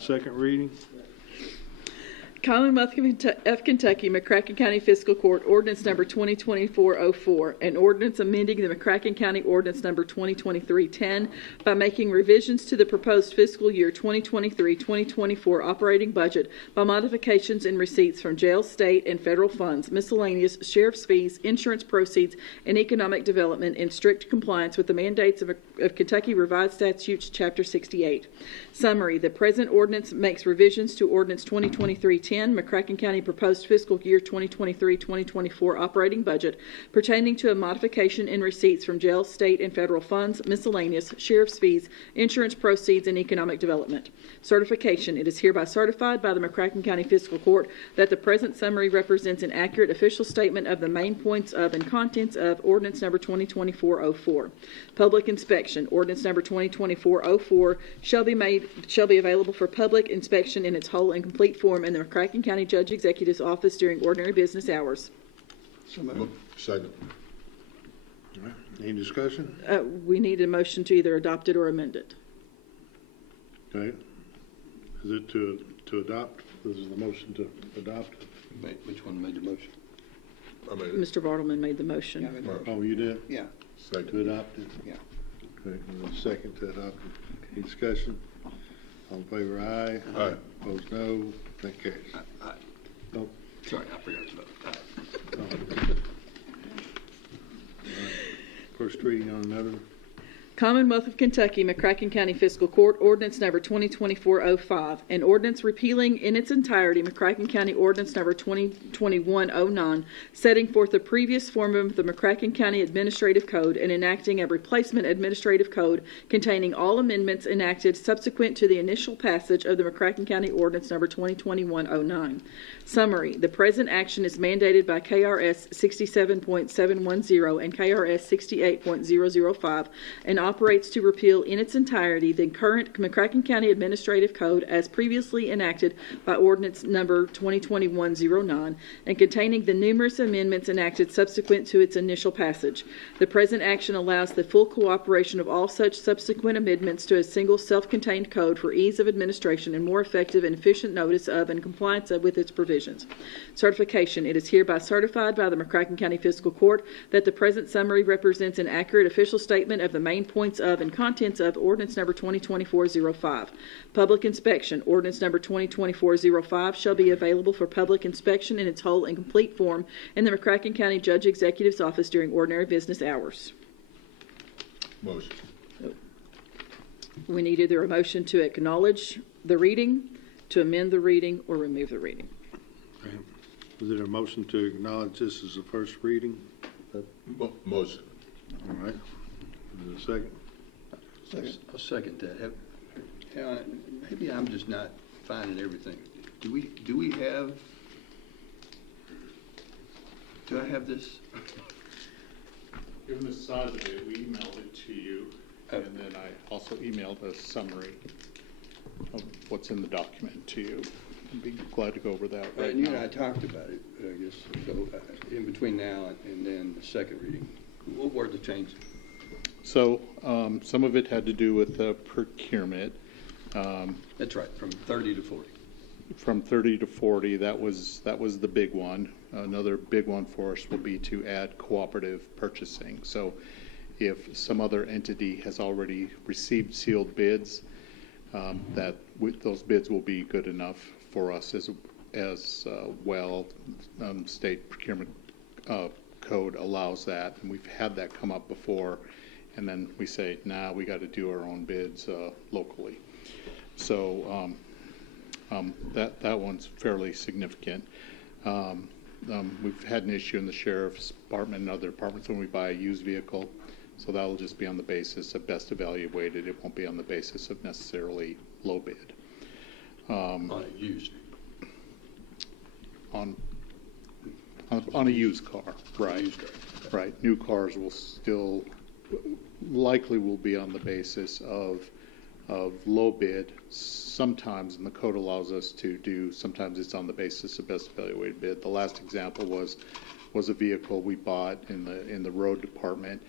second reading. Commonwealth of Kentucky, McCracken County Fiscal Court, ordinance number 2024-04, an ordinance amending the McCracken County ordinance number 2023-10 by making revisions to the proposed fiscal year 2023-2024 operating budget by modifications in receipts from jail, state, and federal funds, miscellaneous, sheriff's fees, insurance proceeds, and economic development in strict compliance with the mandates of Kentucky Revised Statutes, Chapter 68. Summary: the present ordinance makes revisions to ordinance 2023-10, McCracken County proposed fiscal year 2023-2024 operating budget pertaining to a modification in receipts from jail, state, and federal funds, miscellaneous, sheriff's fees, insurance proceeds, and economic development. Certification: it is hereby certified by the McCracken County Fiscal Court that the present summary represents an accurate official statement of the main points of and contents of ordinance number 2024-04. Public inspection: ordinance number 2024-04 shall be available for public inspection in its whole and complete form in the McCracken County Judge Executive's office during ordinary business hours. Second. All right. Any discussion? We need a motion to either adopt it or amend it. Okay. Is it to adopt? This is the motion to adopt. Which one made the motion? I mean, Mr. Bartleman made the motion. Oh, you did? Yeah. To adopt it? Yeah. Okay, and a second to adopt it. Any discussion? All in favor, aye. Aye. Opposed, no. That carries. Aye. No. Sorry, I forgot to vote. Aye. Oh, okay. All right. First reading on another. Commonwealth of Kentucky, McCracken County Fiscal Court, ordinance number 2024-05, an ordinance repealing in its entirety McCracken County ordinance number 2021-09, setting forth the previous form of the McCracken County Administrative Code and enacting a replacement administrative code containing all amendments enacted subsequent to the initial passage of the McCracken County ordinance number 2021-09. Summary: the present action is mandated by KRS 67.710 and KRS 68.005 and operates to repeal in its entirety the current McCracken County Administrative Code as previously enacted by ordinance number 2021-09 and containing the numerous amendments enacted subsequent to its initial passage. The present action allows the full cooperation of all such subsequent amendments to a single self-contained code for ease of administration and more effective and efficient notice of and compliance with its provisions. Certification: it is hereby certified by the McCracken County Fiscal Court that the present summary represents an accurate official statement of the main points of and contents of ordinance number 2024-05. Public inspection: ordinance number 2024-05 shall be available for public inspection in its whole and complete form in the McCracken County Judge Executive's office during ordinary business hours. Motion. We need either a motion to acknowledge the reading, to amend the reading, or remove the reading. Okay. Is there a motion to acknowledge this as the first reading? Motion. All right. Is there a second? I'll second that. Maybe I'm just not finding everything. Do I have this? Given the size of it, we emailed it to you, and then I also emailed a summary of what's in the document to you. I'd be glad to go over that right And you now. and I talked about it, I guess, so in between now and then the second reading. What were the changes? So some of it had to do with procurement. That's right, from 30 to 40. From 30 to 40, that was the big one. Another big one for us will be to add cooperative purchasing. So if some other entity has already received sealed bids, those bids will be good enough for us as well. State procurement code allows that, and we've had that come up before. And then we say, nah, we got to do our own bids locally. So that one's fairly significant. We've had an issue in the sheriff's department and other departments when we buy a used vehicle. So that'll just be on the basis of best evaluated. It won't be on the basis of necessarily low bid. On a used? On a used car, right. Used car. Right. New cars will still likely will be on the basis of low bid. Sometimes, and the code allows us to do, sometimes it's on the basis of best evaluated bid. The last example was a vehicle we bought in the road department.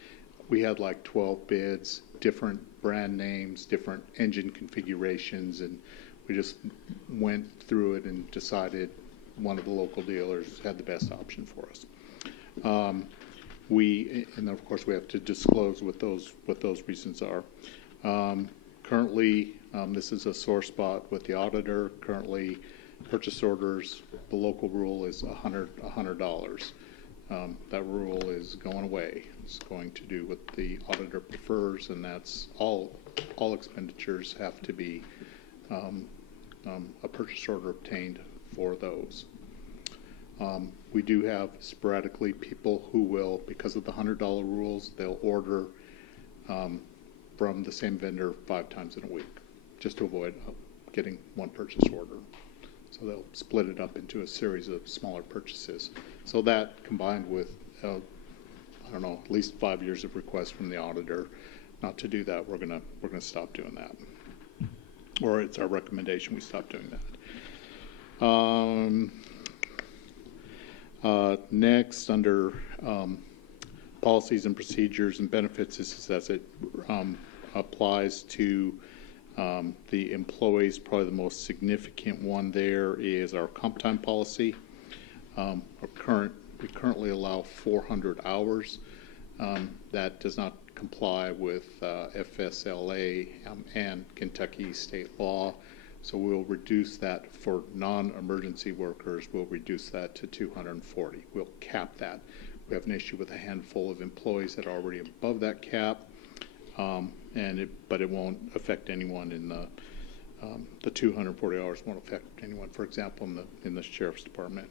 We had like 12 bids. different brand names, different engine configurations, and we just went through it and decided one of the local dealers had the best option for us. And of course we have to disclose what those reasons are. Currently, this is a sore spot with the auditor. Currently, purchase orders, the local rule is $100. That rule is going away. It's going to do what the auditor prefers, and that's all expenditures have to be a purchase order obtained for those. We do have sporadically people who will, because of the $100 rules, they'll order from the same vendor 5 times in a week, just to avoid getting one purchase order. So they'll split it up into a series of smaller purchases. So that, combined with, I don't know, at least 5 years of requests from the auditor not to do that, we're gonna stop doing that. Or it's our recommendation we stop doing that. Next, under policies and procedures and benefits, this is as it applies to the employees. Probably the most significant one there is our comp time policy. We currently allow 400 hours. That does not comply with FSLA and Kentucky state law. So we'll reduce that for non-emergency workers. We'll reduce that to 240. We'll cap that. We have an issue with a handful of employees that are already above that cap, but it won't affect anyone in the 240 hours. Won't affect anyone, for example, in the sheriff's department.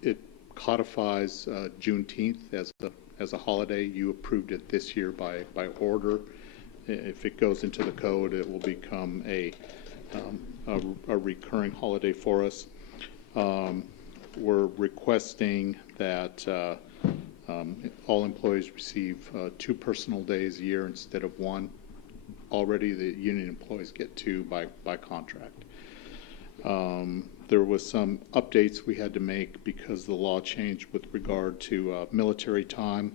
It codifies Juneteenth as a holiday. You approved it this year by order. If it goes into the code, it will become a recurring holiday for us. We're requesting that all employees receive 2 personal days a year instead of 1. Already the union employees get 2 by contract. There was some updates we had to make because the law changed with regard to military time.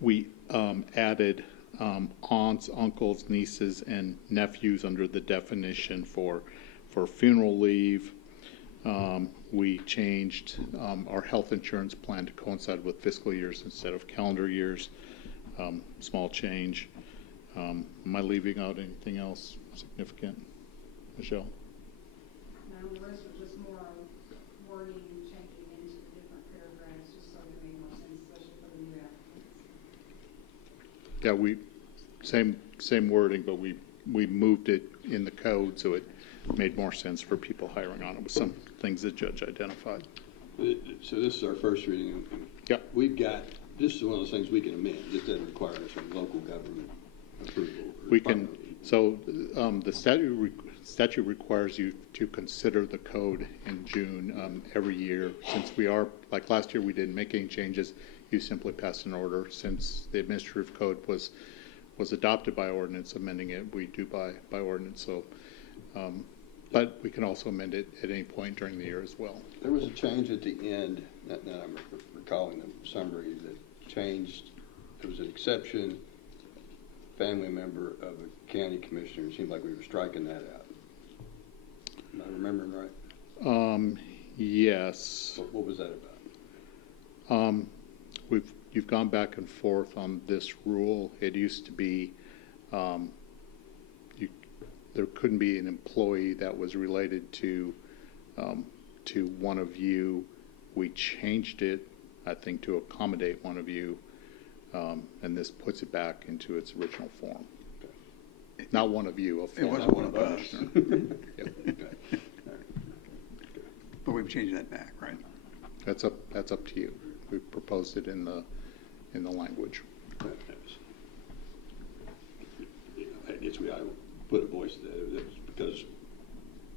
We added aunts, uncles, nieces, and nephews under the definition for funeral leave. We changed our health insurance plan to coincide with fiscal years instead of calendar years. Small change. Am I leaving out anything else significant? Michelle? No, the rest was just more wording and changing into the different paragraphs just so they made more sense, especially for the new applicants. Yeah, same wording, but we moved it in the code so it made more sense for people hiring on it with some things the judge identified. So this is our first reading. Yep. This is one of those things we can amend. This doesn't require some local government approval. We can, so the statute requires you to consider the code in June every year. Since we are, like last year we didn't make any changes, you simply passed an order. Since the administrative code was adopted by ordinance, amending it, we do by ordinance. So, but we can also amend it at any point during the year as well. There was a change at the end, that I'm recalling the summary, that changed. There was an exception, family member of a county commissioner. It seemed like we were striking that out. Am I remembering right? Yes. What was that about? You've gone back and forth on this rule. It used to be there couldn't be an employee that was related to one of you. We changed it, I think, to accommodate one of you, and this puts it back into its original form. Okay. Not one of you. It wasn't one of us. Yep. Okay. But we've changed that back, right? That's up to you. We proposed it in the language. I guess we ought to put a voice to that. That was because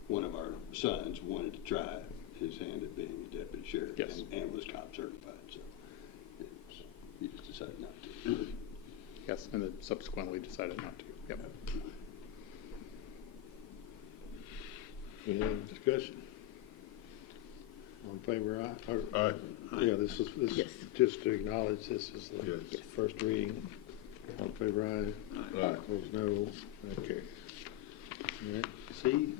one of our sons wanted to try his hand at being a deputy sheriff. Yes. And was cop certified, so he just decided not to. Yes, and then subsequently decided not to. Yep. Any other discussion? All in favor, aye? Aye. Yeah, this is Yes. just to acknowledge this is the Yes. first reading. All in favor, aye? Aye. Opposed, no. Okay. All right, C.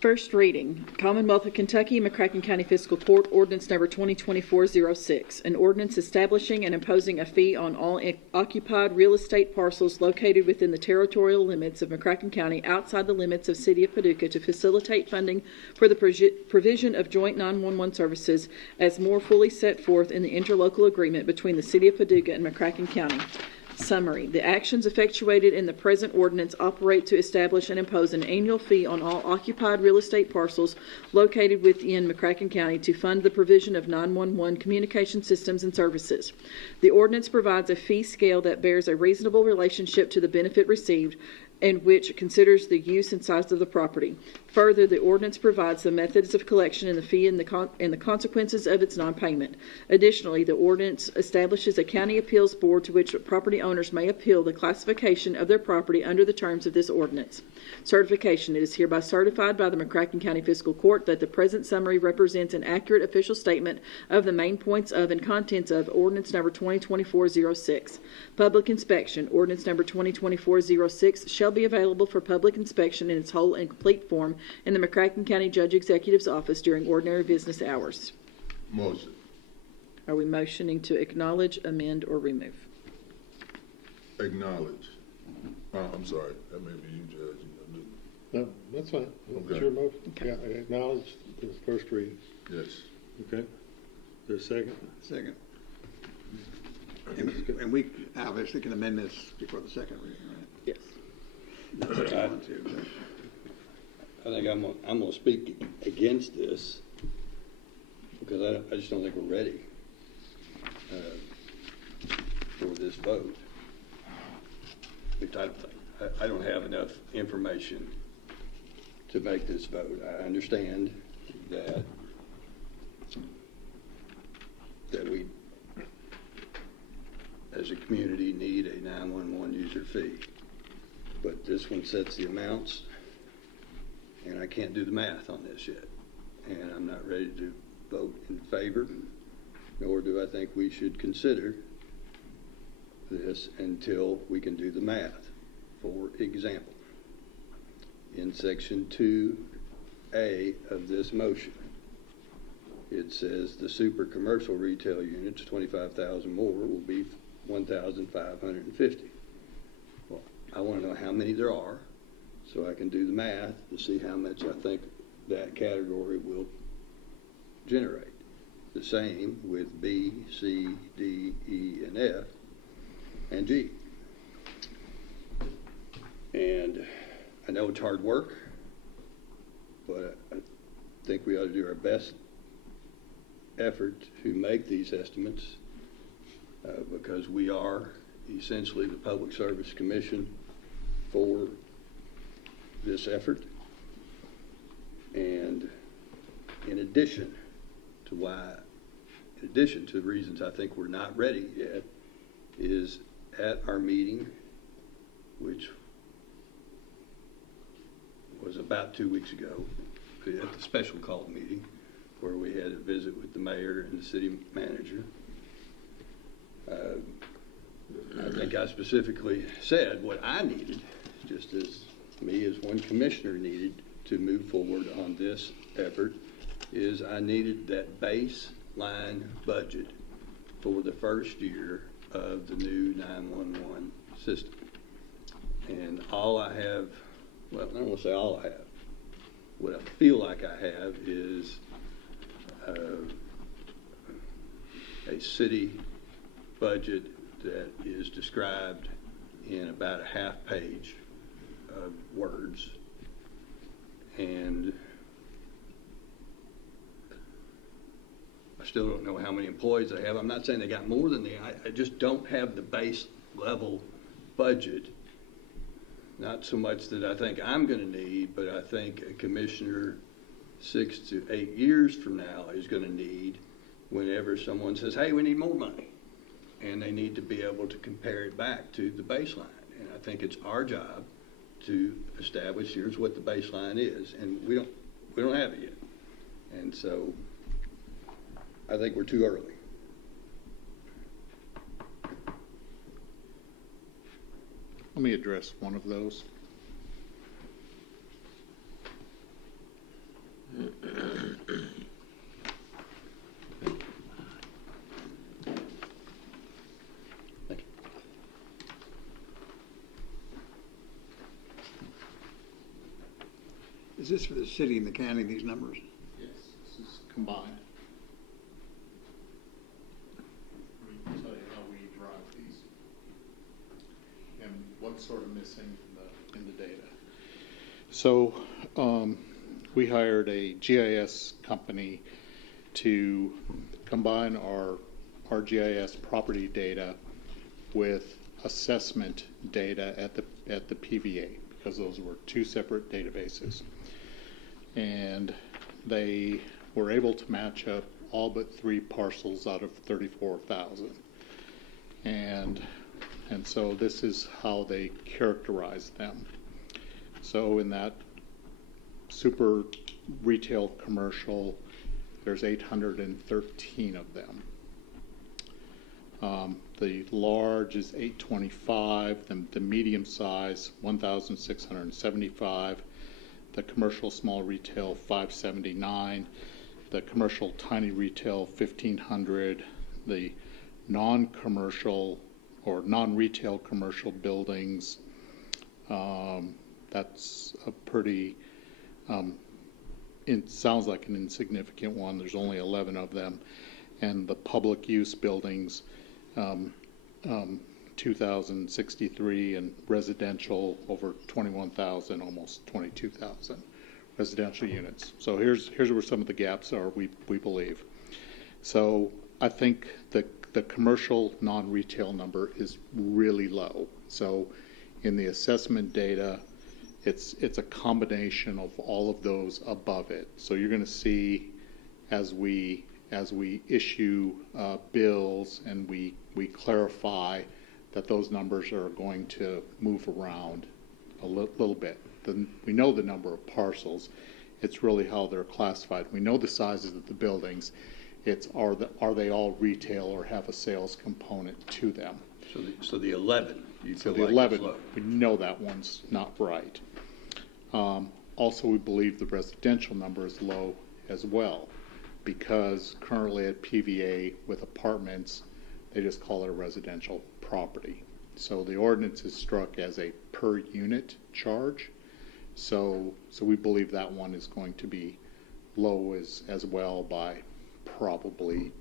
First reading, Commonwealth of Kentucky, McCracken County Fiscal Court, Ordinance Number 2024-06, an ordinance establishing and imposing a fee on all occupied real estate parcels located within the territorial limits of McCracken County outside the limits of City of Paducah to facilitate funding for the provision of joint 911 services as more fully set forth in the interlocal agreement between the City of Paducah and McCracken County. Summary. The actions effectuated in the present ordinance operate to establish and impose an annual fee on all occupied real estate parcels located within McCracken County to fund the provision of 911 communication systems and services. The ordinance provides a fee scale that bears a reasonable relationship to the benefit received and which considers the use and size of the property. Further, the ordinance provides the methods of collection and the fee and the consequences of its non-payment. Additionally, the ordinance establishes a county appeals board to which property owners may appeal the classification of their property under the terms of this ordinance. Certification. It is hereby certified by the McCracken County Fiscal Court that the present summary represents an accurate official statement of the main points of and contents of Ordinance Number 2024-06. Public inspection. Ordinance Number 2024-06 shall be available for public inspection in its whole and complete form in the McCracken County Judge Executive's office during ordinary business hours. Motion. Are we motioning to acknowledge, amend, or remove? Acknowledge. I'm sorry, that may be you, Judge. No, that's fine. It's Okay. your motion. Yeah, I acknowledge the first reading. Yes. Okay. Is there a second? Second. And we obviously can amend this before the second reading, right? Yes. I think I'm gonna speak against this because I just don't think we're ready for this vote. I don't have enough information to make this vote. I understand that we, as a community, need a 911 user fee. But this one sets the amounts, and I can't do the math on this yet. And I'm not ready to vote in favor, nor do I think we should consider this until we can do the math. For example, in Section 2A of this motion, it says the super commercial retail units, 25,000 more, will be 1,550. Well, I want to know how many there are so I can do the math to see how much I think that category will generate. The same with B, C, D, E, and F, and G. And I know it's hard work, but I think we ought to do our best effort to make these estimates because we are essentially the Public Service Commission for this effort. And in addition to the reasons I think we're not ready yet, is at our meeting, which was about 2 weeks ago, at the special call meeting, where we had a visit with the mayor and the city manager. I think I specifically said what I needed, just as me as one commissioner needed to move forward on this effort, is I needed that baseline budget for the first year of the new 911 system. And all I have, well, I don't want to say all I have. What I feel like I have is a city budget that is described in about a half page of words. And I still don't know how many employees they have. I'm not saying they got more than I just don't have the base level budget. Not so much that I think I'm going to need, but I think a commissioner 6 to 8 years from now is going to need whenever someone says, hey, we need more money. And they need to be able to compare it back to the baseline. And I think it's our job to establish here's what the baseline is. And we don't have it yet. And so I think we're too early. Let me address one of those. Is this for the city and the county, these numbers? Yes, this is combined. Let me tell you how we drive these and what's sort of missing in the data. So we hired a GIS company to combine our GIS property data with assessment data at the PVA, because those were two separate databases. And they were able to match up all but 3 parcels out of 34,000. And so this is how they characterize them. So in that super retail commercial, there's 813 of them. The large is 825, the medium size 1,675, the commercial small retail 579, the commercial tiny retail 1,500, the non-commercial or non-retail commercial buildings, that's a pretty, it sounds like an insignificant one. There's only 11 of them. And the public use buildings, 2,063, and residential over 21,000, almost 22,000 residential units. So here's where some of the gaps are, we believe. So I think the commercial non-retail number is really low. So in the assessment data, it's a combination of all of those above it. So you're going to see as we issue bills and we clarify that those numbers are going to move around a little bit. We know the number of parcels. It's really how they're classified. We know the sizes of the buildings. It's are they all retail or have a sales component to them? So the 11, you feel So the like 11, it's low. we know that one's not right. Also, we believe the residential number is low as well, because currently at PVA with apartments, they just call it a residential property. So the ordinance is struck as a per unit charge. So we believe that one is going to be low as well by probably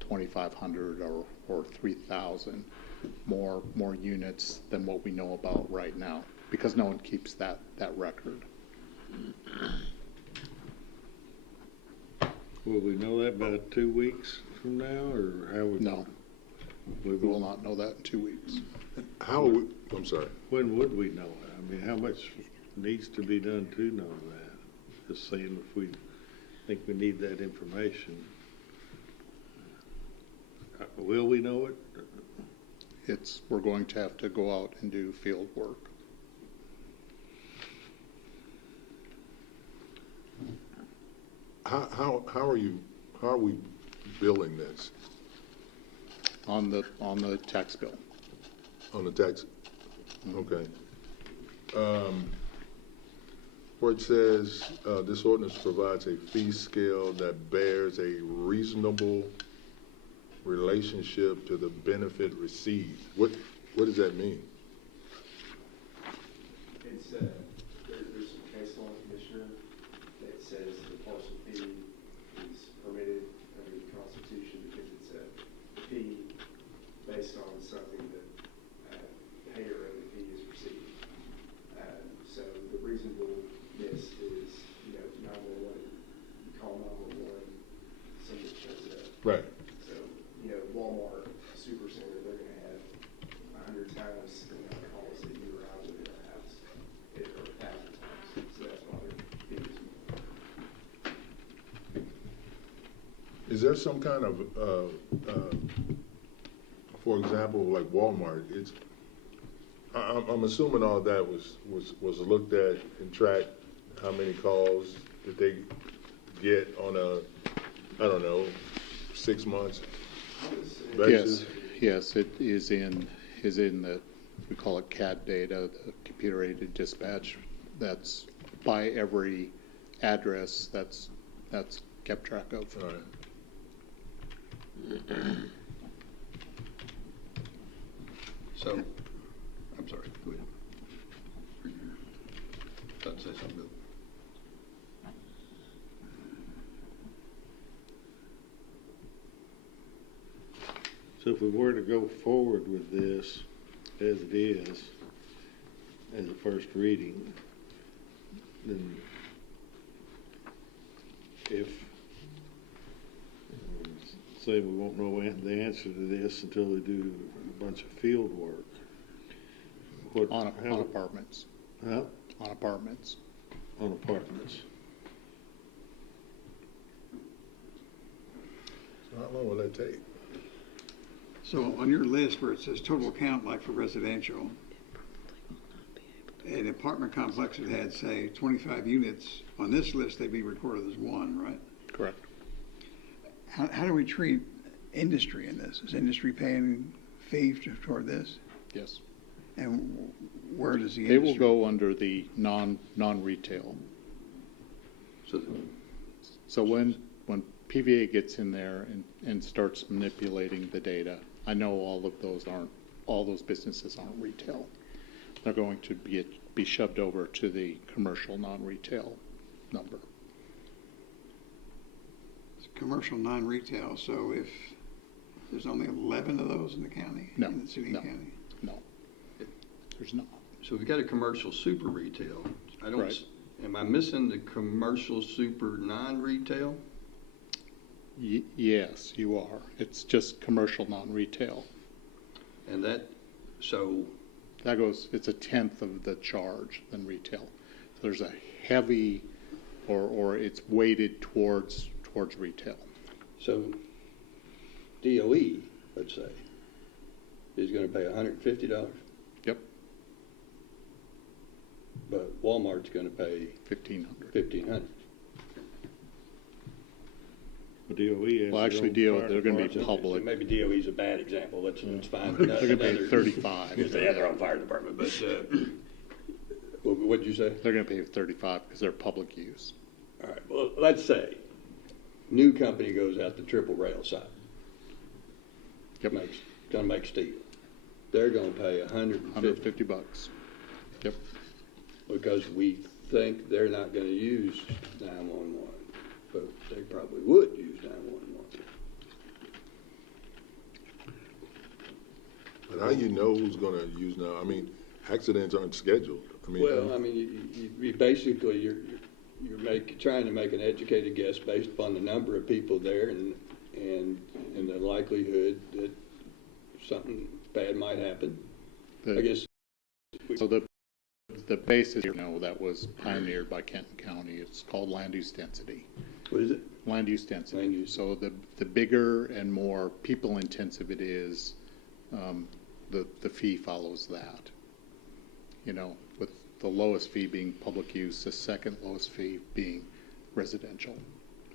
2,500 or 3,000 more units than what we know about right now, because no one keeps that record. Will we know that about 2 weeks from now, or how would? No, we will not know that in 2 weeks. How are we, I'm sorry. When would we know it? I mean, how much needs to be done to know that? Just saying, if we think we need that information, will we know it? We're going to have to go out and do field work. How are we billing this On the tax bill. on the tax? Okay. Where it says, this ordinance provides a fee scale that bears a reasonable relationship to the benefit received. What does that mean? It's, there's some case law, Commissioner, that says the parcel fee is permitted under the Constitution because it's a fee based on something that payer of the fee is received. So the reasonableness is, 911, you call 911, somebody shows up. Right. So, Walmart, Supercenter, they're going to have 100 times the amount of calls that you or I would in our house, or 1,000 times. So that's why their fee is more. Is there some kind of, for example, like Walmart? I'm assuming all that was looked at and tracked. How many calls did they get on a, I don't know, 6 months Yes, basis? yes, it is in the, we call it CAD data, the computer aided dispatch. That's by every address that's kept track of. All right. So, I'm sorry, go ahead. Thought to say something, Bill. So if we were to go forward with this as it is, as a first reading, then if, say we won't know the answer to this until we do a bunch of field work. On apartments. Huh? On apartments. On apartments. So how long will that take? So on your list where it says total count, like for residential, an apartment complex that had, say, 25 units, on this list, they'd be recorded as one, right? Correct. How do we treat industry in this? Is industry paying fee toward this? Yes. And where does the They industry? will go under the non-retail. So when PVA gets in there and starts manipulating the data, I know all those businesses aren't retail. They're going to be shoved over to the commercial non-retail number. It's commercial non-retail, so if there's only 11 of those in the county? No, In the city and county? No, there's not. So we've got a commercial super retail. Right. Am I missing the commercial super non-retail? Yes, you are. It's just commercial non-retail. And so. It's a tenth of the charge than retail. So there's a heavy, or it's weighted towards retail. So DOE, let's say, is going to pay $150. Yep. But Walmart's going to pay $1,500. Well, actually, they're going to be public. Maybe DOE's a bad example. Let's find They're going to pay 35. Because they have their own fire department. But what'd you say? They're going to pay 35 because they're public use. All right. Well, let's say new company goes out the triple rail side. Yep. Going to make steel. They're going to pay $150. Yep. Because we think they're not going to use 911. But they probably would use 911. But how you know who's going to use now? I mean, accidents aren't scheduled. I mean, Well, I mean, you basically you're trying to make an educated guess based upon the number of people there and the likelihood that something bad might happen. I guess. So the basis, that was pioneered by Kenton County. It's called land use density. What is it? Land use density. So the bigger and more people intensive it is, the fee follows that. With the lowest fee being public use, the second lowest fee being residential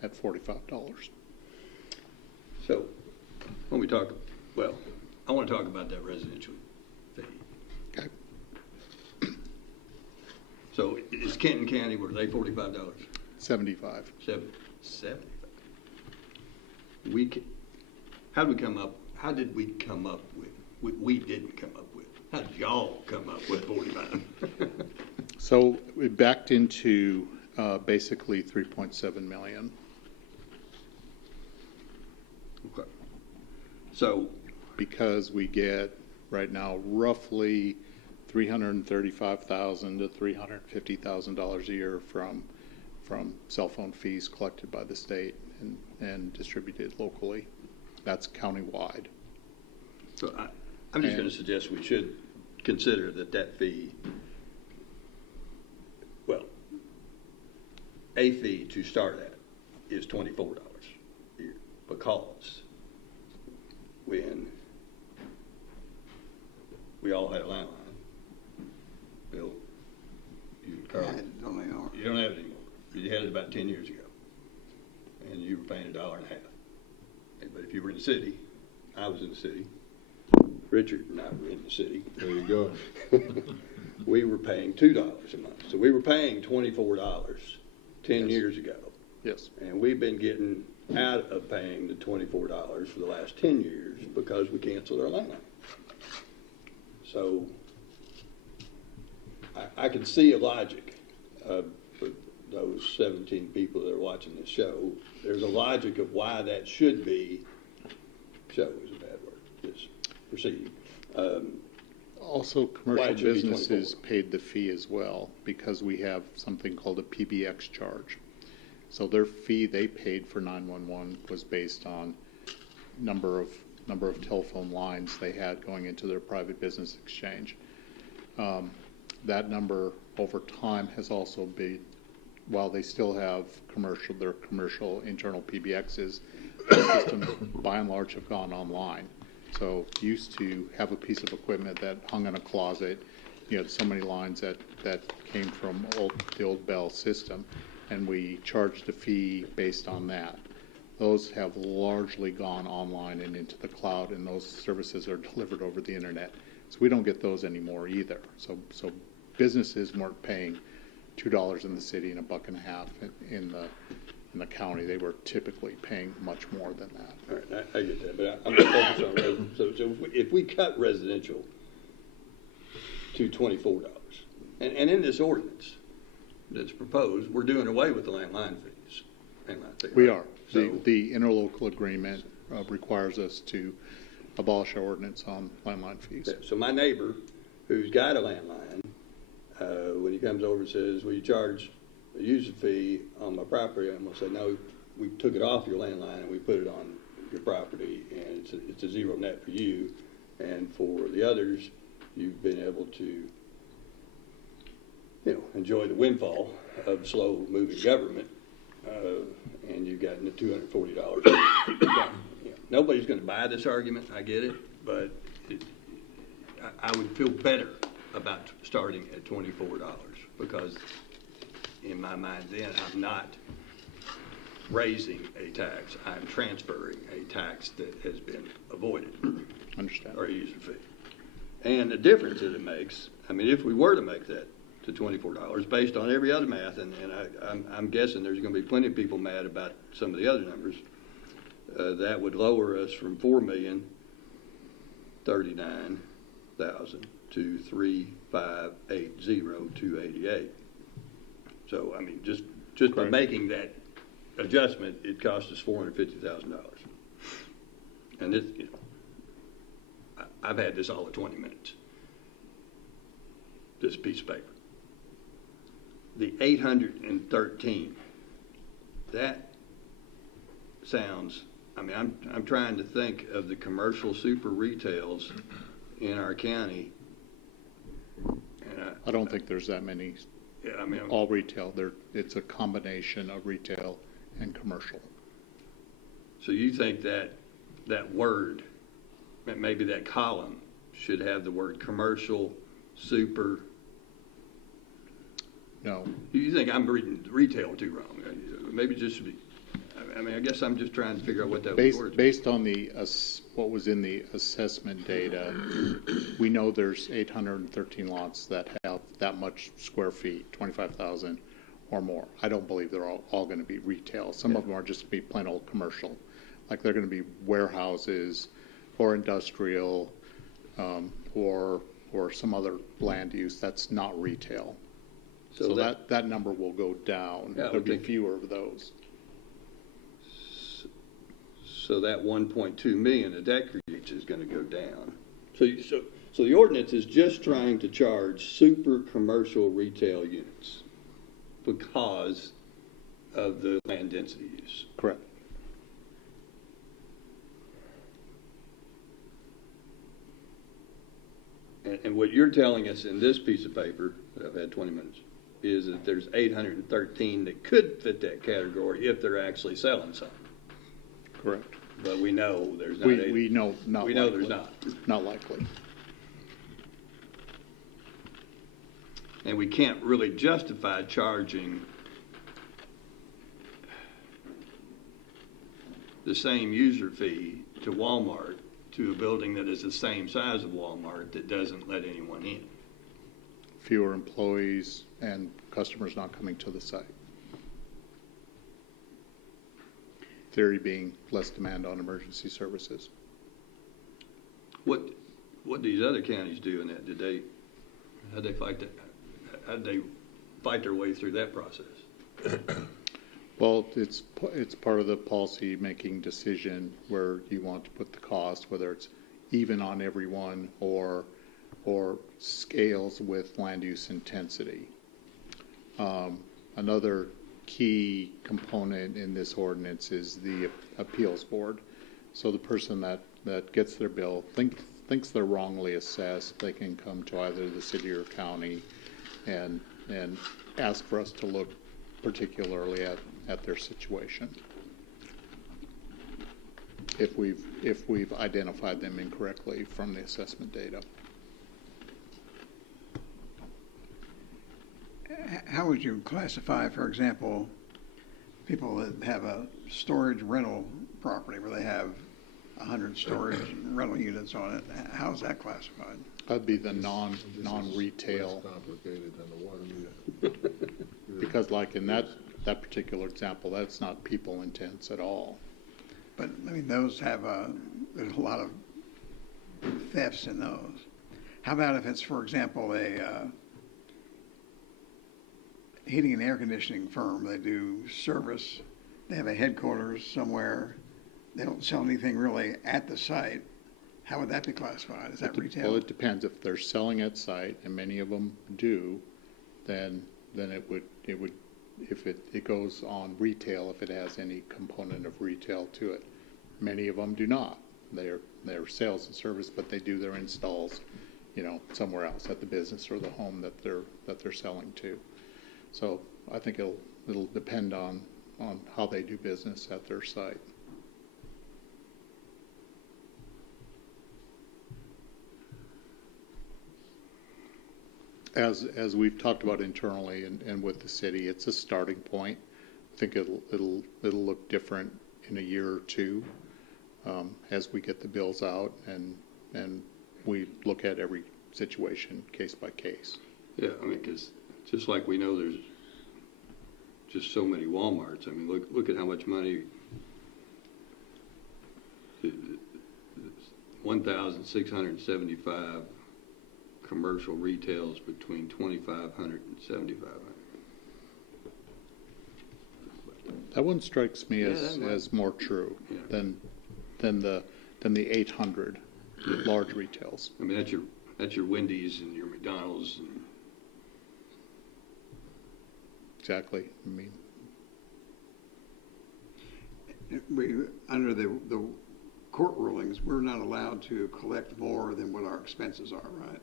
at $45. So when we talk, I want to talk about that residential fee. Okay. So is Kenton County, were they $45? 75. 75. How did we come up with, we didn't come up with, how did y'all come up with 45? So we backed into basically 3.7 million. Okay. So. Because we get right now roughly $335,000 to $350,000 a year from cell phone fees collected by the state and distributed locally. That's countywide. So I'm just going to suggest we should consider that fee, a fee to start at is $24 a year, because when we all had a landline, Bill, Carl, you don't have it anymore. You had it about 10 years ago, and you were paying $1.50. But if you were in the city, I was in the city, Richard and I were in the city. There you go. We were paying $2 a month. So we were paying $24 10 years ago. Yes. And we've been getting out of paying the $24 for the last 10 years because we canceled our landline. So I can see a logic for those 17 people that are watching this show. There's a logic of why that should be, show is a bad word, this proceeding. Also, Why commercial it should be businesses 24. paid the fee as well because we have something called a PBX charge. So their fee they paid for 911 was based on number of telephone lines they had going into their private business exchange. That number over time has also been, while they still have their commercial internal PBXs, the systems by and large have gone online. So used to have a piece of equipment that hung in a closet. You had so many lines that came from the old Bell system, and we charged a fee based on that. Those have largely gone online and into the cloud, and those services are delivered over the internet. So we don't get those anymore either. So businesses weren't paying $2 in the city and $1.50 in the county. They were typically paying much more than that. All right, I get that, but I'm going to focus on residential. So if we cut residential to $24, and in this ordinance that's proposed, we're doing away with the landline fees. We are. So, The interlocal agreement requires us to abolish our ordinance on landline fees. so my neighbor who's got a landline, when he comes over and says, will you charge a user fee on my property, I'm going to say, no, we took it off your landline and we put it on your property, and it's a zero net for you. And for the others, you've been able to, enjoy the windfall of slow-moving government, and you've gotten the $240. Nobody's going to buy this argument, I get it, but I would feel better about starting at $24 because in my mind then I'm not raising a tax, I'm transferring a tax that has been avoided. Understand. Or a user fee. And the difference that it makes, if we were to make that to $24 based on every other math, and I'm guessing there's going to be plenty of people mad about some of the other numbers, that would lower us from $4,039,000 to $3,580,288. So just by making that adjustment, it cost us $450,000. And this, I've had this all of 20 minutes. This piece of paper. The 813. That sounds. I'm trying to think of the commercial super retails in our county. And I don't think there's that many. Yeah, all retail. It's a combination of retail and commercial. So you think that word, maybe that column, should have the word commercial, super? No. You think I'm reading retail too wrong? Maybe just should be. I guess I'm just trying to figure out what that word is. Based on what was in the assessment data, we know there's 813 lots that have that much square feet, 25,000 or more. I don't believe they're all going to be retail. Some of them are just going to be plain old commercial. Like they're going to be warehouses or industrial or some other land use that's not retail. So that number will go down. Yeah, There'll be fewer of those. So that 1.2 million that creates is going to go down. So the ordinance is just trying to charge super commercial retail units because of the land density use. Correct. And what you're telling us in this piece of paper that I've had 20 minutes is that there's 813 that could fit that category if they're actually selling something. Correct. But we know there's not. We know not. We know there's not. Not likely. And we can't really justify charging the same user fee to Walmart to a building that is the same size of Walmart that doesn't let anyone in. Fewer employees and customers not coming to the site. Theory being less demand on emergency services. What these other counties do in that? How'd they fight that? How'd they fight their way through that process? Well, it's part of the policy making decision where you want to put the cost, whether it's even on everyone or scales with land use intensity. Another key component in this ordinance is the appeals board. So the person that gets their bill thinks they're wrongly assessed, they can come to either the city or county and ask for us to look particularly at their situation if we've identified them incorrectly from the assessment data. How would you classify, for example, people that have a storage rental property where they have 100 storage rental units on it? How is that classified? That'd be the non-retail. Less complicated than the water meter. Because like in that particular example, that's not people intense at all. But I mean, those have there's a lot of thefts in those. How about if it's, for example, a heating and air conditioning firm? They do service. They have a headquarters somewhere. They don't sell anything really at the site. How would that be classified? Is that retail? Well, it depends. If they're selling at site, and many of them do, then it would if it goes on retail, if it has any component of retail to it. Many of them do not. They're sales and service, but they do their installs, somewhere else at the business or the home that they're selling to. So I think it'll depend on how they do business at their site. As we've talked about internally and with the city, it's a starting point. I think it'll look different in a year or two as we get the bills out and we look at every situation case by case. Yeah, I mean, because just like we know there's just so many Walmarts. I mean, look at how much money. 1,675 commercial retails between 2,500 and 7,500. That one strikes me as more true than the 800 large retails. I mean, that's your Wendy's and your McDonald's. Exactly. I mean, we under the court rulings, we're not allowed to collect more than what our expenses are, right?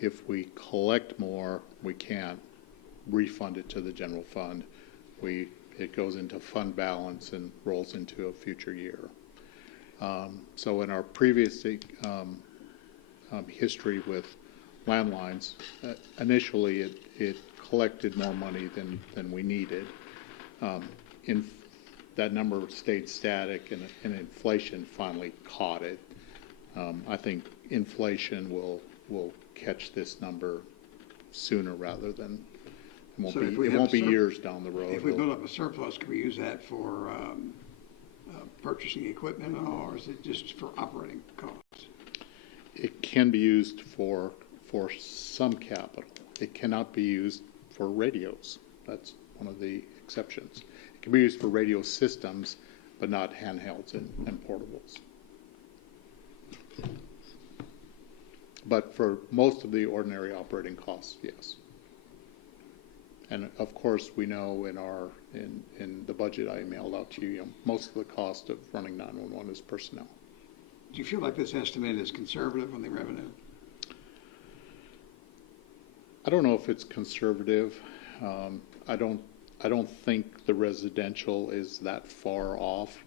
if we collect more, we can't refund it to the general fund. It goes into fund balance and rolls into a future year. So in our previous history with landlines, initially it collected more money than we needed. That number stayed static, and inflation finally caught it. I think inflation will catch this number sooner rather than it won't be years down the road. If we build up a surplus, can we use that for purchasing equipment, or is it just for operating costs? It can be used for some capital. It cannot be used for radios. That's one of the exceptions. It can be used for radio systems, but not handhelds and portables. But for most of the ordinary operating costs, yes. And of course, we know in the budget I mailed out to you, most of the cost of running 911 is personnel. Do you feel like this estimate is conservative on the revenue? I don't know if it's conservative. I don't think the residential is that far off.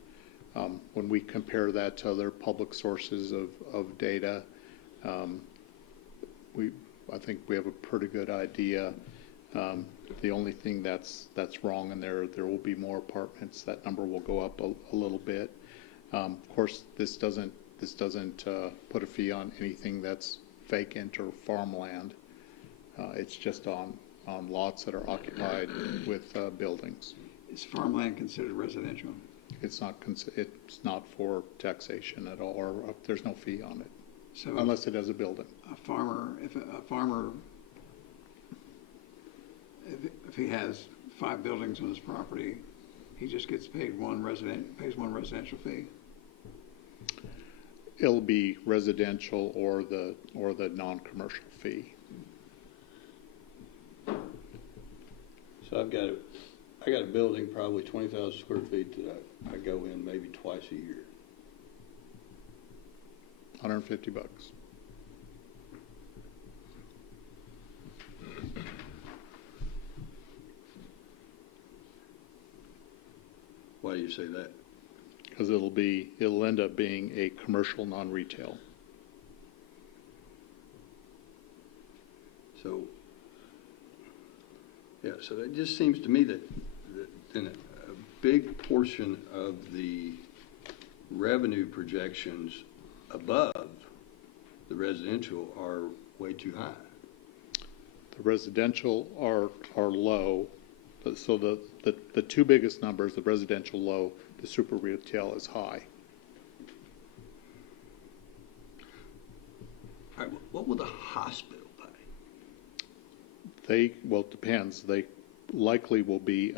When we compare that to other public sources of data, I think we have a pretty good idea. The only thing that's wrong in there will be more apartments. That number will go up a little bit. Of course, this doesn't put a fee on anything that's vacant or farmland. It's just on lots that are occupied with buildings. Is farmland considered residential? It's not for taxation at all, or there's no fee on it, So unless it has a building. if he has 5 buildings on his property, he just gets paid one residential fee? It'll be residential or the non-commercial fee. So I got a building, probably 20,000 square feet that I go in maybe twice a year. $150. Why do you say that? Because it'll end up being a commercial non-retail. So, yeah, so it just seems to me that then a big portion of the revenue projections above the residential are way too high. The residential are low, so the two biggest numbers, the residential low, the super retail is high. All right, what will the hospital pay? Well, it depends. They likely will be,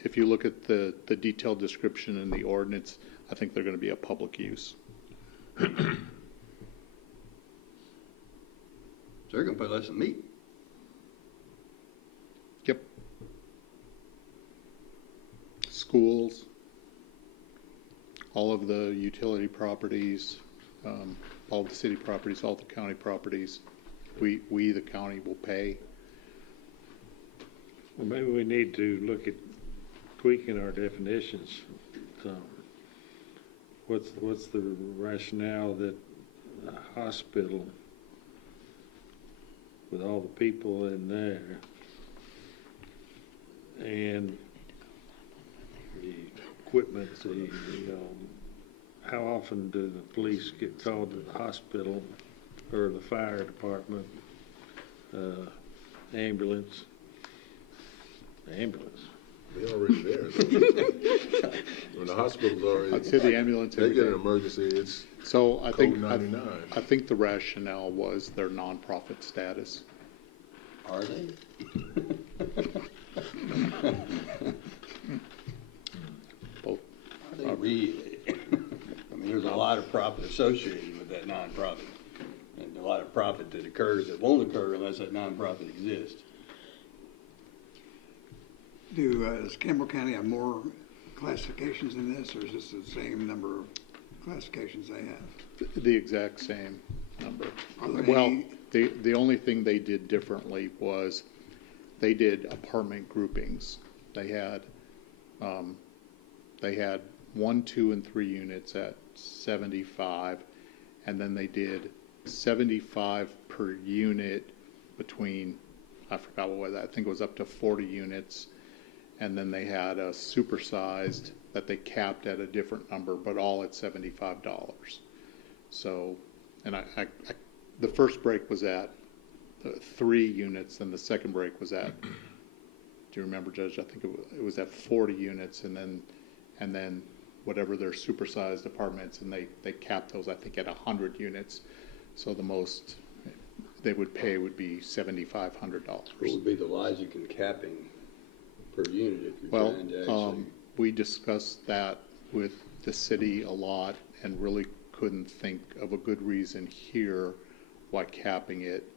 if you look at the detailed description in the ordinance, I think they're going to be a public use. So they're going to pay less than me. Yep. Schools, all of the utility properties, all of the city properties, all the county properties, we the county will pay. Well, maybe we need to look at tweaking our definitions. What's the rationale that a hospital with all the people in there and the equipment, how often do the police get called to the hospital or the fire department, ambulance? They're already there. When the hospital's already, I'd say the ambulance. they get an emergency, it's so I think code 99. I think the rationale was their nonprofit status. Are they? Both. Are they really? I mean, there's a lot of profit associated with that nonprofit, and a lot of profit that occurs that won't occur unless that nonprofit exists. Does Campbell County have more classifications in this, or is this the same number of classifications they have? The exact same number. Are there Well, any- the only thing they did differently was they did apartment groupings. They had 1, 2, and 3 units at 75, and then they did 75 per unit between, I forgot what was that, I think it was up to 40 units. And then they had a supersized that they capped at a different number, but all at $75. So, and the first break was at 3 units, and the second break was at, do you remember, Judge? I think it was at 40 units, and then whatever their supersized apartments, and they capped those, I think, at 100 units. So the most they would pay would be $7,500. What would be the logic in capping per unit if you're Well, trying to actually? we discussed that with the city a lot and really couldn't think of a good reason here why capping it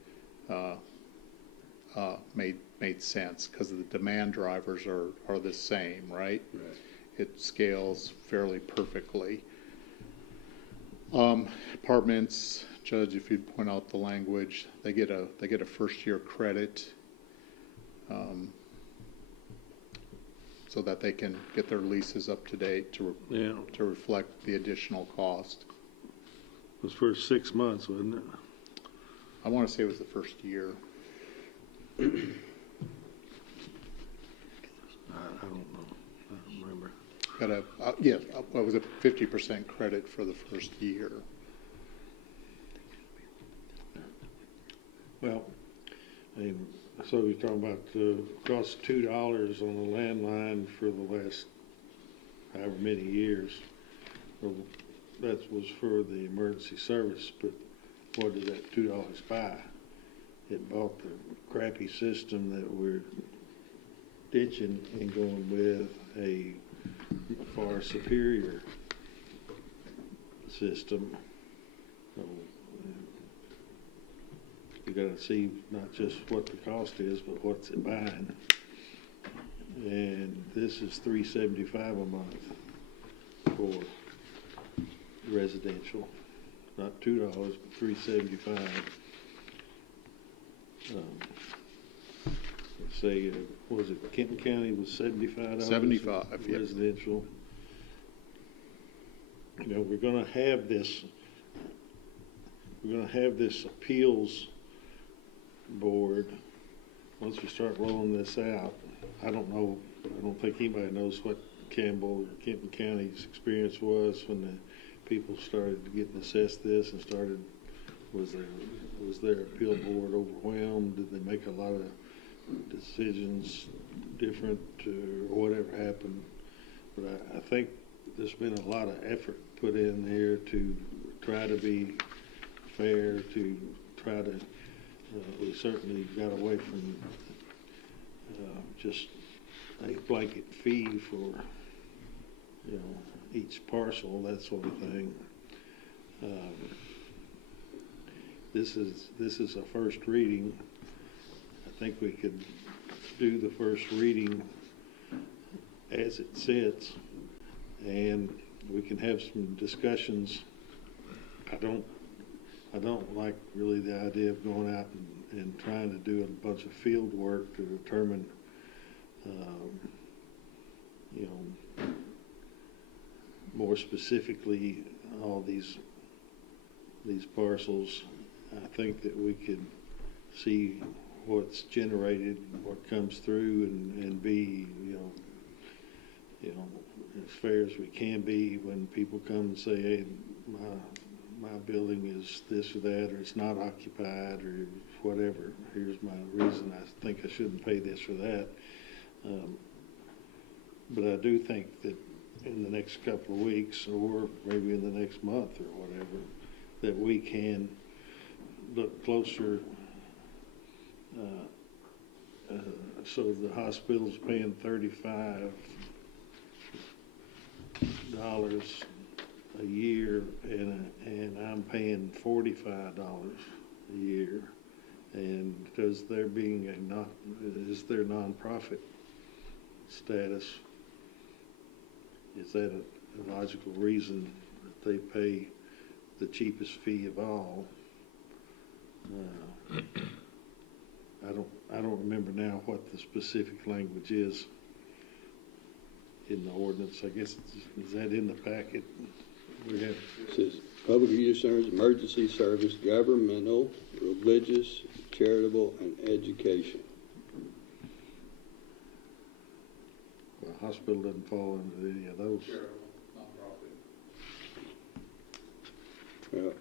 made sense, because the demand drivers are the same, right? Right. It scales fairly perfectly. Apartments, Judge, if you'd point out the language, they get a first year credit. So that they can get their leases up to date to reflect the additional cost. It was for 6 months, wasn't it? I want to say it was the first year. I don't know. I don't remember. got a, yeah, what was it, 50% credit for the first year. Well, and so you're talking about cost $2 on a landline for the last however many years. Well, that was for the emergency service, but what did that $2 buy? It bought the crappy system that we're ditching and going with a far superior system. So, you got to see not just what the cost is, but what's it buying. And this is $375 a month for residential, not $2, but $375. Say, was it Kenton County was $75? 75, yeah. Residential. You know, we're going to have this. We're going to have this appeals board. Once we start rolling this out, I don't know. I don't think anybody knows what Campbell or Kenton County's experience was when the people started getting assessed this and started. Was their appeal board overwhelmed? Did they make a lot of decisions different or whatever happened? But I think there's been a lot of effort put in here to try to be fair, to try to, we certainly got away from just a blanket fee for, you know, each parcel, that sort of thing. This is a first reading. I think we could do the first reading as it sits, and we can have some discussions. I don't like really the idea of going out and trying to do a bunch of field work to determine, you know, more specifically all these parcels. I think that we could see what's generated, what comes through, and be, you know, as fair as we can be when people come and say, hey, my building is this or that, or it's not occupied, or whatever. Here's my reason I think I shouldn't pay this or that. But I do think that in the next couple of weeks, or maybe in the next month or whatever, that we can look closer. So the hospital's paying $35 a year, and I'm paying $45 a year. And because they're being is their nonprofit status, is that a logical reason that they pay the cheapest fee of all? I don't remember now what the specific language is in the ordinance. I guess is that in the packet? We have. It says public use service, emergency service, governmental, religious, charitable, and education. The hospital doesn't fall into any of those. Yeah.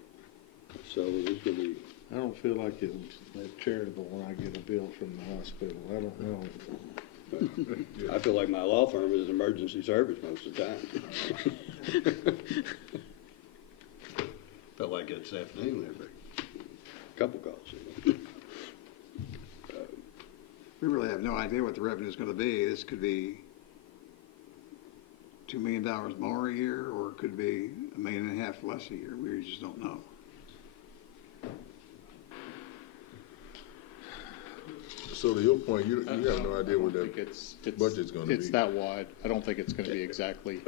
So there's going to be. I don't feel like it's that charitable when I get a bill from the hospital. I don't know. I feel like my law firm is emergency service most of the time. Felt like that this afternoon there, a couple calls. We really have no idea what the revenue is going to be. This could be $2 million more a year, or it could be $1.5 million less a year. We just don't know. So to your point, you have no idea what that budget's going to be. It's that wide. I don't think it's going to be exactly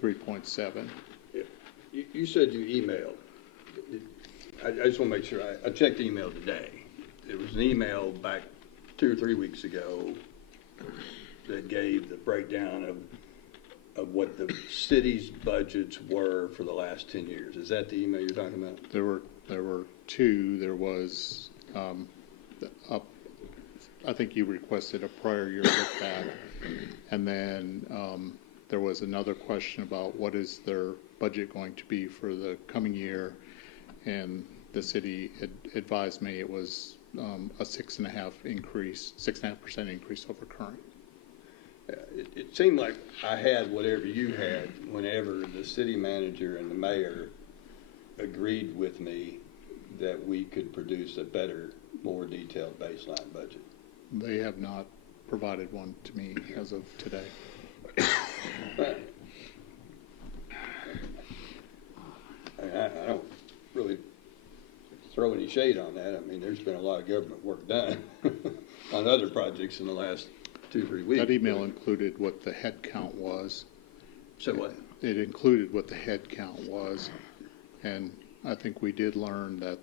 3.7. You said you emailed. I just want to make sure. I checked the email today. There was an email back 2 or 3 weeks ago that gave the breakdown of what the city's budgets were for the last 10 years. Is that the email you're talking about? There were two. There was I think you requested a prior year look back, and then there was another question about what is their budget going to be for the coming year, and the city advised me it was a 6.5% increase over current. It seemed like I had whatever you had whenever the city manager and the mayor agreed with me that we could produce a better, more detailed baseline budget. They have not provided one to me as of today. I don't really throw any shade on that. I mean, there's been a lot of government work done on other projects in the last 2-3 weeks. That email included what the head count was. So what? It included what the head count was, and I think we did learn that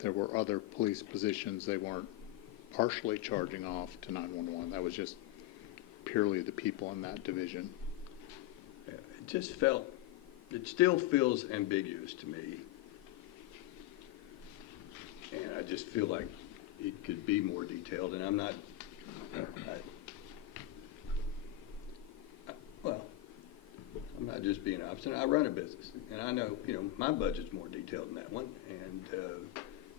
there were other police positions they weren't partially charging off to 911. That was just purely the people in that division. It just felt, it still feels ambiguous to me. And I just feel like it could be more detailed, and I'm not, I'm not just being obstinate. I run a business, and I know, my budget's more detailed than that one,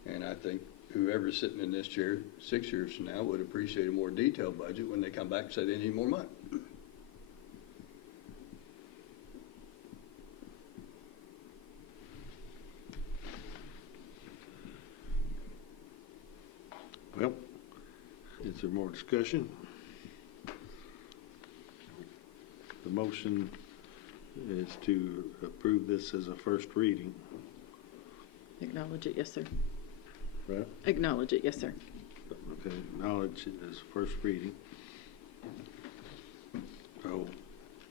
and I think whoever's sitting in this chair 6 years from now would appreciate a more detailed budget when they come back and say they need more money. Well, is there more discussion? The motion is to approve this as a first reading. Acknowledge it, yes, sir. Right? Acknowledge it, yes, sir. Okay, acknowledge it as first reading. So,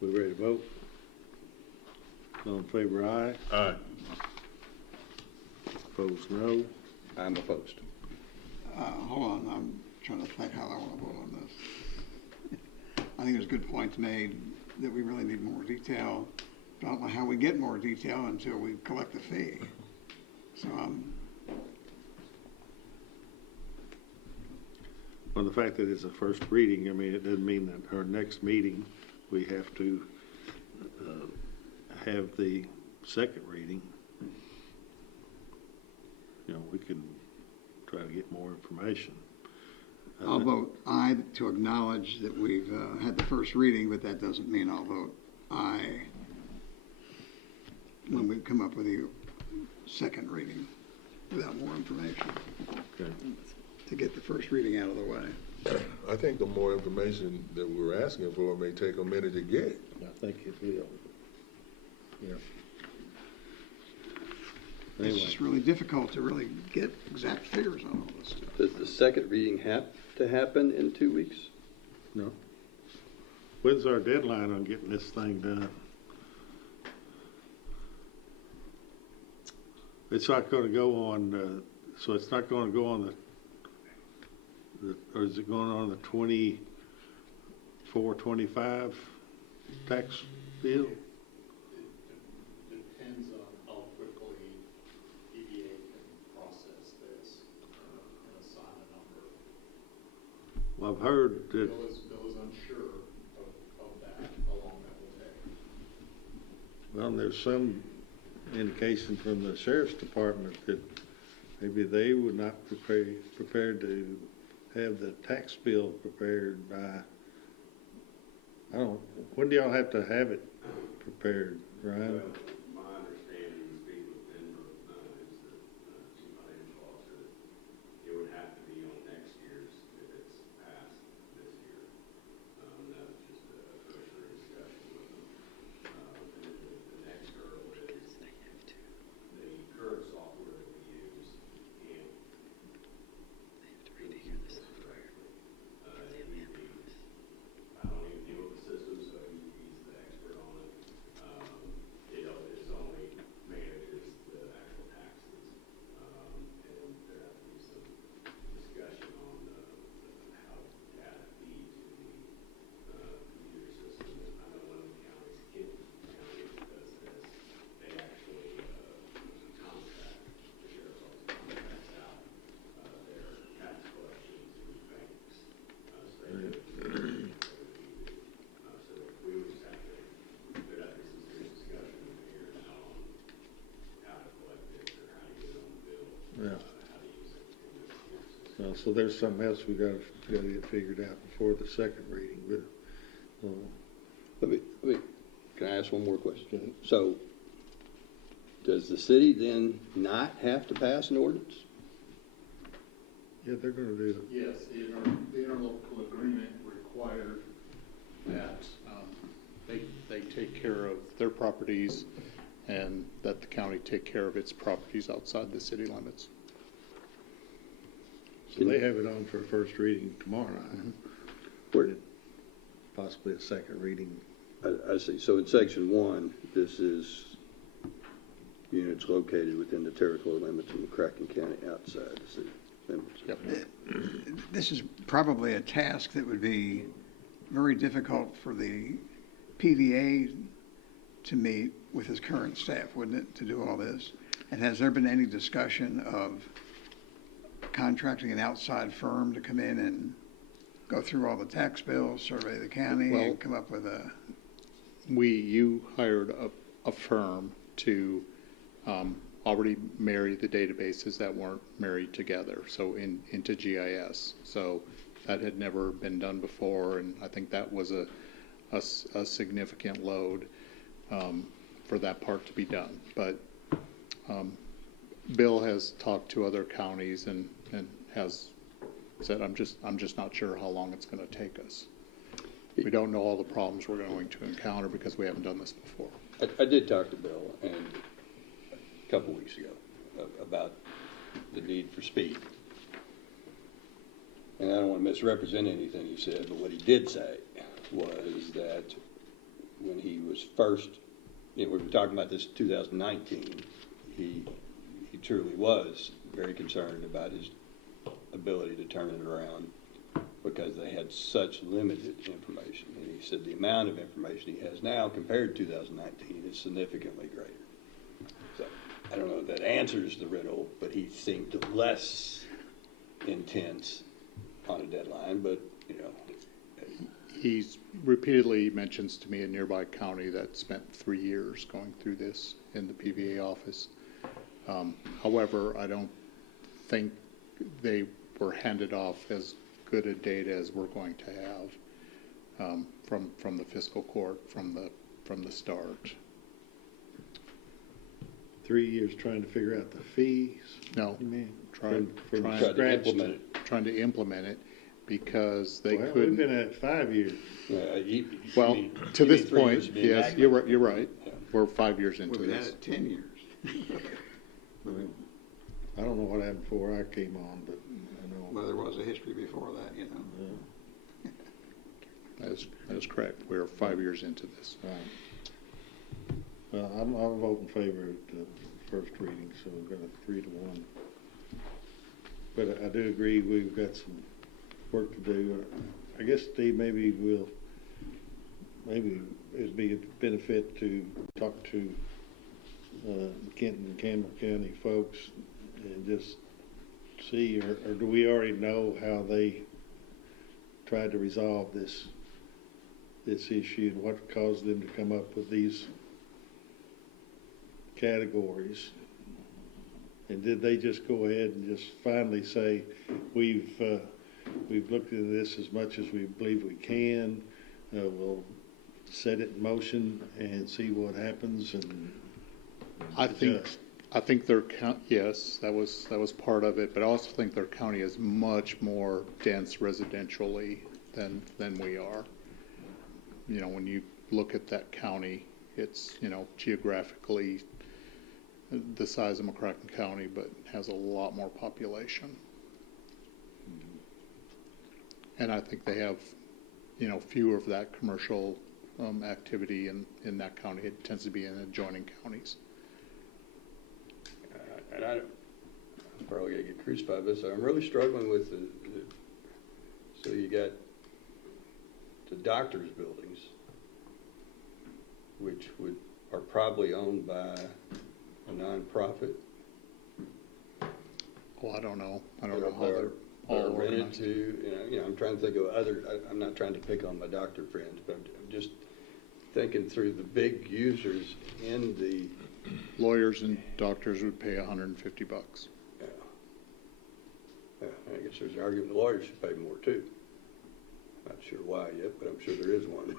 we ready to vote? All in favor, aye. Aye. Opposed, no. I'm opposed. Hold on, I'm trying to think how I want to vote on this. I think there's good points made that we really need more detail. I don't know how we get more detail until we collect the fee. So, Well, the fact that it's a first reading, I mean, it doesn't mean that our next meeting, we have to have the second reading. We can try to get more information. I'll vote aye to acknowledge that we've had the first reading, but that doesn't mean I'll vote aye when we come up with the second reading without more information. Okay. To get the first reading out of the way. I think the more information that we're asking for may take a minute to get. I think it will. Yeah. It's Anyway. just really difficult to really get exact figures on all this stuff. Does the second reading have to happen in 2 weeks? No. When's our deadline on getting this thing done? It's not going to go on, so it's not going to go on or is it going on the 24, 25 tax bill? Depends on how quickly EDA can process this and assign a number. Well, I've heard that. Bill is unsure of that, how long that will take. Well, there's some indication from the sheriff's department that maybe they would not be prepared to have the tax bill prepared by, when do y'all have to have it prepared, Ryan? My understanding, speaking with Denver, is that Chief Financial Officer, that it would have to be on next year's if it's passed this year. That was just a cursory discussion with them. And the next hurdle is the current software that we use can't compute this correctly. I don't even deal with the system, so he's the expert on it. It So there's something else we got to get figured out before the second reading. But can I ask one more question? So, does the city then not have to pass an ordinance? yeah, they're going to do it. Yes, the interlocal agreement required that they take care of their properties and that the county take care of its properties outside the city limits. So they have it on for a first reading tomorrow night. Where- Possibly a second reading. I see. So in section 1, this is units located within the territorial limits of McCracken County outside the city limits. Yep. This is probably a task that would be very difficult for the PVA to meet with his current staff, wouldn't it, to do all this? And has there been any discussion of contracting an outside firm to come in and go through all the tax bills, survey the county, Well, and come up with a... You hired a firm to already marry the databases that weren't married together, so into GIS. So that had never been done before, and I think that was a significant load for that part to be done. But Bill has talked to other counties and has said, I'm just not sure how long it's going to take us. We don't know all the problems we're going to encounter because we haven't done this before. I did talk to Bill and a couple weeks ago about the need for speed. And I don't want to misrepresent anything he said, but what he did say was that when he was first, we were talking about this in 2019, he truly was very concerned about his ability to turn it around because they had such limited information. And he said the amount of information he has now compared to 2019 is significantly greater. So I don't know if that answers the riddle, but he seemed less intense on a deadline, but He's repeatedly mentions to me a nearby county that spent 3 years going through this in the PVA office. However, I don't think they were handed off as good a data as we're going to have from the fiscal court from the start. 3 years trying to figure out the fees. No, You mean trying to implement it because they Well, couldn't. we've been at 5 years. Well, to this point, yes, you're right. You're right. We're 5 years into We've been at this. it 10 years. I don't know what happened before I came on, but I know. Well, there was a history before that, you know. That is correct. We're 5 years into this. Right. Well, I'll vote in favor of the first reading, so we've got a 3-1. But I do agree we've got some work to do. I guess, Steve, maybe it'd be a benefit to talk to Kenton and Campbell County folks and just see, or do we already know how they tried to resolve this issue and what caused them to come up with these categories? And did they just go ahead and just finally say, we've looked into this as much as we believe we can, we'll set it in motion and see what happens and I adjust? think their yes, that was part of it, but I also think their county is much more dense residentially than we are. You know, when you look at that county, it's, geographically the size of McCracken County, but has a lot more population. And I think they have, fewer of that commercial activity in that county. It tends to be in adjoining counties. And I'm probably going to get crucified with this. I'm really struggling with so you got the doctor's buildings, which are probably owned by a nonprofit. Well, I don't know. I That don't know how are they're all rented organized. to. I'm trying to think of I'm not trying to pick on my doctor friends, but I'm just thinking through the big users in the. Lawyers and doctors would pay $150. Yeah. I guess there's an argument the lawyers should pay more too. Not sure why yet, but I'm sure there is one.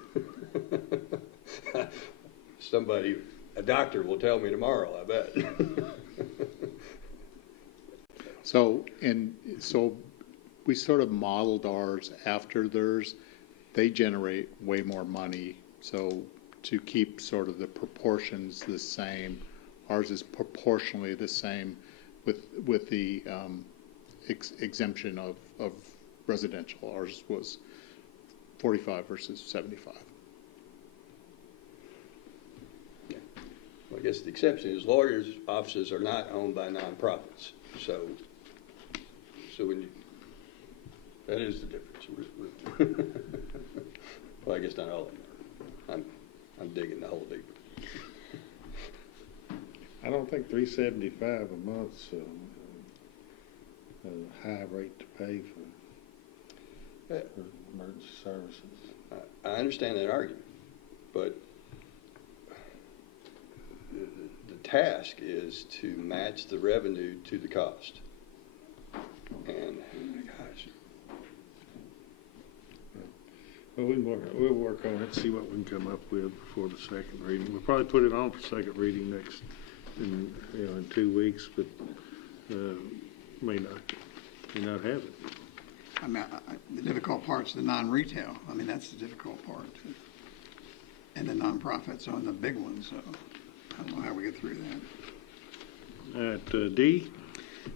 Somebody, a doctor will tell me tomorrow, I bet. So we sort of modeled ours after theirs. They generate way more money. So to keep sort of the proportions the same, ours is proportionally the same with the exemption of residential. Ours was 45 versus 75. Yeah. Well, I guess the exception is lawyers' offices are not owned by nonprofits. So when you, that is the difference. Well, I guess not all of them are. I'm digging the hole deeper. I don't think $375 a month's a high rate to pay for emergency services. I understand that argument, but the task is to match the revenue to the cost. And gosh. Well, we'll work on it, see what we can come up with before the second reading. We'll probably put it on for second reading in 2 weeks, but may not have it. I mean, the difficult part's the non-retail. I mean, that's the difficult part. And the nonprofits own the big ones, so I don't know how we get through that. All right, D.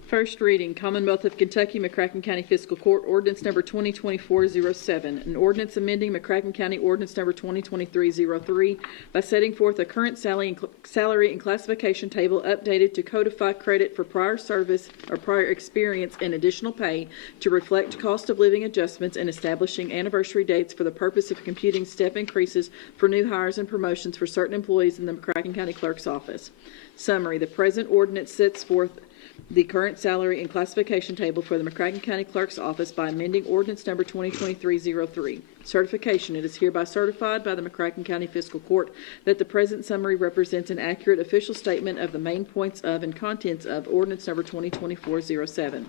First reading, Commonwealth of Kentucky, McCracken County Fiscal Court, Ordinance Number 2024-07, an ordinance amending McCracken County Ordinance Number 2023-03 by setting forth a current salary and classification table updated to codify credit for prior service or prior experience and additional pay to reflect cost of living adjustments and establishing anniversary dates for the purpose of computing step increases for new hires and promotions for certain employees in the McCracken County Clerk's Office. Summary, the present ordinance sets forth the current salary and classification table for the McCracken County Clerk's Office by amending Ordinance Number 2023-03. Certification, it is hereby certified by the McCracken County Fiscal Court that the present summary represents an accurate official statement of the main points of and contents of Ordinance Number 2024-07.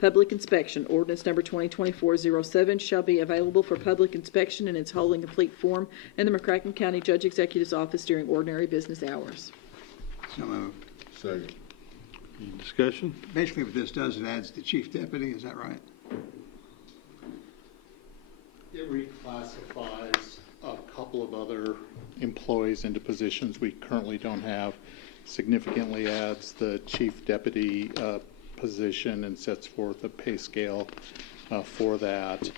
Public inspection, Ordinance Number 2024-07 shall be available for public inspection in its whole and complete form in the McCracken County Judge Executive's office during ordinary business hours. So moved. Second. Any discussion? Basically what this does, it adds the chief deputy, is that right? It reclassifies a couple of other employees into positions we currently don't have, significantly adds the chief deputy position and sets forth a pay scale for that.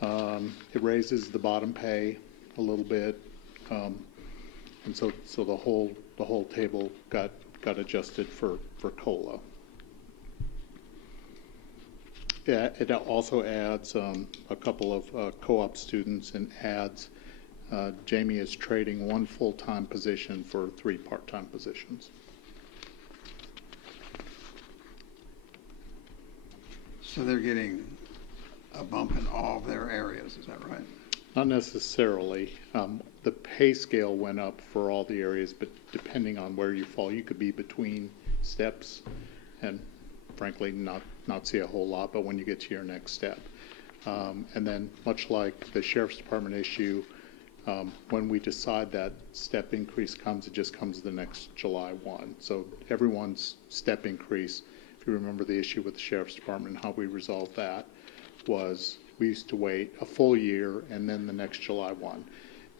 It raises the bottom pay a little bit, and so the whole table got adjusted for COLA. Yeah, it also adds a couple of co-op students and adds Jamie is trading one full-time position for 3 part-time positions. So they're getting a bump in all of their areas, is that right? Not necessarily. The pay scale went up for all the areas, but depending on where you fall, you could be between steps and frankly not see a whole lot, but when you get to your next step. And then much like the Sheriff's Department issue, when we decide that step increase comes, it just comes the next July 1. So everyone's step increase, if you remember the issue with the Sheriff's Department, how we resolved that was we used to wait a full year and then the next July 1.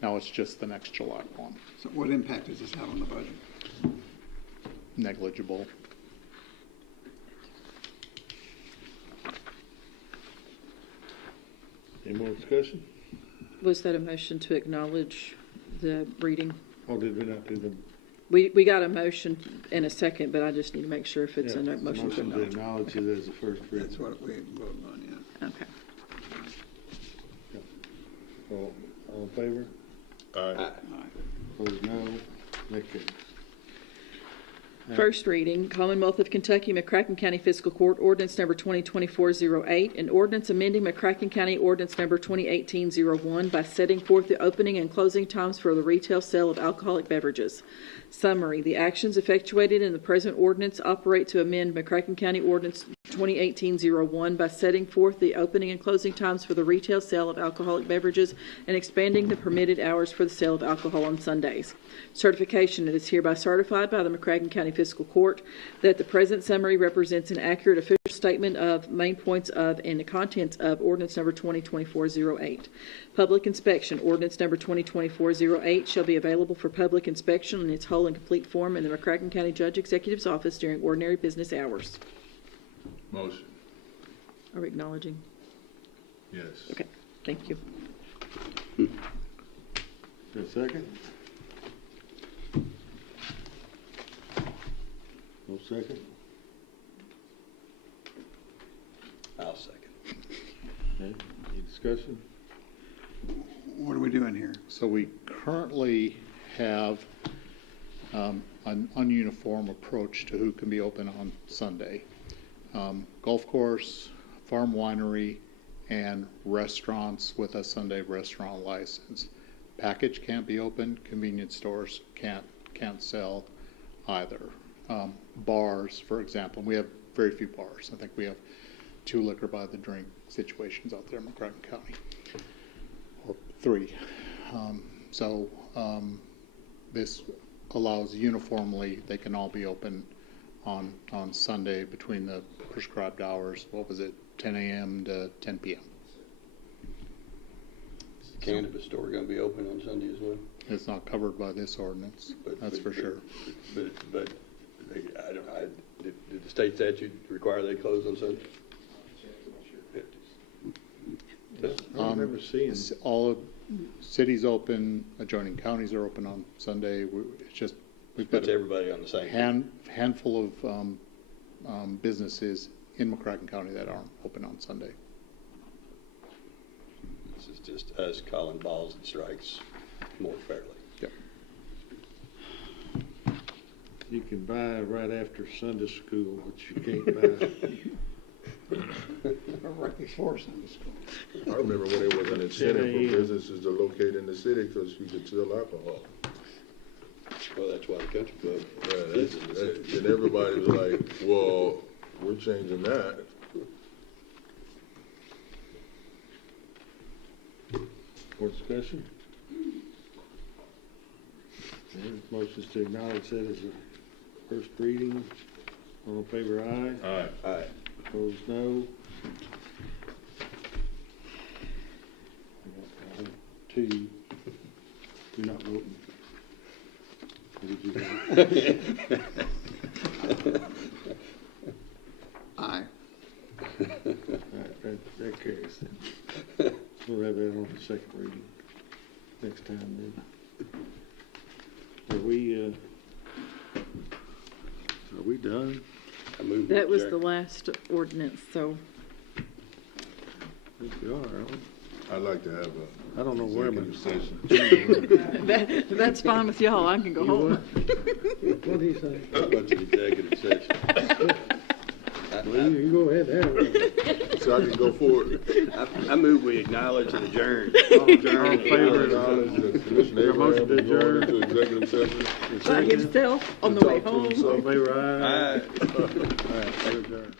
Now it's just the next July 1. So what impact does this have on the budget? Negligible. Any more discussion? Was that a motion to acknowledge the reading? Or did we not do the? We got a motion in a second, but I just need to make sure if it's a motion to acknowledge. Acknowledge it as the first reading. That's what we voted on, yeah. Okay. All in favor? Aye. Opposed, no. That carries. First reading, Commonwealth of Kentucky, McCracken County Fiscal Court, Ordinance Number 2024-08, an ordinance amending McCracken County Ordinance Number 2018-01 by setting forth the opening and closing times for the retail sale of alcoholic beverages. Summary, the actions effectuated in the present ordinance operate to amend McCracken County Ordinance 2018-01 by setting forth the opening and closing times for the retail sale of alcoholic beverages and expanding the permitted hours for the sale of alcohol on Sundays. Certification, it is hereby certified by the McCracken County Fiscal Court that the present summary represents an accurate official statement of main points of and the contents of Ordinance Number 2024-08. Public inspection, Ordinance Number 2024-08 shall be available for public inspection in its whole and complete form in the McCracken County Judge Executive's office during ordinary business hours. Motion. Are we acknowledging? Yes. Okay, thank you. A second? No second? I'll second. Okay, any discussion? What are we doing here? So we currently have an ununiform approach to who can be open on Sunday. Golf course, farm winery, and restaurants with a Sunday restaurant license. Package can't be open. Convenience stores can't sell either. Bars, for example, we have very few bars. I think we have 2 liquor by the drink situations out there in McCracken County, or 3. This allows uniformly, they can all be open on Sunday between the prescribed hours. What was it, 10 a.m. to 10 p.m. Is the cannabis store going to be open on Sunday as well? It's not covered by this ordinance, that's for sure. But did the state statute require they close on Sunday? I don't remember seeing. All of cities open, adjoining counties are open on Sunday. It's just, we've got everybody on the same handful of businesses in McCracken County that aren't open on Sunday. This is just us calling balls and strikes more fairly. Yep. You can buy right after Sunday school, but you can't buy. Right before Sunday school. I remember when there was an incentive for businesses to locate in the city because you could sell alcohol. Well, that's why the country club. Yeah, and everybody was like, well, we're changing that. More discussion? Motion to acknowledge that as a first reading. All in favor, aye. Aye. Aye. Opposed, no. I have 2. You're not voting. Or did you vote? Aye. All right, that carries then. We'll have that on the second reading next time then. Are we done? That was the last ordinance, so. I think we are, aren't we? I'd like to have I don't know where my session. That's fine with y'all. I can go home. What do you say? How about an executive session? Well, you can go ahead and have it. So I can go forward. I move we acknowledge and adjourn. All in favor? Acknowledge that Commissioner Motion to Abraham is going adjourn. into executive session. By himself on the way home. All in favor, aye. Aye. All right, we're adjourned.